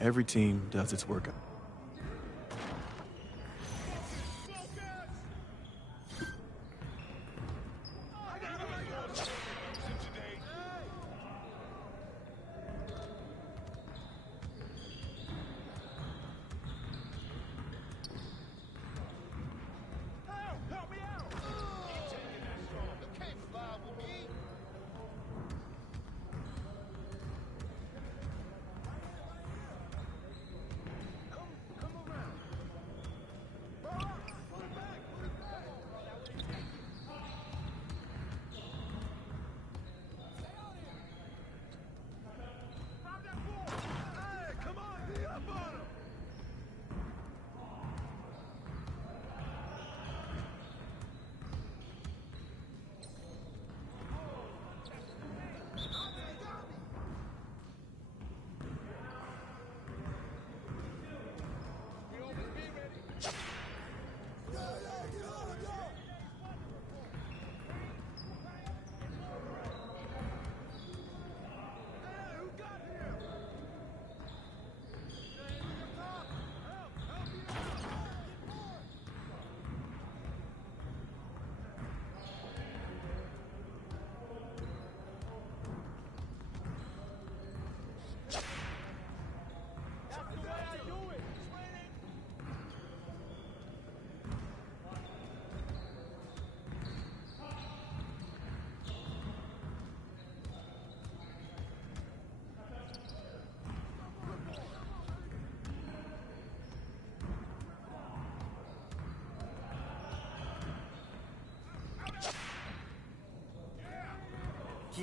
Every team does its workout.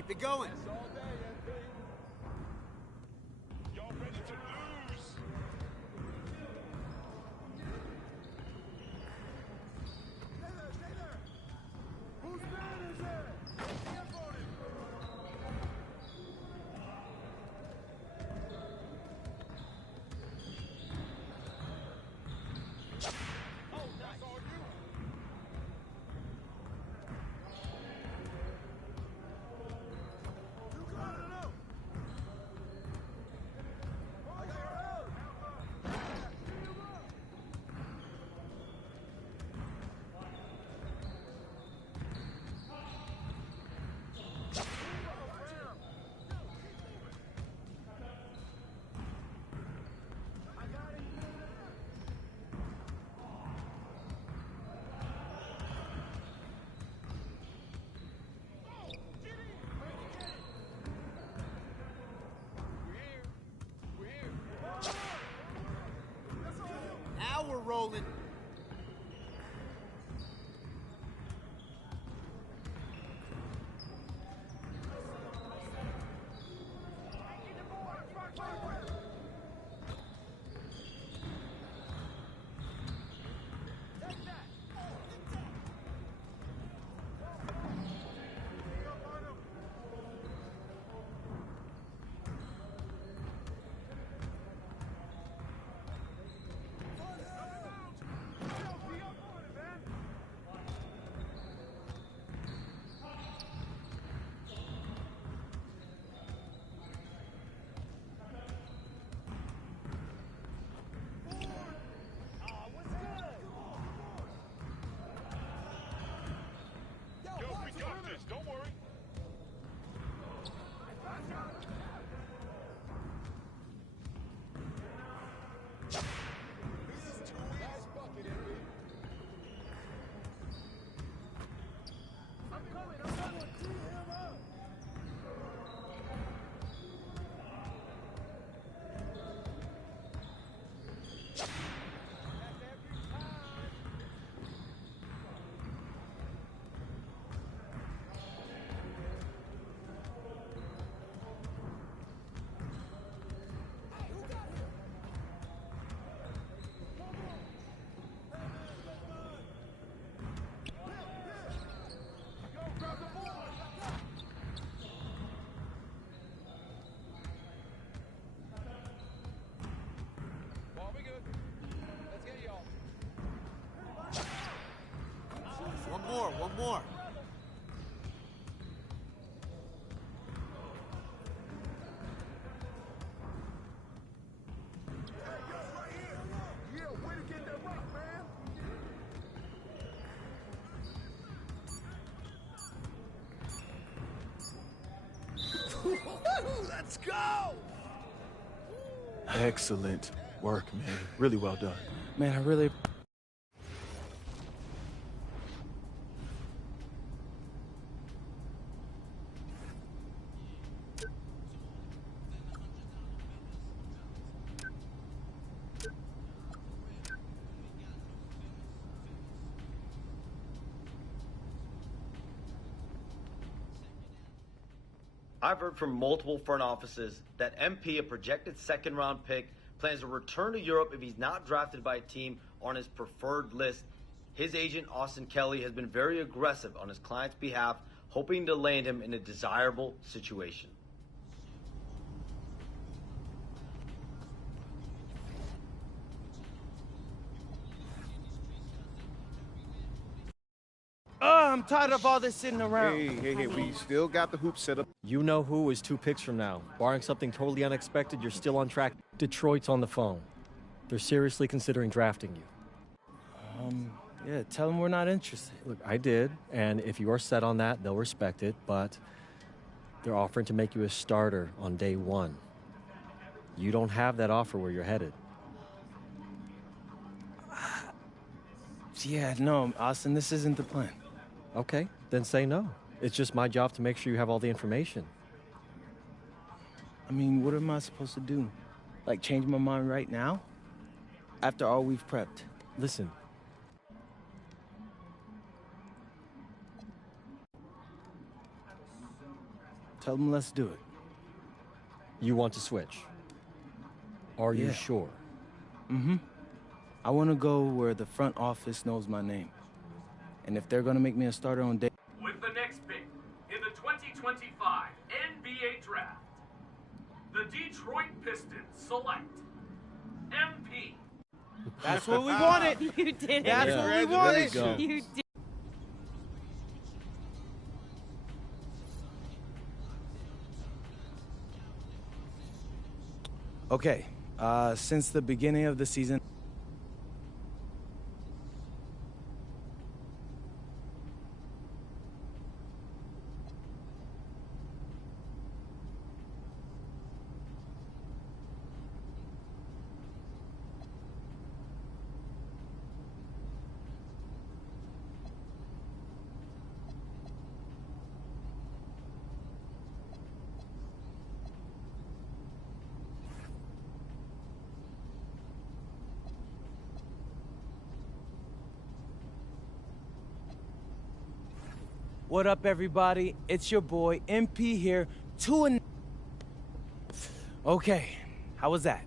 keep it going. Now we're rolling. One more. Let's go! Excellent work, man. Really well done. Man, I really... I've heard from multiple front offices that MP, a projected second-round pick, plans to return to Europe if he's not drafted by a team on his preferred list. His agent, Austin Kelly, has been very aggressive on his client's behalf, hoping to land him in a desirable situation. I'm tired of all this sitting around. Hey, we still got the hoop set up. You know who is 2 picks from now. Barring something totally unexpected, you're still on track. Detroit's on the phone. They're seriously considering drafting you. Yeah, tell them we're not interested. Look, I did, and if you are set on that, they'll respect it, but they're offering to make you a starter on day 1. You don't have that offer where you're headed. Yeah, no, Austin, this isn't the plan. Okay, then say no. It's just my job to make sure you have all the information. I mean, what am I supposed to do? Like, change my mind right now? After all we've prepped? Listen. Tell them let's do it. You want to switch? Are you Yeah. sure? Mm-hmm. I want to go where the front office knows my name. And if they're going to make me a starter on day... With the next pick in the 2025 NBA Draft, the Detroit Pistons select MP. That's what we wanted. You did it. That's what we wanted. You did. Okay, since the beginning of the season... What up, everybody? It's your boy, MP here. Okay, how was that?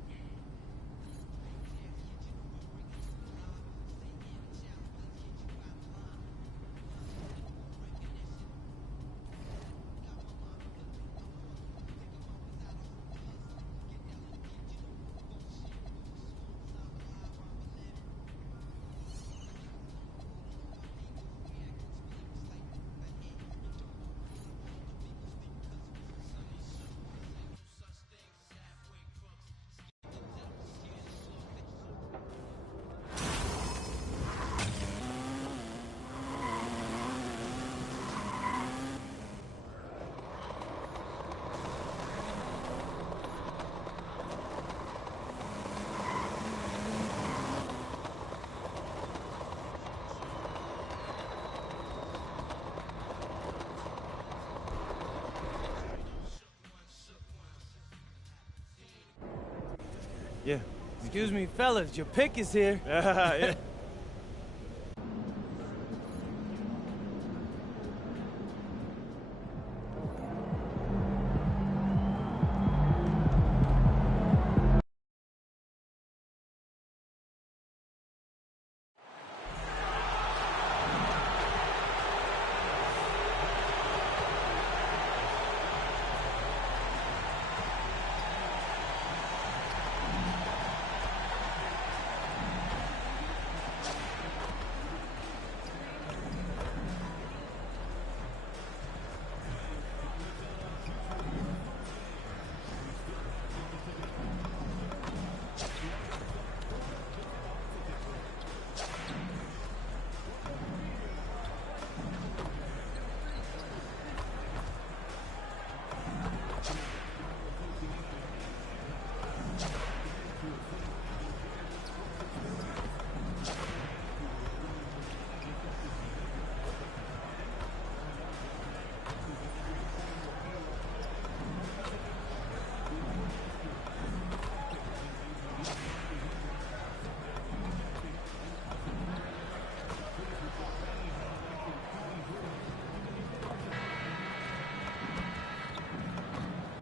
Yeah. Excuse me, fellas, your pick is here. Yeah.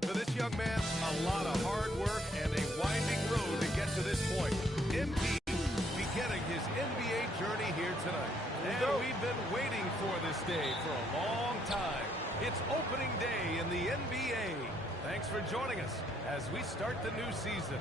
For this young man, a lot of hard work and a winding road to get to this point. MP beginning his NBA journey here tonight. And we've been waiting for this day for a long time. It's opening day in the NBA. Thanks for joining us as we start the new season.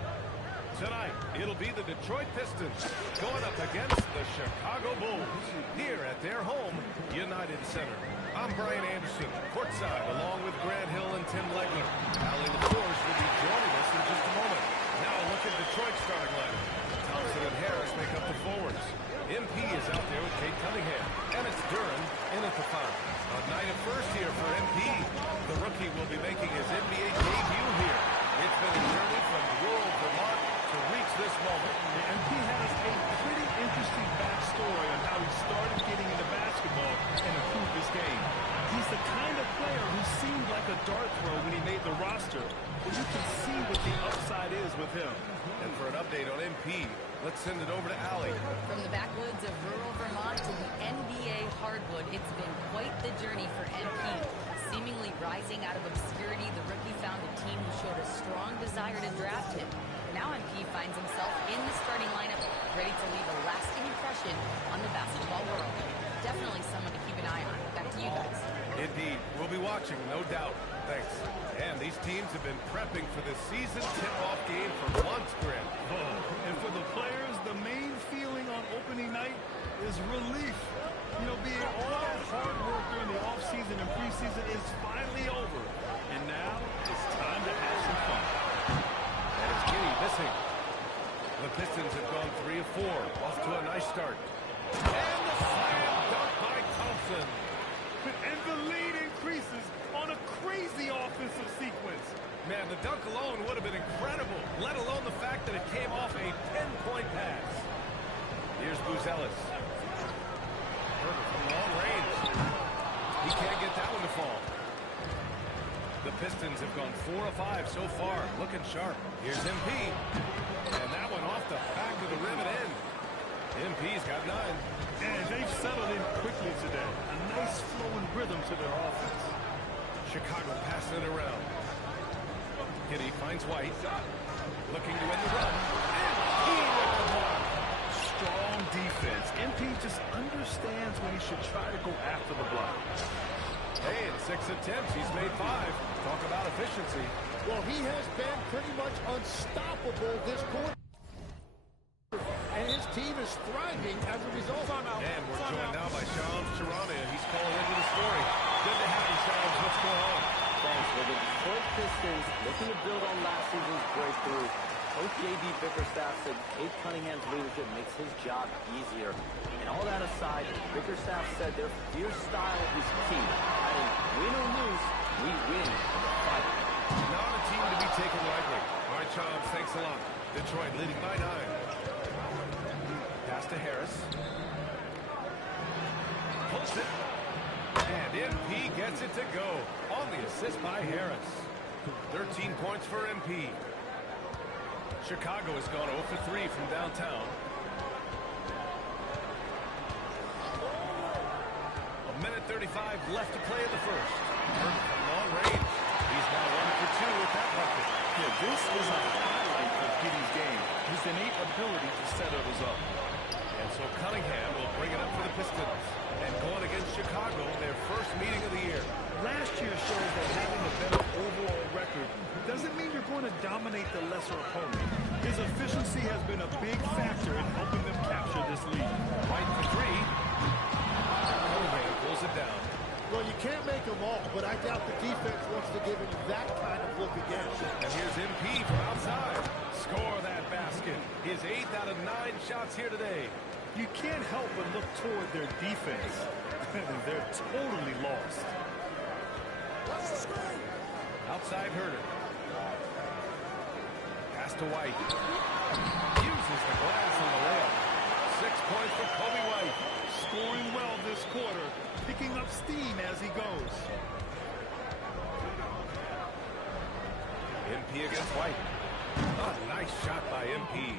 Tonight, it'll be the Detroit Pistons going up against the Chicago Bulls here at their home, United Center. I'm Brian Anderson, courtside, along with Grant Hill and Tim Legler. Allie LaForce will be joining us in just a moment. Now look at Detroit's starting lineup. Thompson and Harris make up the forwards. MP is out there with Kate Cunningham, and it's Duren in at the five. A night of first here for MP. The rookie will be making his NBA debut here. It's been a journey from rural Vermont to reach this moment. MP has a pretty interesting backstory on how he started getting into basketball and improved his game. He's the kind of player who seemed like a dart throw when he made the roster, but you can see what the upside is with him. And for an update on MP, let's send it over to Allie. From the backwoods of rural Vermont to the NBA hardwood, it's been quite the journey for MP, seemingly rising out of obscurity a strong desire to draft him. Now MP finds himself in the starting lineup, ready to leave a lasting impression on the basketball world. Definitely someone to keep an eye on. Back to you guys. Indeed. We'll be watching, no doubt. Thanks. And these teams have been prepping for this season tip-off game for months, Grant. Oh, and for the players, the main feeling on opening night is relief. You know, being all that hard work during the offseason and preseason is finally over. And now it's time to have some fun. And it's Giddey missing. The Pistons have gone 3 of 4. Off to a nice start. And the slam dunk by Thompson. And the lead increases on a crazy offensive sequence. Man, the dunk alone would have been incredible, let alone the fact that it came off a 10-point pass. Here's Buzelis. Herbert from long range. He can't get that one to fall. The Pistons have gone 4 of 5 so far, looking sharp. Here's MP. And that one off the back of the rim and in. MP's got 9. And they've settled in quickly today. A nice flowing rhythm to their offense. Chicago passing it around. Giddey finds White. Looking to win the run. And he with the block. Strong defense. MP just understands when he should try to go after the block. Hey, in 6 attempts, he's made 5. Talk about efficiency. Well, he has been pretty much unstoppable this quarter. And his team is thriving as a result. And we're joined now by Shams Charania. He's calling into the story. Good to have you, Shams. What's going on? Thanks. Well, the Detroit Pistons looking to build on last season's breakthrough. Coach J.B. Bickerstaff said Cade Cunningham's leadership makes his job easier. And all that aside, Bickerstaff said their fierce style is key. Adding, win or lose, we win in the fight. Not a team to be taken lightly. All right, Shams, thanks a lot. Detroit leading by 9. Pass to Harris. Pulls it. And MP gets it to go on the assist by Harris. 13 points for MP. Chicago has gone 0 for 3 from downtown. A minute 35 left to play in the first. Herbert from long range. He's now 1 for 2 with that bucket. Yeah, this is a highlight of Giddey's game. His innate ability to set others up. And so Cunningham will bring it up for the Pistons. And going against Chicago, their first meeting of the year. Last year shows that having a better overall record doesn't mean you're going to dominate the lesser opponent. His efficiency has been a big factor in helping them capture this lead. White for 3. Cunningham pulls it down. Well, you can't make them all, but I doubt the defense wants to give him that kind of look again. And here's MP from outside. Score that basket. His 8th out of 9 shots here today. You can't help but look toward their defense. They're totally lost. Outside Herter. Pass to White. Uses the glass on the layup. 6 points for Kobe White. Scoring well this quarter. Picking up steam as he goes. MP against White. A nice shot by MP.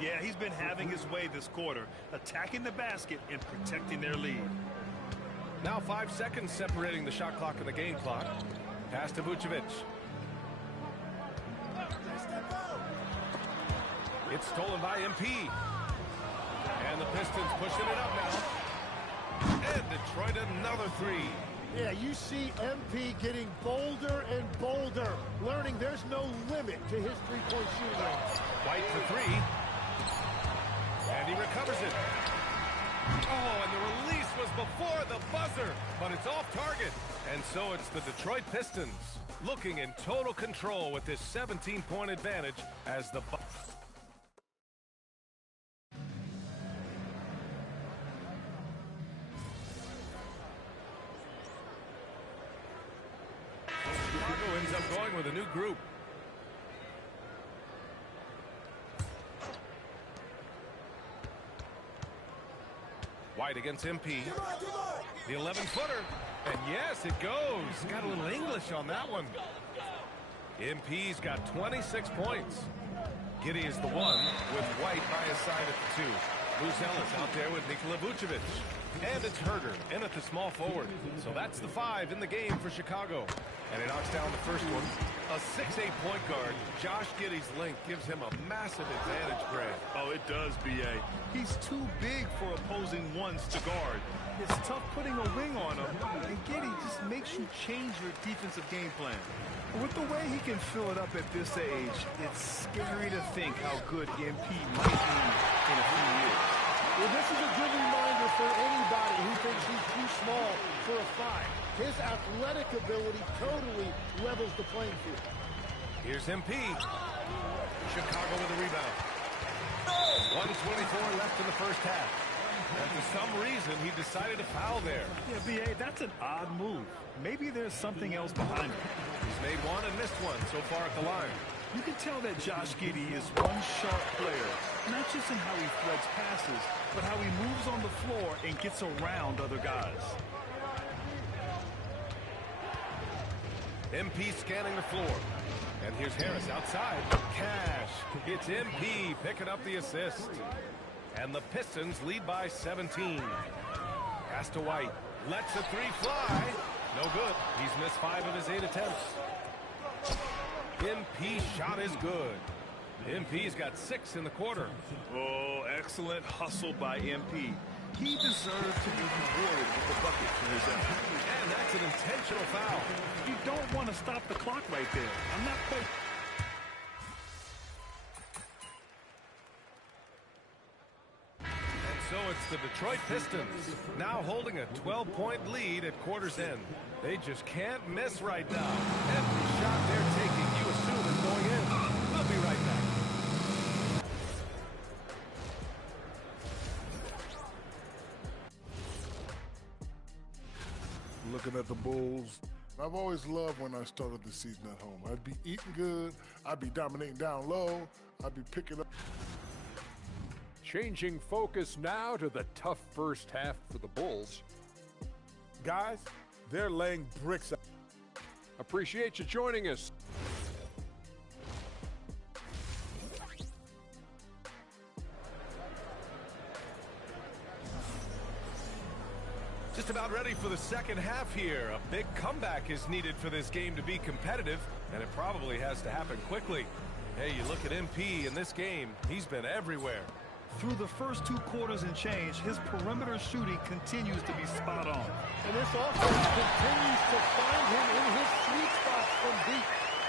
Yeah, he's been having his way this quarter, attacking the basket and protecting their lead. Now 5 seconds separating the shot clock and the game clock. Pass to Vucevic. It's stolen by MP. And the Pistons pushing it up now. And Detroit another 3. Yeah, you see MP getting bolder and bolder, learning there's no limit to his three-point shooting range. White for 3. And he recovers it. Oh, and the release was before the buzzer, but it's off target. And so it's the Detroit Pistons looking in total control with this 17-point advantage as the Chicago ends up going with a new group. White against MP. The 11-footer. And yes, it goes. Got a little English on that one. MP's got 26 points. Giddey is the one with White by his side at the 2. Buzelis out there with Nikola Vucevic. And it's Herder in at the small forward. So that's the 5 in the game for Chicago. And he knocks down the first one. A 6'8" point guard, Josh Giddey's length gives him a massive advantage, Greg. Oh, it does, B.A. He's too big for opposing ones to guard. It's tough putting a wing on him, and Giddey just makes you change your defensive game plan. With the way he can fill it up at this age, it's scary to think how good MP might be in a few years. Well, this is a good reminder for anybody who thinks he's too small for a 5. His athletic ability totally levels the playing field. Here's MP. Chicago with a rebound. 1:24 left in the first half. And for some reason, he decided to foul there. Yeah, B.A., that's an odd move. Maybe there's something else behind it. He's made one and missed one so far at the line. You can tell that Josh Giddey is one sharp player, not just in how he threads passes, but how he moves on the floor and gets around other guys. MP scanning the floor. And here's Harris outside. Cash. It's MP picking up the assist. And the Pistons lead by 17. Pass to White. Lets a 3 fly. No good. He's missed 5 of his 8 attempts. MP shot is good. MP's got 6 in the quarter. Oh, excellent hustle by MP. He deserved to be rewarded with the bucket for his effort. And that's an intentional foul. You don't want to stop the clock right there. I'm not quite... And so it's the Detroit Pistons, now holding a 12-point lead at quarter's end. They just can't miss right now. Every shot they're taking, you assume, is going in. We'll be right back. Looking at the Bulls, I've always loved when I started the season at home. I'd be eating good, I'd be dominating down low, I'd be picking up. Changing focus now to the tough first half for the Bulls. Guys, they're laying bricks out. Appreciate you joining us. Just about ready for the second half here. A big comeback is needed for this game to be competitive, and it probably has to happen quickly. Hey, you look at MP in this game, he's been everywhere. Through the first 2 quarters and change, his perimeter shooting continues to be spot on. And this offense continues to find him in his sweet spot from deep.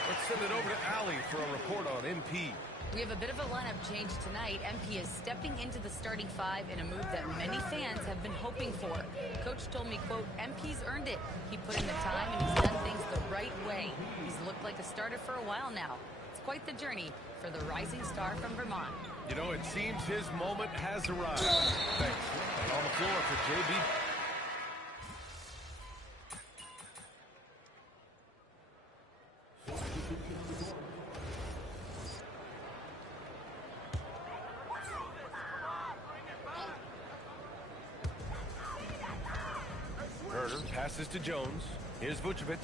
Let's send it over to Allie for a report on MP. We have a bit of a lineup change tonight. MP is stepping into the starting 5 in a move that many fans have been hoping for. Coach told me, quote, MP's earned it. He put in the time and he's done things the right way. He's looked like a starter for a while now. It's quite the journey for the rising star from Vermont. You know, it seems his moment has arrived. Thanks. And on the floor for JB. Herder passes to Jones. Here's Vucevic.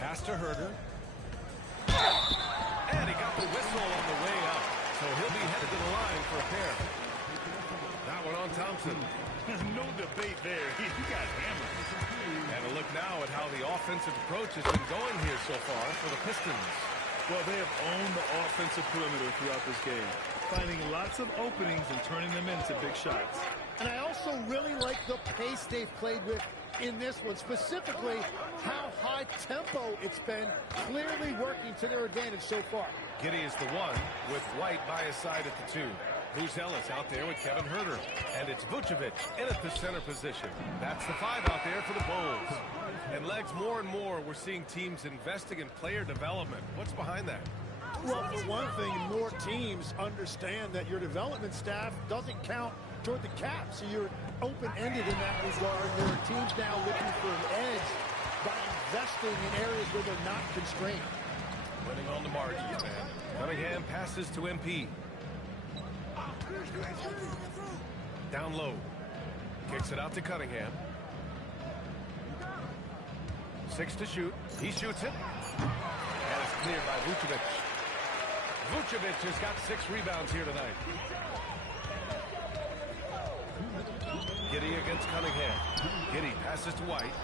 Pass to Herder. And he got the whistle on the way up. So he'll be headed to the line for a pair. That one on Thompson. No debate there. He got hammered. And a look now at how the offensive approach has been going here so far for the Pistons. Well, they have owned the offensive perimeter throughout this game, finding lots of openings and turning them into big shots. And I also really like the pace they've played with in this one, specifically how high tempo it's been, clearly working to their advantage so far. Giddey is the one with White by his side at the 2. Buzelis out there with Kevin Herder. And it's Vucevic in at the center position. That's the 5 out there for the Bulls. And Legs, more and more, we're seeing teams investing in player development. What's behind that? Well, for one thing, more teams understand that your development staff doesn't count toward the cap, so you're open-ended in that regard. There are teams now looking for an edge by investing in areas where they're not constrained. Winning on the margins, man. Cunningham passes to MP. Down low. Kicks it out to Cunningham. 6 to shoot. He shoots it. And it's cleared by Vucevic. Vucevic has got 6 rebounds here tonight. Giddey against Cunningham. Giddey passes to White.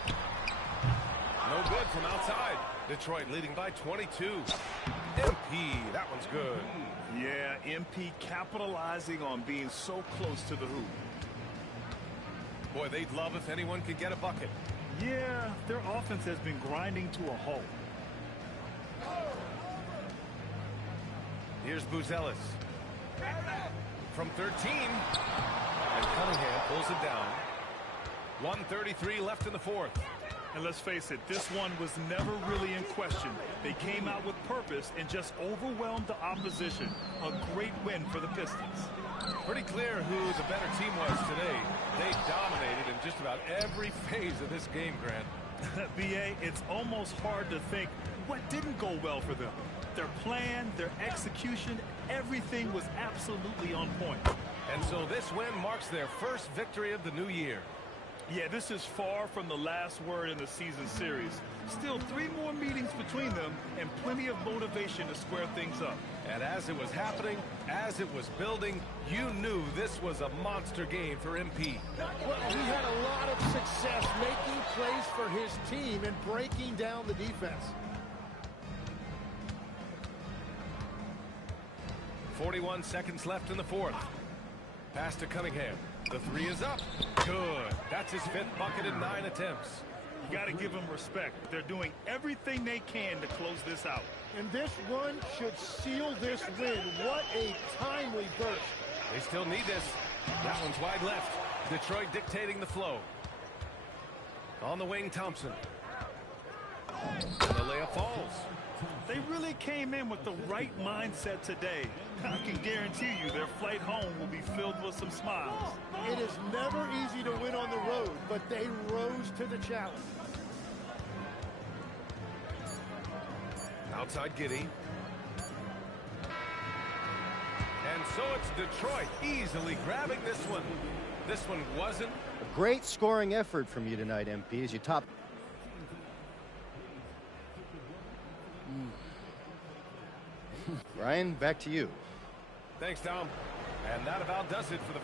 No good from outside. Detroit leading by 22. MP, that one's good. Yeah, MP capitalizing on being so close to the hoop. Boy, they'd love if anyone could get a bucket. Yeah, their offense has been grinding to a halt. Here's Buzelis. From 13. And Cunningham pulls it down. 1:33 left in the fourth. And let's face it, this one was never really in question. They came out with purpose and just overwhelmed the opposition. A great win for the Pistons. Pretty clear who the better team was today. They dominated in just about every phase of this game, Grant. B.A., it's almost hard to think what didn't go well for them. Their plan, their execution, everything was absolutely on point. And so this win marks their first victory of the new year. Yeah, this is far from the last word in the season series. Still 3 more meetings between them and plenty of motivation to square things up. And as it was happening, as it was building, you knew this was a monster game for MP. Well, he had a lot of success making plays for his team and breaking down the defense. 41 seconds left in the fourth. Pass to Cunningham. The 3 is up. Good. That's his 5th bucket in 9 attempts. You got to give them respect. They're doing everything they can to close this out. And this run should seal this win. What a timely burst. They still need this. That one's wide left. Detroit dictating the flow. On the wing, Thompson. And the layup falls. They really came in with the right mindset today. I can guarantee you their flight home will be filled with some smiles. It is never easy to win on the road, but they rose to the challenge. Outside Giddey. And so it's Detroit easily grabbing this one. This one wasn't. A great scoring effort from you tonight, MP, as you top. Ryan, back to you. Thanks, Tom. And that about does it for the...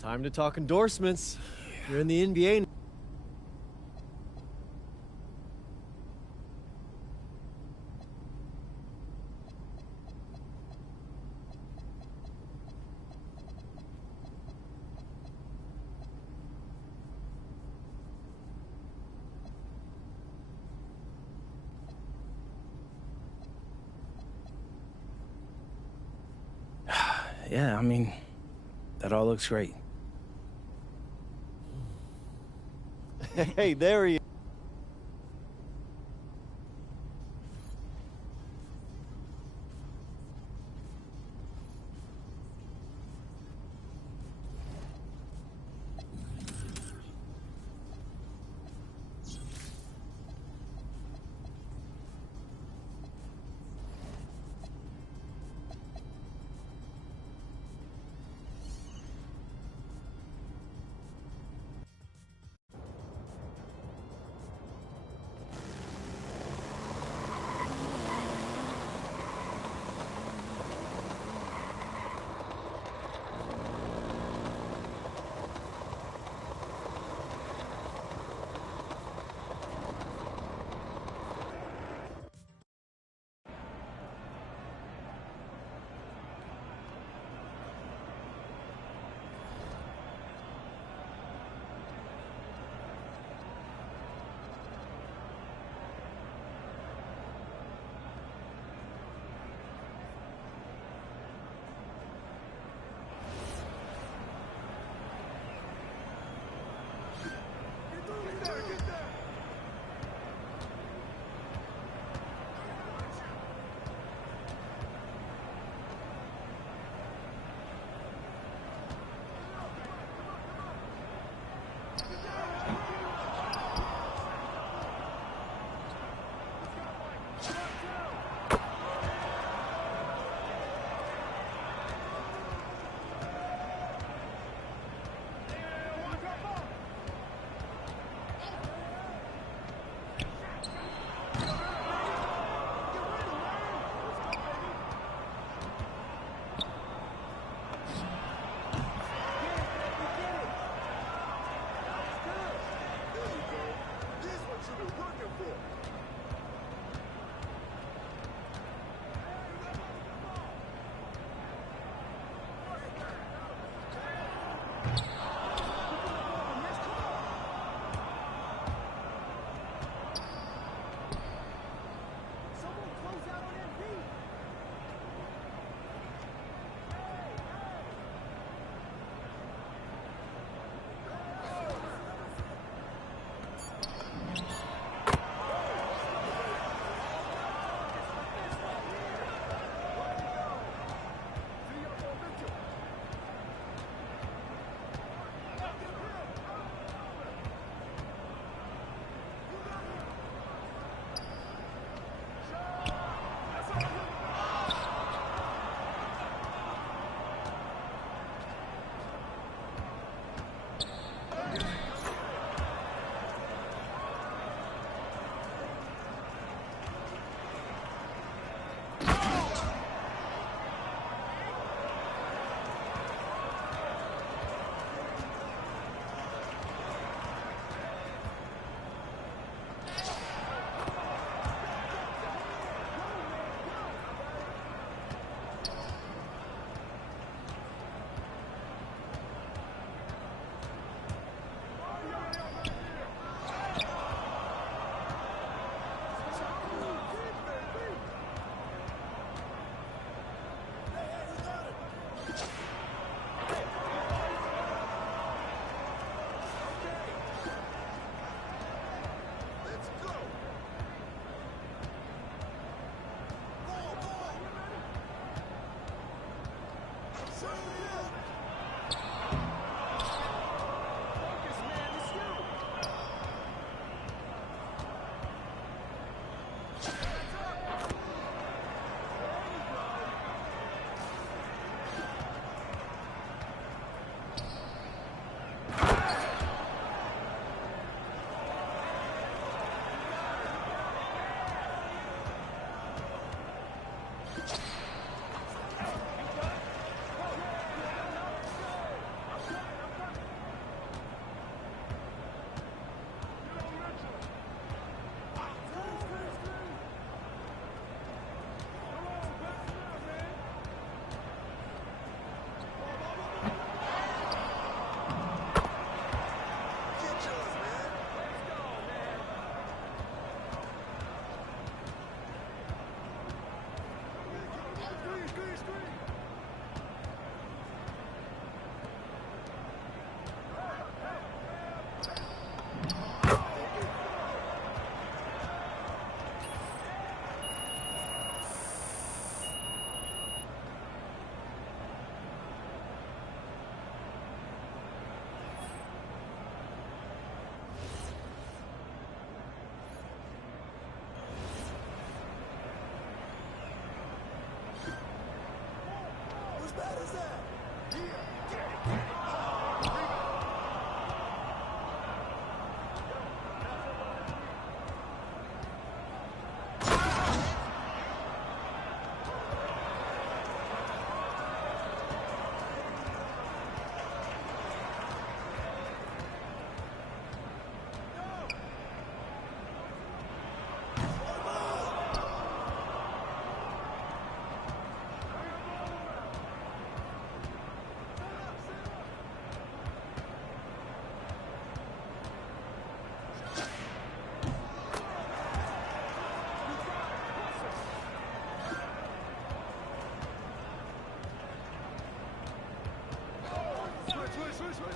Time to talk endorsements. You're in the NBA. Yeah, I mean, that all looks great. Hey, there he is.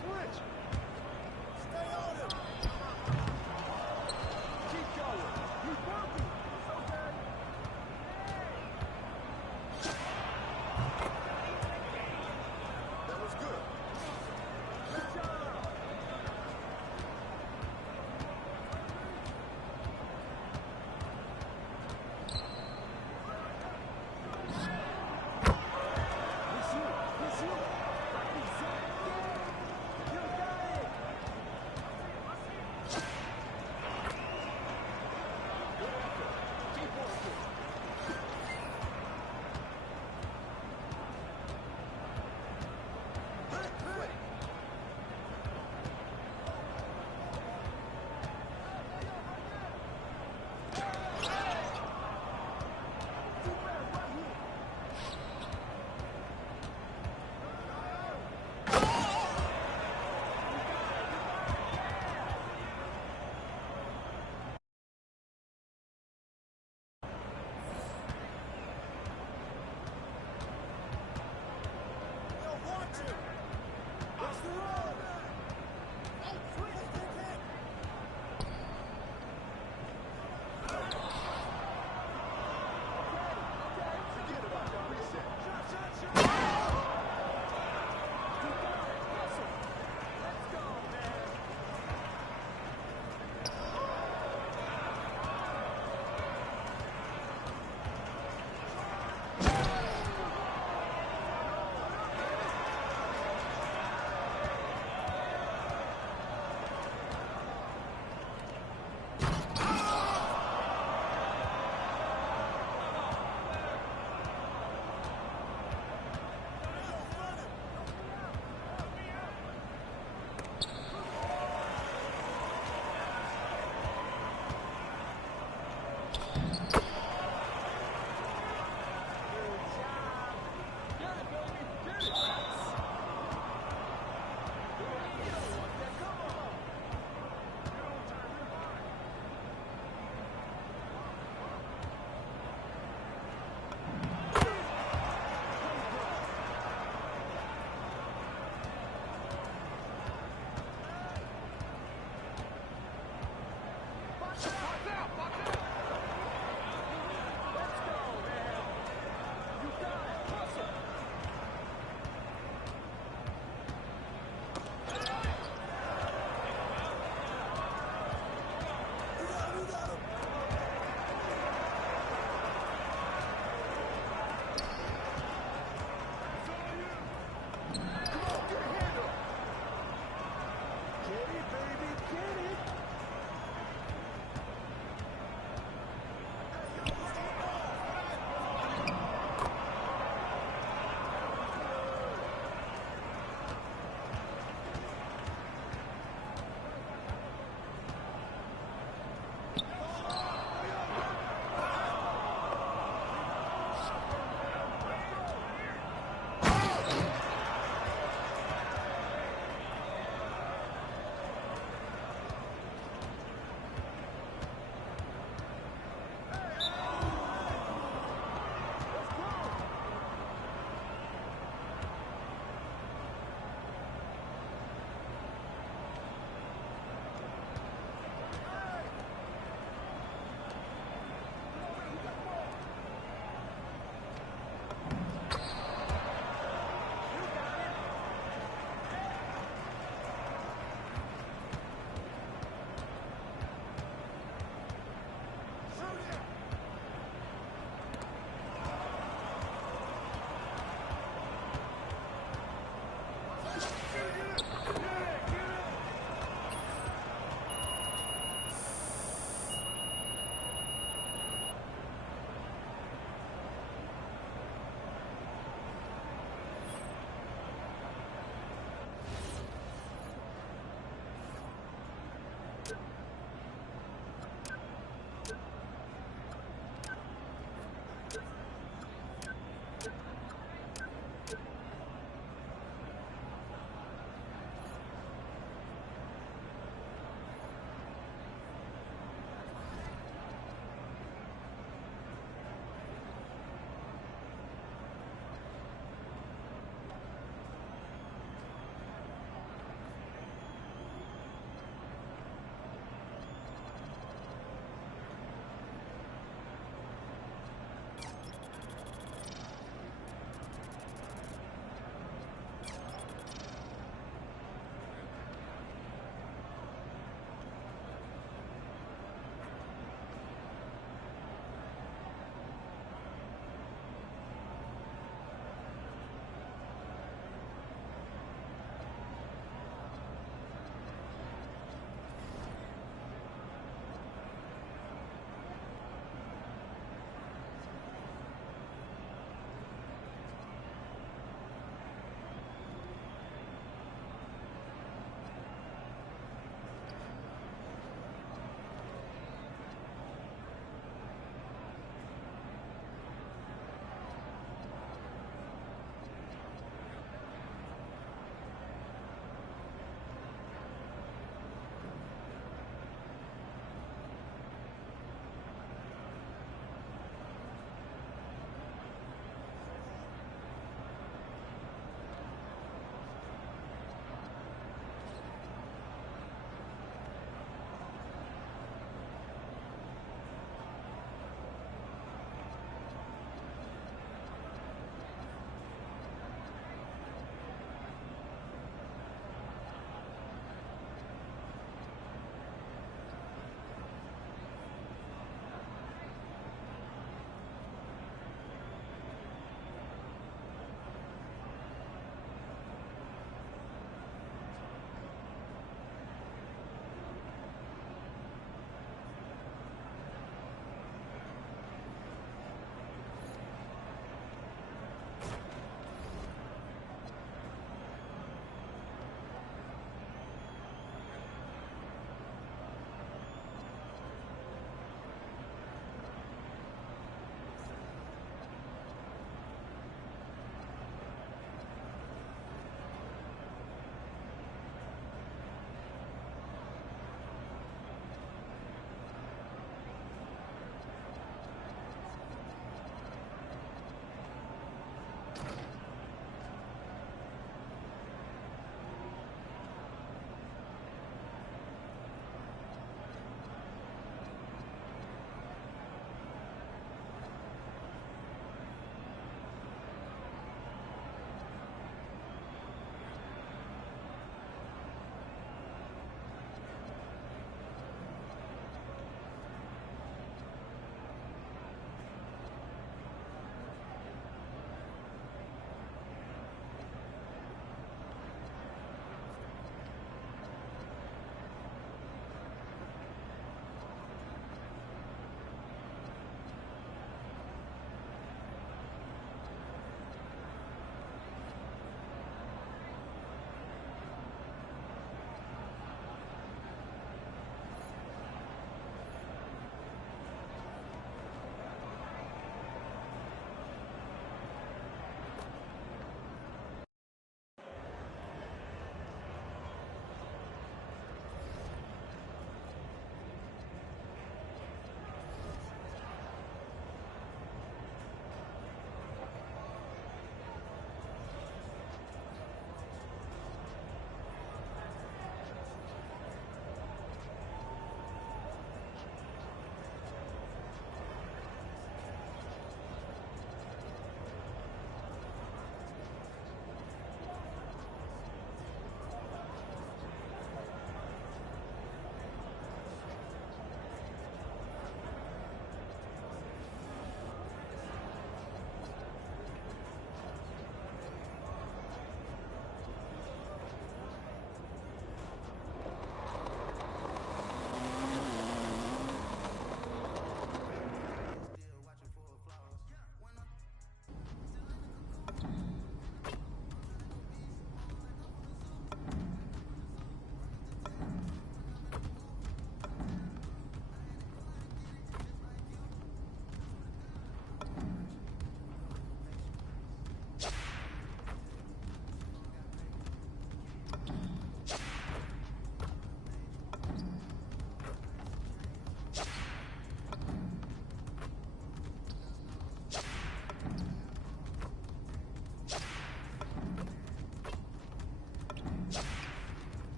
Switch. Stay on him.